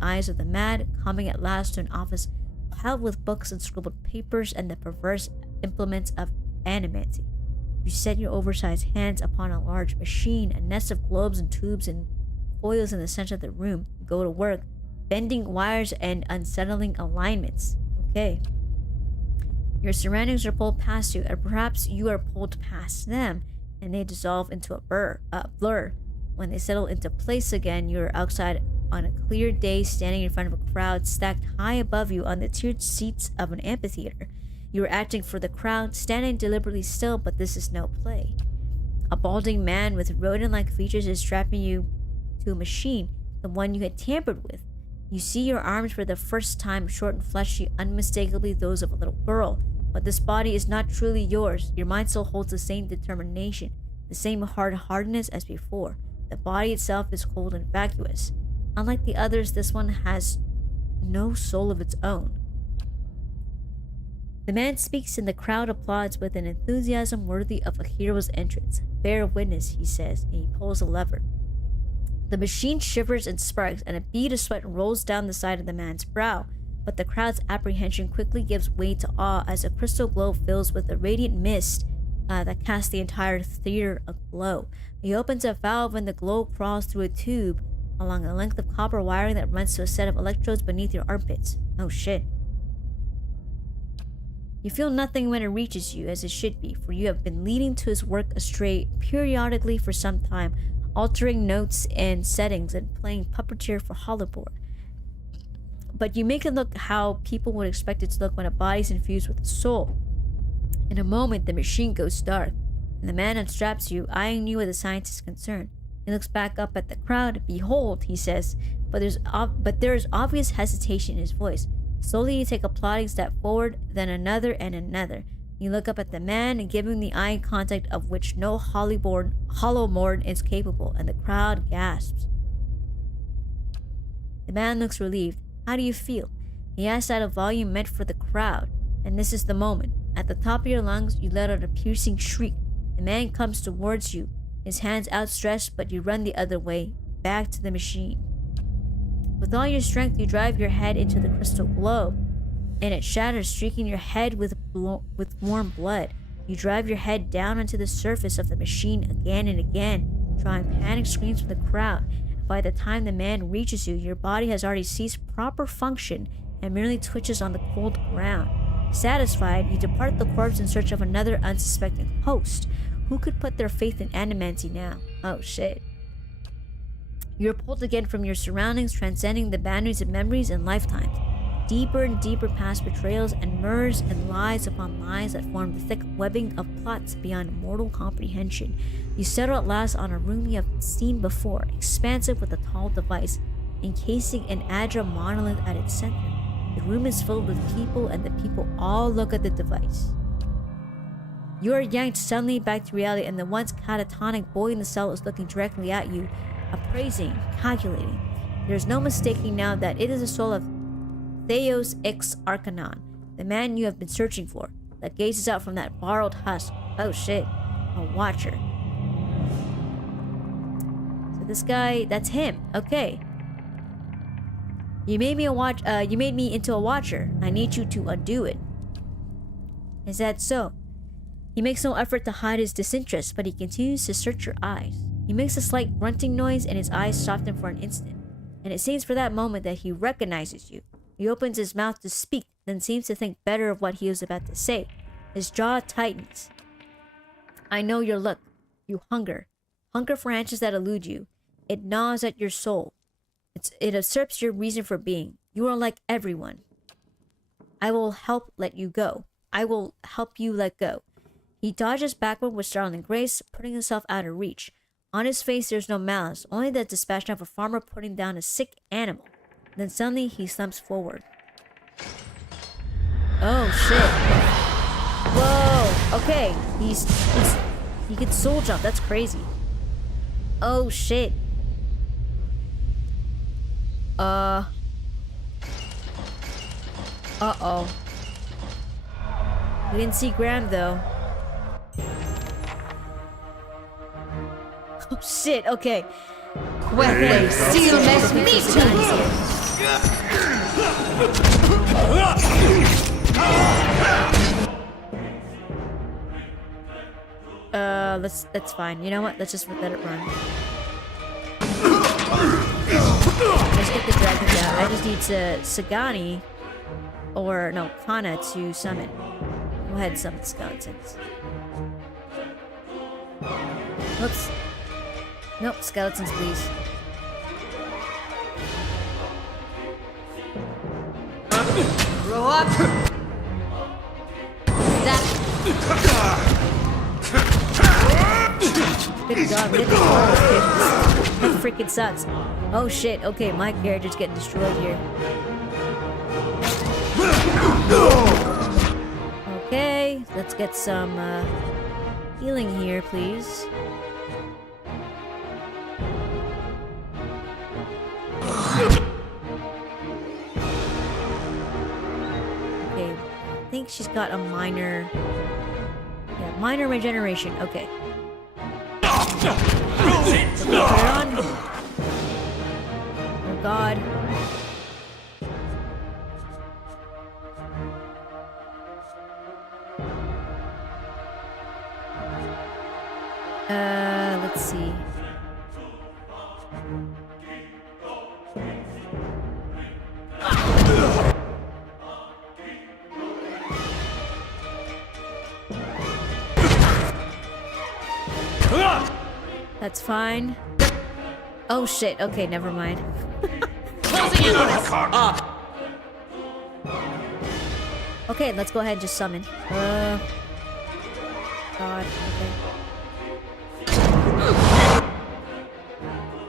eyes of the mad, coming at last to an office piled with books and scribbled papers and the perverse implements of animancy. You set your oversized hands upon a large machine, a nest of globes and tubes and coils in the center of the room. You go to work, bending wires and unsettling alignments. Okay. Your surroundings are pulled past you, and perhaps you are pulled past them, and they dissolve into a blur. When they settle into place again, you're outside on a clear day, standing in front of a crowd stacked high above you on the tiered seats of an amphitheater. You're acting for the crowd, standing deliberately still, but this is no play. A balding man with rodent-like features is strapping you to a machine, the one you had tampered with. You see your arms for the first time, short and fleshy, unmistakably those of a little girl. But this body is not truly yours. Your mind still holds the same determination, the same hardness as before. The body itself is cold and vacuous. Unlike the others, this one has no soul of its own. The man speaks and the crowd applauds with an enthusiasm worthy of a hero's entrance. Bear witness, he says, and he pulls a lever. The machine shivers and sparks, and a bead of sweat rolls down the side of the man's brow. But the crowd's apprehension quickly gives way to awe as a crystal globe fills with a radiant mist that casts the entire theater aglow. He opens a valve and the globe crawls through a tube along a length of copper wiring that runs to a set of electrodes beneath your armpits. Oh shit. You feel nothing when it reaches you, as it should be, for you have been leading to his work astray periodically for some time, altering notes and settings and playing puppeteer for Hollywood. But you make it look how people would expect it to look when a body is infused with a soul. In a moment, the machine goes dark, and the man unstraps you, eyeing you with a scientist's concern. He looks back up at the crowd. Behold, he says, but there is obvious hesitation in his voice. Slowly you take a plodding step forward, then another and another. You look up at the man, and giving the eye contact of which no hollow morn is capable, and the crowd gasps. The man looks relieved. How do you feel? He asks at a volume meant for the crowd, and this is the moment. At the top of your lungs, you let out a piercing shriek. The man comes towards you, his hands outstretched, but you run the other way, back to the machine. With all your strength, you drive your head into the crystal globe, and it shatters, streaking your head with warm blood. You drive your head down onto the surface of the machine again and again, drawing panic screams from the crowd. By the time the man reaches you, your body has already ceased proper function and merely twitches on the cold ground. Satisfied, you depart the corpse in search of another unsuspecting host. Who could put their faith in animancy now? Oh shit. You are pulled again from your surroundings, transcending the boundaries of memories and lifetimes, deeper and deeper past betrayals and murders and lies upon lies that form the thick webbing of plots beyond mortal comprehension. You settle at last on a room you have seen before, expansive with a tall device, encasing an agile monolith at its center. The room is filled with people, and the people all look at the device. You are yanked suddenly back to reality, and the once catatonic boy in the cell is looking directly at you, appraising, calculating. There is no mistaking now that it is the soul of Theos X Arcanon, the man you have been searching for, that gazes out from that borrowed husk. Oh shit, a watcher. So this guy, that's him. Okay. You made me into a watcher. I need you to undo it. Is that so? He makes no effort to hide his disinterest, but he continues to search your eyes. He makes a slight grunting noise, and his eyes soften for an instant. And it seems for that moment that he recognizes you. He opens his mouth to speak, then seems to think better of what he was about to say. His jaw tightens. I know your look. You hunger. Hunger for answers that elude you. It gnaws at your soul. It usurps your reason for being. You are like everyone. I will help let you go. I will help you let go. He dodges backward with startling grace, putting himself out of reach. On his face there's no malice, only the dispassion of a farmer putting down a sick animal. Then suddenly he slumps forward. Oh shit. Whoa. Okay. He can soul jump. That's crazy. Oh shit. Uh-oh. We didn't see Graham though. Oh shit, okay. Weapon steel mes meeting. That's fine. You know what? Let's just let it run. Let's get the dragons out. I just need to Sagani or no, Kana to summon. Go ahead and summon skeletons. Whoops. Nope, skeletons please. Grow up. That. Good God, we have to follow this kid. That freaking sucks. Oh shit, okay, my character's getting destroyed here. Okay, let's get some healing here, please. Okay, I think she's got a minor... Yeah, minor regeneration, okay. Put her on. Oh God. Let's see. That's fine. Oh shit, okay, never mind. Closing in on us! Okay, let's go ahead and just summon. God, okay.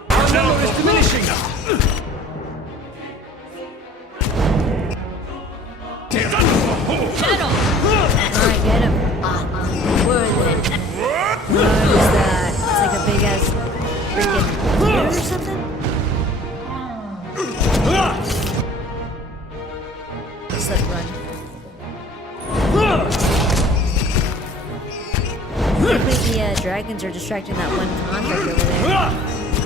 Our number is diminishing. Shadow! Alright, get him. What is that? It's like a big ass freaking deer or something? Just let it run. I think the dragons are distracting that one contract over there.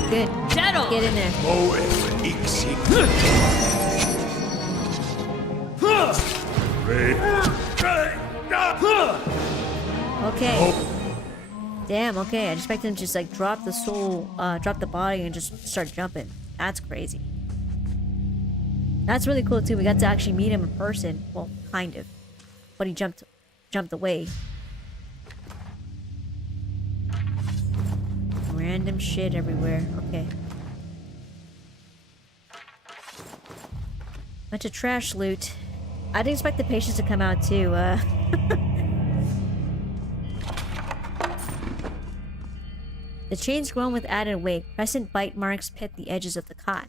Good. Shadow! Get in there. Okay. Damn, okay. I expect him to just like drop the soul, drop the body and just start jumping. That's crazy. That's really cool too. We got to actually meet him in person. Well, kind of. But he jumped away. Random shit everywhere. Okay. Bunch of trash loot. I didn't expect the patients to come out too. The chain's grown with added weight. Crescent bite marks pit the edges of the cot.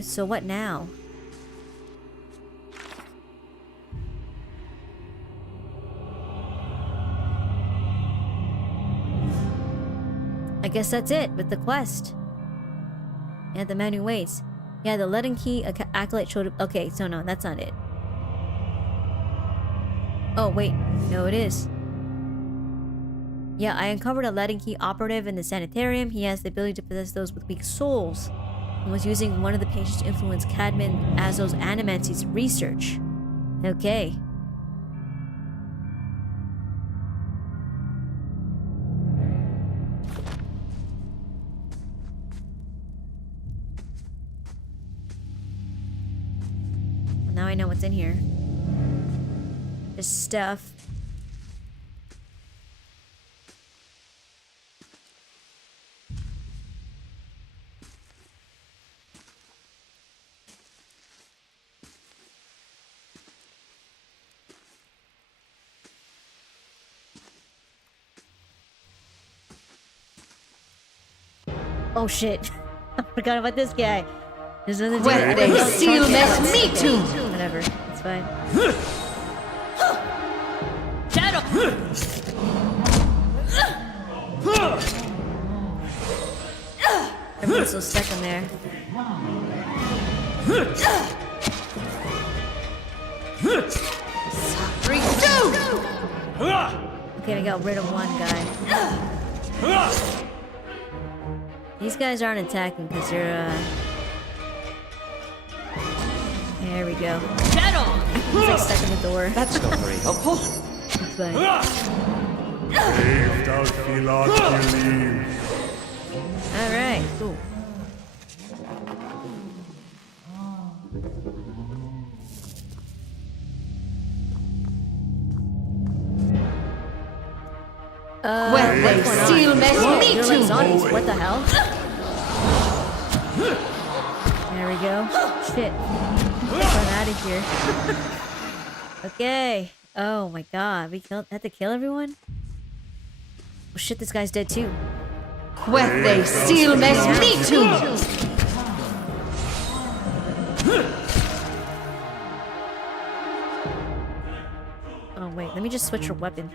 So what now? I guess that's it with the quest. Yeah, the man who waits. Yeah, the leaden key acolyte showed... Okay, so no, that's not it. Oh, wait. No, it is. Yeah, I uncovered a leaden key operative in the sanitarium. He has the ability to possess those with weak souls. And was using one of the patients to influence Cadman Azo's animancy's research. Okay. Now I know what's in here. Just stuff. Oh shit. I forgot about this guy. There's another Well, dude. they seal mess me too! Whatever, it's fine. Shadow! Everyone's so stuck in there. Suffering two! Okay, I got rid of one guy. These guys aren't attacking because they're, There we go. Shadow! He's like stuck in the door. That's not very helpful. It's fine. Alright, cool. Well, they seal mess me You're too! like zombies. What the hell? There we we go. Shit. Run out of here. Okay. Oh my god. We had to kill everyone? Oh shit, this guy's dead too. Quethe Silmes Mitum! Oh wait, let me just switch her weapon.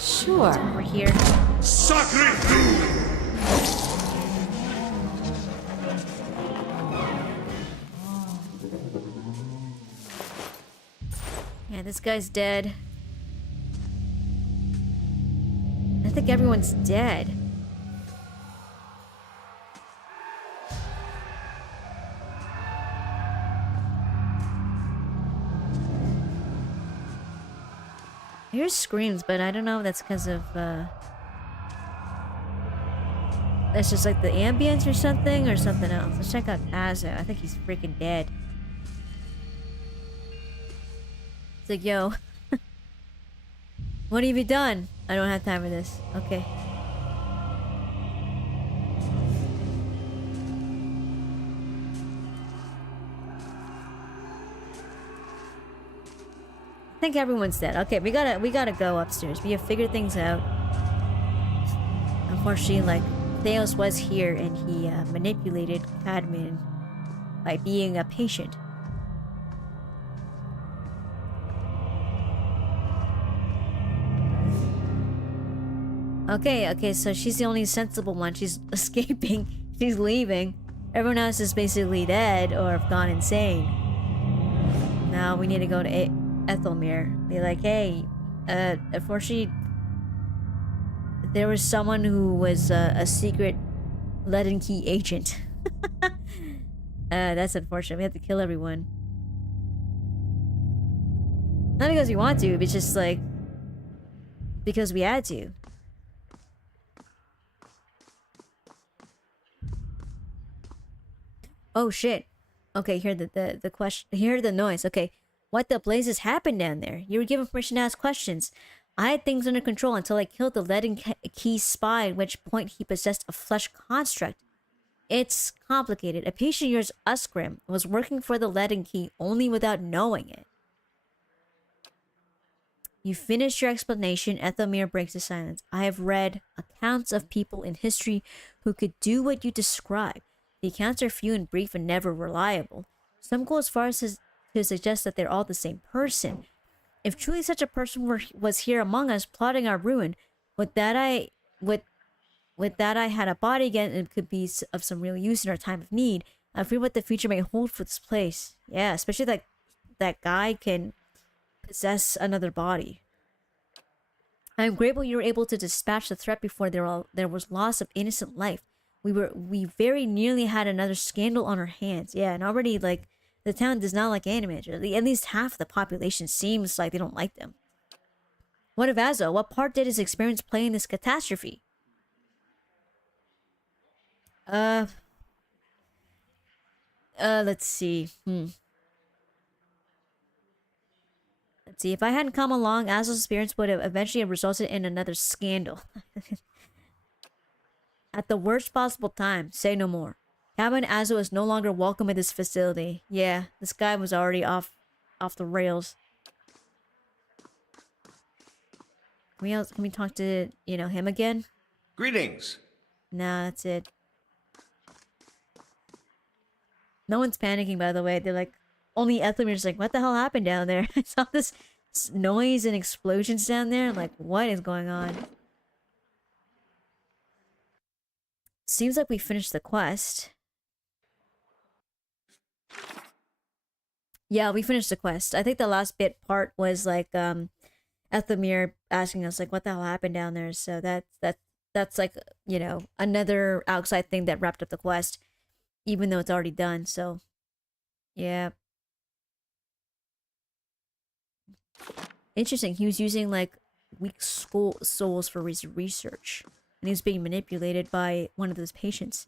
Sure. Over here. Sacre! Yeah, this guy's dead. I think everyone's dead. I hear screams, but I don't know if that's because of, that's just like the ambience or something else. Let's check out Azo. I think he's freaking dead. It's like, yo. What have you done? I don't have time for this. Okay. I think everyone's dead. Okay, we gotta go upstairs. We have figured things out. Unfortunately, like, Theos was here and he manipulated Cadman by being a patient. Okay, so she's the only sensible one. She's escaping. She's leaving. Everyone else is basically dead or have gone insane. Now we need to go to Ethelmere. Be like, hey, unfortunately, there was someone who was a secret Leaden Key agent. That's unfortunate. We have to kill everyone. Not because we want to, but just like because we had to. Oh shit. Okay, hear the question. Hear the noise. Okay, what the blazes happened down there? You were given permission to ask questions. I had things under control until I killed the Leaden Key spy, at which point he possessed a flesh construct. It's complicated. A patient of yours, Usgrim, was working for the Leaden Key only without knowing it. You finished your explanation. Ethelmere breaks the silence. I have read accounts of people in history who could do what you describe. The accounts are few and brief and never reliable. Some go as far as to suggest that they're all the same person. If truly such a person was here among us plotting our ruin, would that I had a body again and could be of some real use in our time of need. I fear what the future may hold for this place. Yeah, especially that guy can possess another body. I am grateful you were able to dispatch the threat before there was loss of innocent life. We very nearly had another scandal on our hands. Yeah, and already, like, the town does not like animators. At least half the population seems like they don't like them. What of Azo? What part did his experience play in this catastrophe? Let's see. Let's see. If I hadn't come along, Azo's experience would have eventually resulted in another scandal. At the worst possible time, say no more. Cabin Azo is no longer welcome at this facility. Yeah, this guy was already off the rails. Can we talk to, him again? Greetings. Nah, that's it. No one's panicking, by the way. They're like, only Ethelmere's like, what the hell happened down there? I saw this noise and explosions down there. Like, what is going on? Seems like we finished the quest. Yeah, we finished the quest. I think the last part was like Ethelmere asking us like what the hell happened down there. So that's like, another outside thing that wrapped up the quest, even though it's already done. So yeah. Interesting. He was using like weak souls for his research. And he was being manipulated by one of those patients.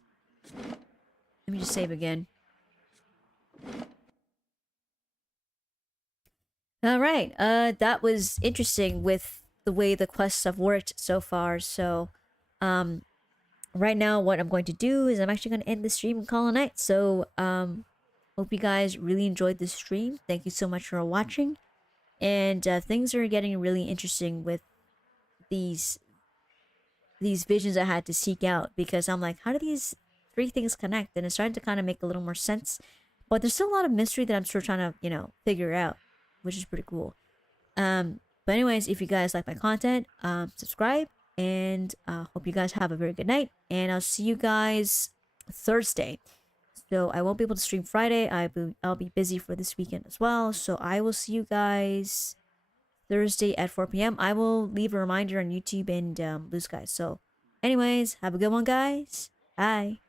Let me just save again. All right. That was interesting with the way the quests have worked so far. So, um, right now, what I'm going to do is I'm actually going to end the stream and call it a night. So, hope you guys really enjoyed this stream. Thank you so much for watching. And things are getting really interesting with these visions I had to seek out, because I'm like, how do these three things connect? And it's starting to kind of make a little more sense. But there's still a lot of mystery that I'm still trying to, figure out, which is pretty cool. But anyways, if you guys like my content, subscribe, and hope you guys have a very good night. And I'll see you guys Thursday. So I won't be able to stream Friday. I'll be busy for this weekend as well. So I will see you guys Thursday at 4 p.m. I will leave a reminder on YouTube and Blue Sky. So anyways, have a good one, guys. Bye.